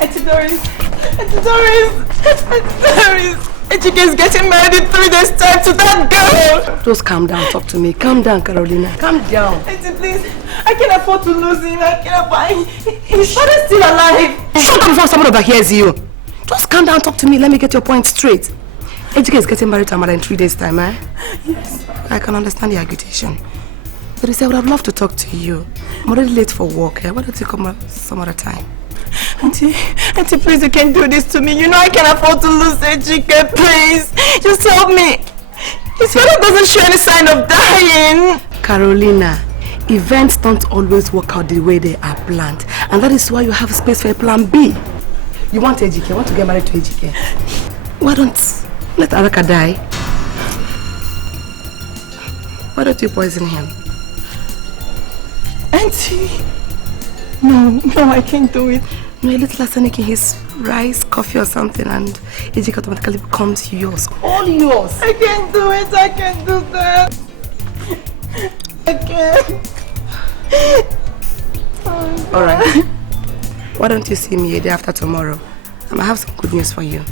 Auntie Doris! Auntie Doris! Auntie Doris! Ejike is getting married in 3 days' time to that girl. Just calm down, talk to me. Calm down, Carolina. Calm down. Auntie, please. I can't afford to lose him. I can't afford. His father's still alive. Shut up before someone overhears you. Just calm down, talk to me. Let me get your point straight. Ejike is getting married to Amara in 3 days' time, eh? Yes. I can understand the agitation. But I would have loved to talk to you. I'm already late for work. Eh? Why don't you come some other time? Auntie, please, you can't do this to me. You know I can't afford to lose Ejike, please. Just help me. His father doesn't show any sign of dying. Carolina, events don't always work out the way they are planned. And that is why you have space for a plan B. You want Ejike, you want to get married to Ejike. Why don't let Araka die? Why don't you poison him? Auntie, no, I can't do it. No, a little arsenic in his rice, coffee or something, and Ejike automatically becomes yours. All yours. I can't do it. I can't do that. I can't. Alright. Why don't you see me a day after tomorrow? I might have some good news for you.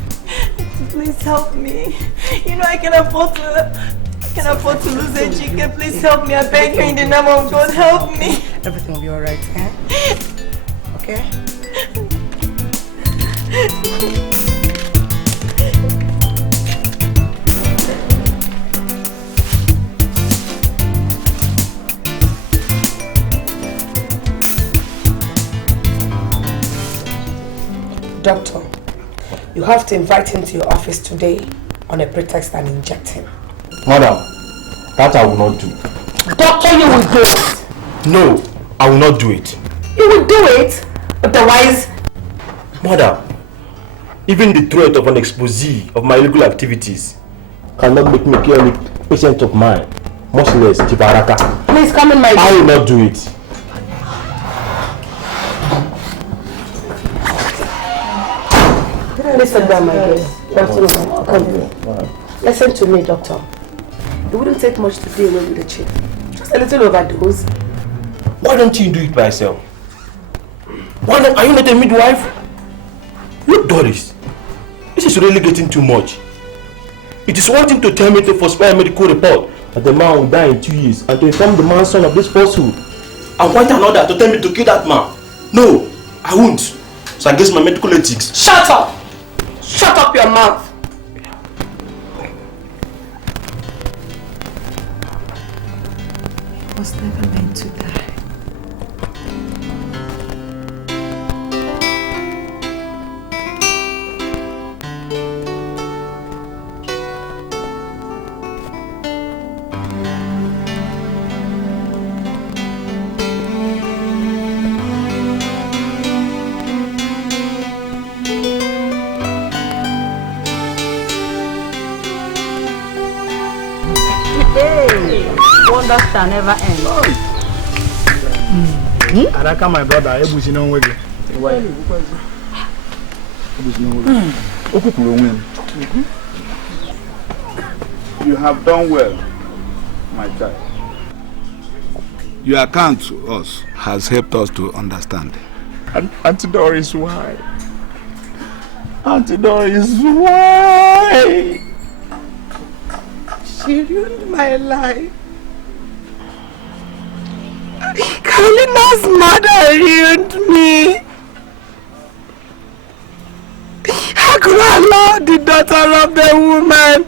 Please help me. You know I can afford to lose Ejike. Please help me. I beg you in the name of God. Help me. Everything will be alright, eh? Okay? Doctor, you have to invite him to your office today on a pretext and inject him. Madam, that I will not do. Doctor, you will do it. No, I will not do it. You will do it? Otherwise... Madam, even the threat of an expose of my illegal activities cannot make me kill any patient of mine, much less Chibaraka. Please come in my room. I will not do it. Listen down, my dear. Listen to me, doctor. It wouldn't take much to deal with the chief. Just a little overdose. Why don't you do it by yourself? Why not? Are you not a midwife? Look, Doris, this is really getting too much. It is one thing to tell me to falsify a medical report that the man will die in 2 years and to inform the man's son of this falsehood. And quite another to tell me to kill that man. No, I won't. It's against my medical ethics. Shut up! Shut up your mouth! He was never meant to die. Wonders shall never end. Araka, my brother, You have done well, my child. Your account to us has helped us to understand. And Auntie Doris, why? Auntie Doris, why? She ruined my life. Kolina's mother ruined me. How could I allow the daughter of the woman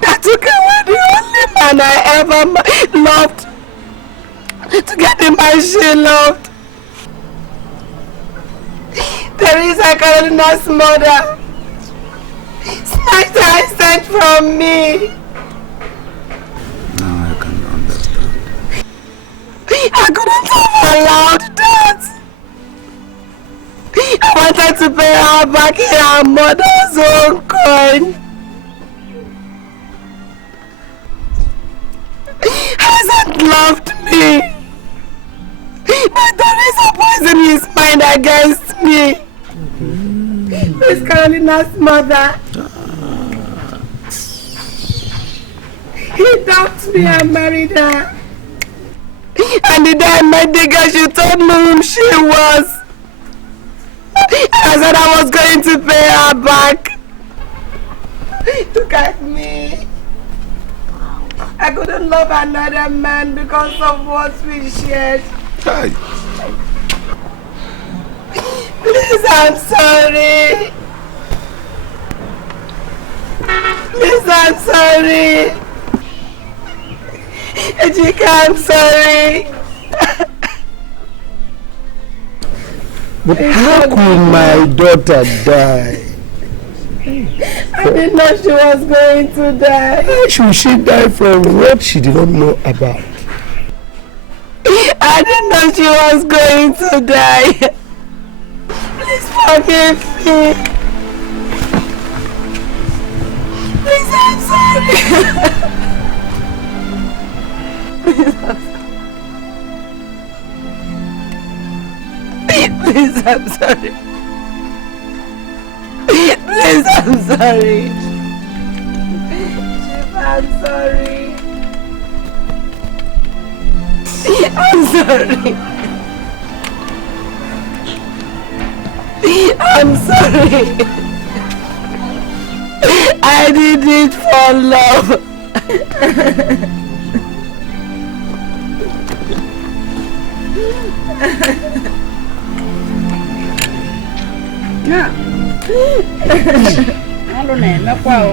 that took away the only man I ever loved to get the man she loved? Teresa, Kolina's mother, snatched her sent from me. Now I can understand. I couldn't have allowed that. I wanted to pay her back in her mother's own coin. Hasn't loved me. But Teresa poisoned his mind against me. Miss Kolina's mother. He dumped me and married her. And the day I met the girl, she told me whom she was. I said I was going to pay her back. Look at me. I couldn't love another man because of what we shared. Hey. Please, I'm sorry. Please, I'm sorry. Ejika, I'm sorry. But how could my daughter die? I didn't know she was going to die. Why should she die from what she did not know about? I didn't know she was going to die. Please forgive me. Please, I'm sorry. Please, I'm sorry. Please, I'm sorry. I'm sorry. I'm sorry. I'm sorry. I did it for love. Yeah. I don't know. Not well.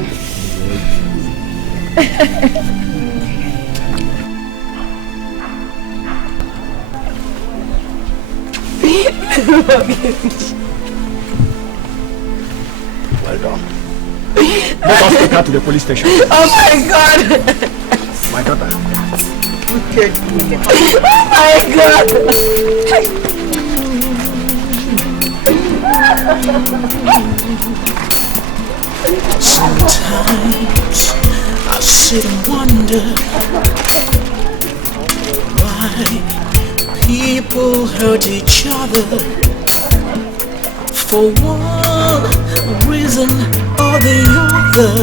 Well done. Let us take her to the police station. Oh my God! My daughter. Okay. Oh my God! Sometimes I sit and wonder why people hurt each other for one reason or the other.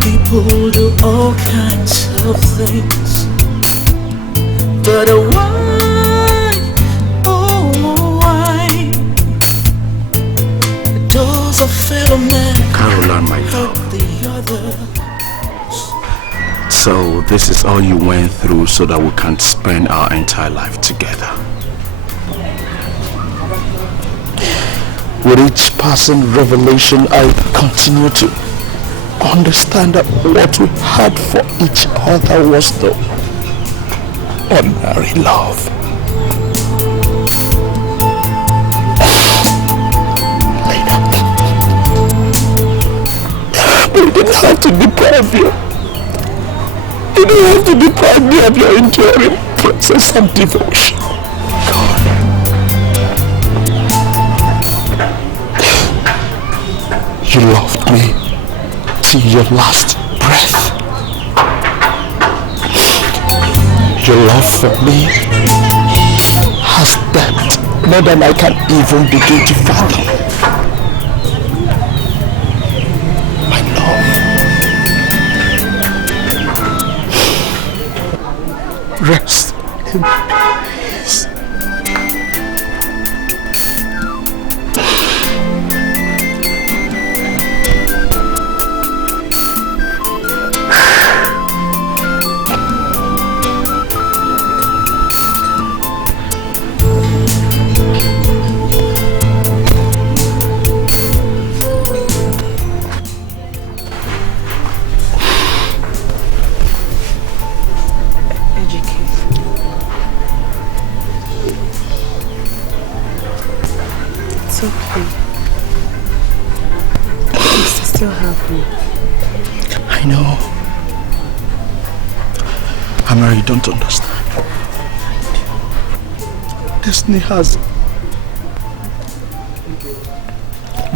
People do all kinds of things, but why, oh why does a fellow man Caroline, my hurt the other? So this is all you went through so that we can spend our entire life together. With each passing revelation, I continue to understand that what we had for each other was the ordinary love. We didn't have to deprive you. You don't have to deprive me of your enduring presence and devotion. You loved me till your last breath. Your love for me has depth more than I can even begin to fathom. My love. Rest in peace. I know. Amara, you don't understand. Destiny has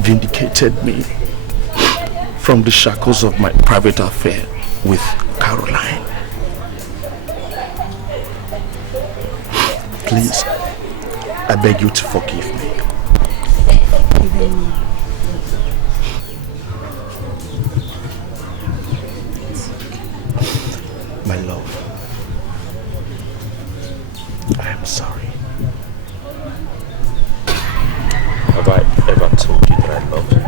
vindicated me from the shackles of my private affair with Caroline. Please, I beg you to forgive me. My love, I am sorry. Have I ever told you that I love you?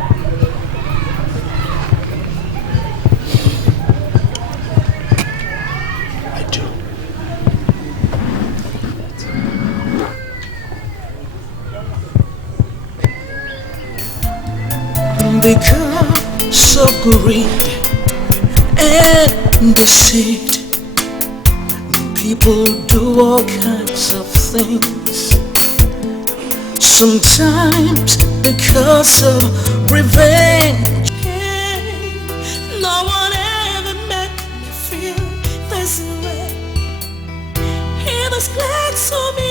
because of greed and deceit. People do all kinds of things. Sometimes because of revenge. No one ever made me feel this way. He was glad to me.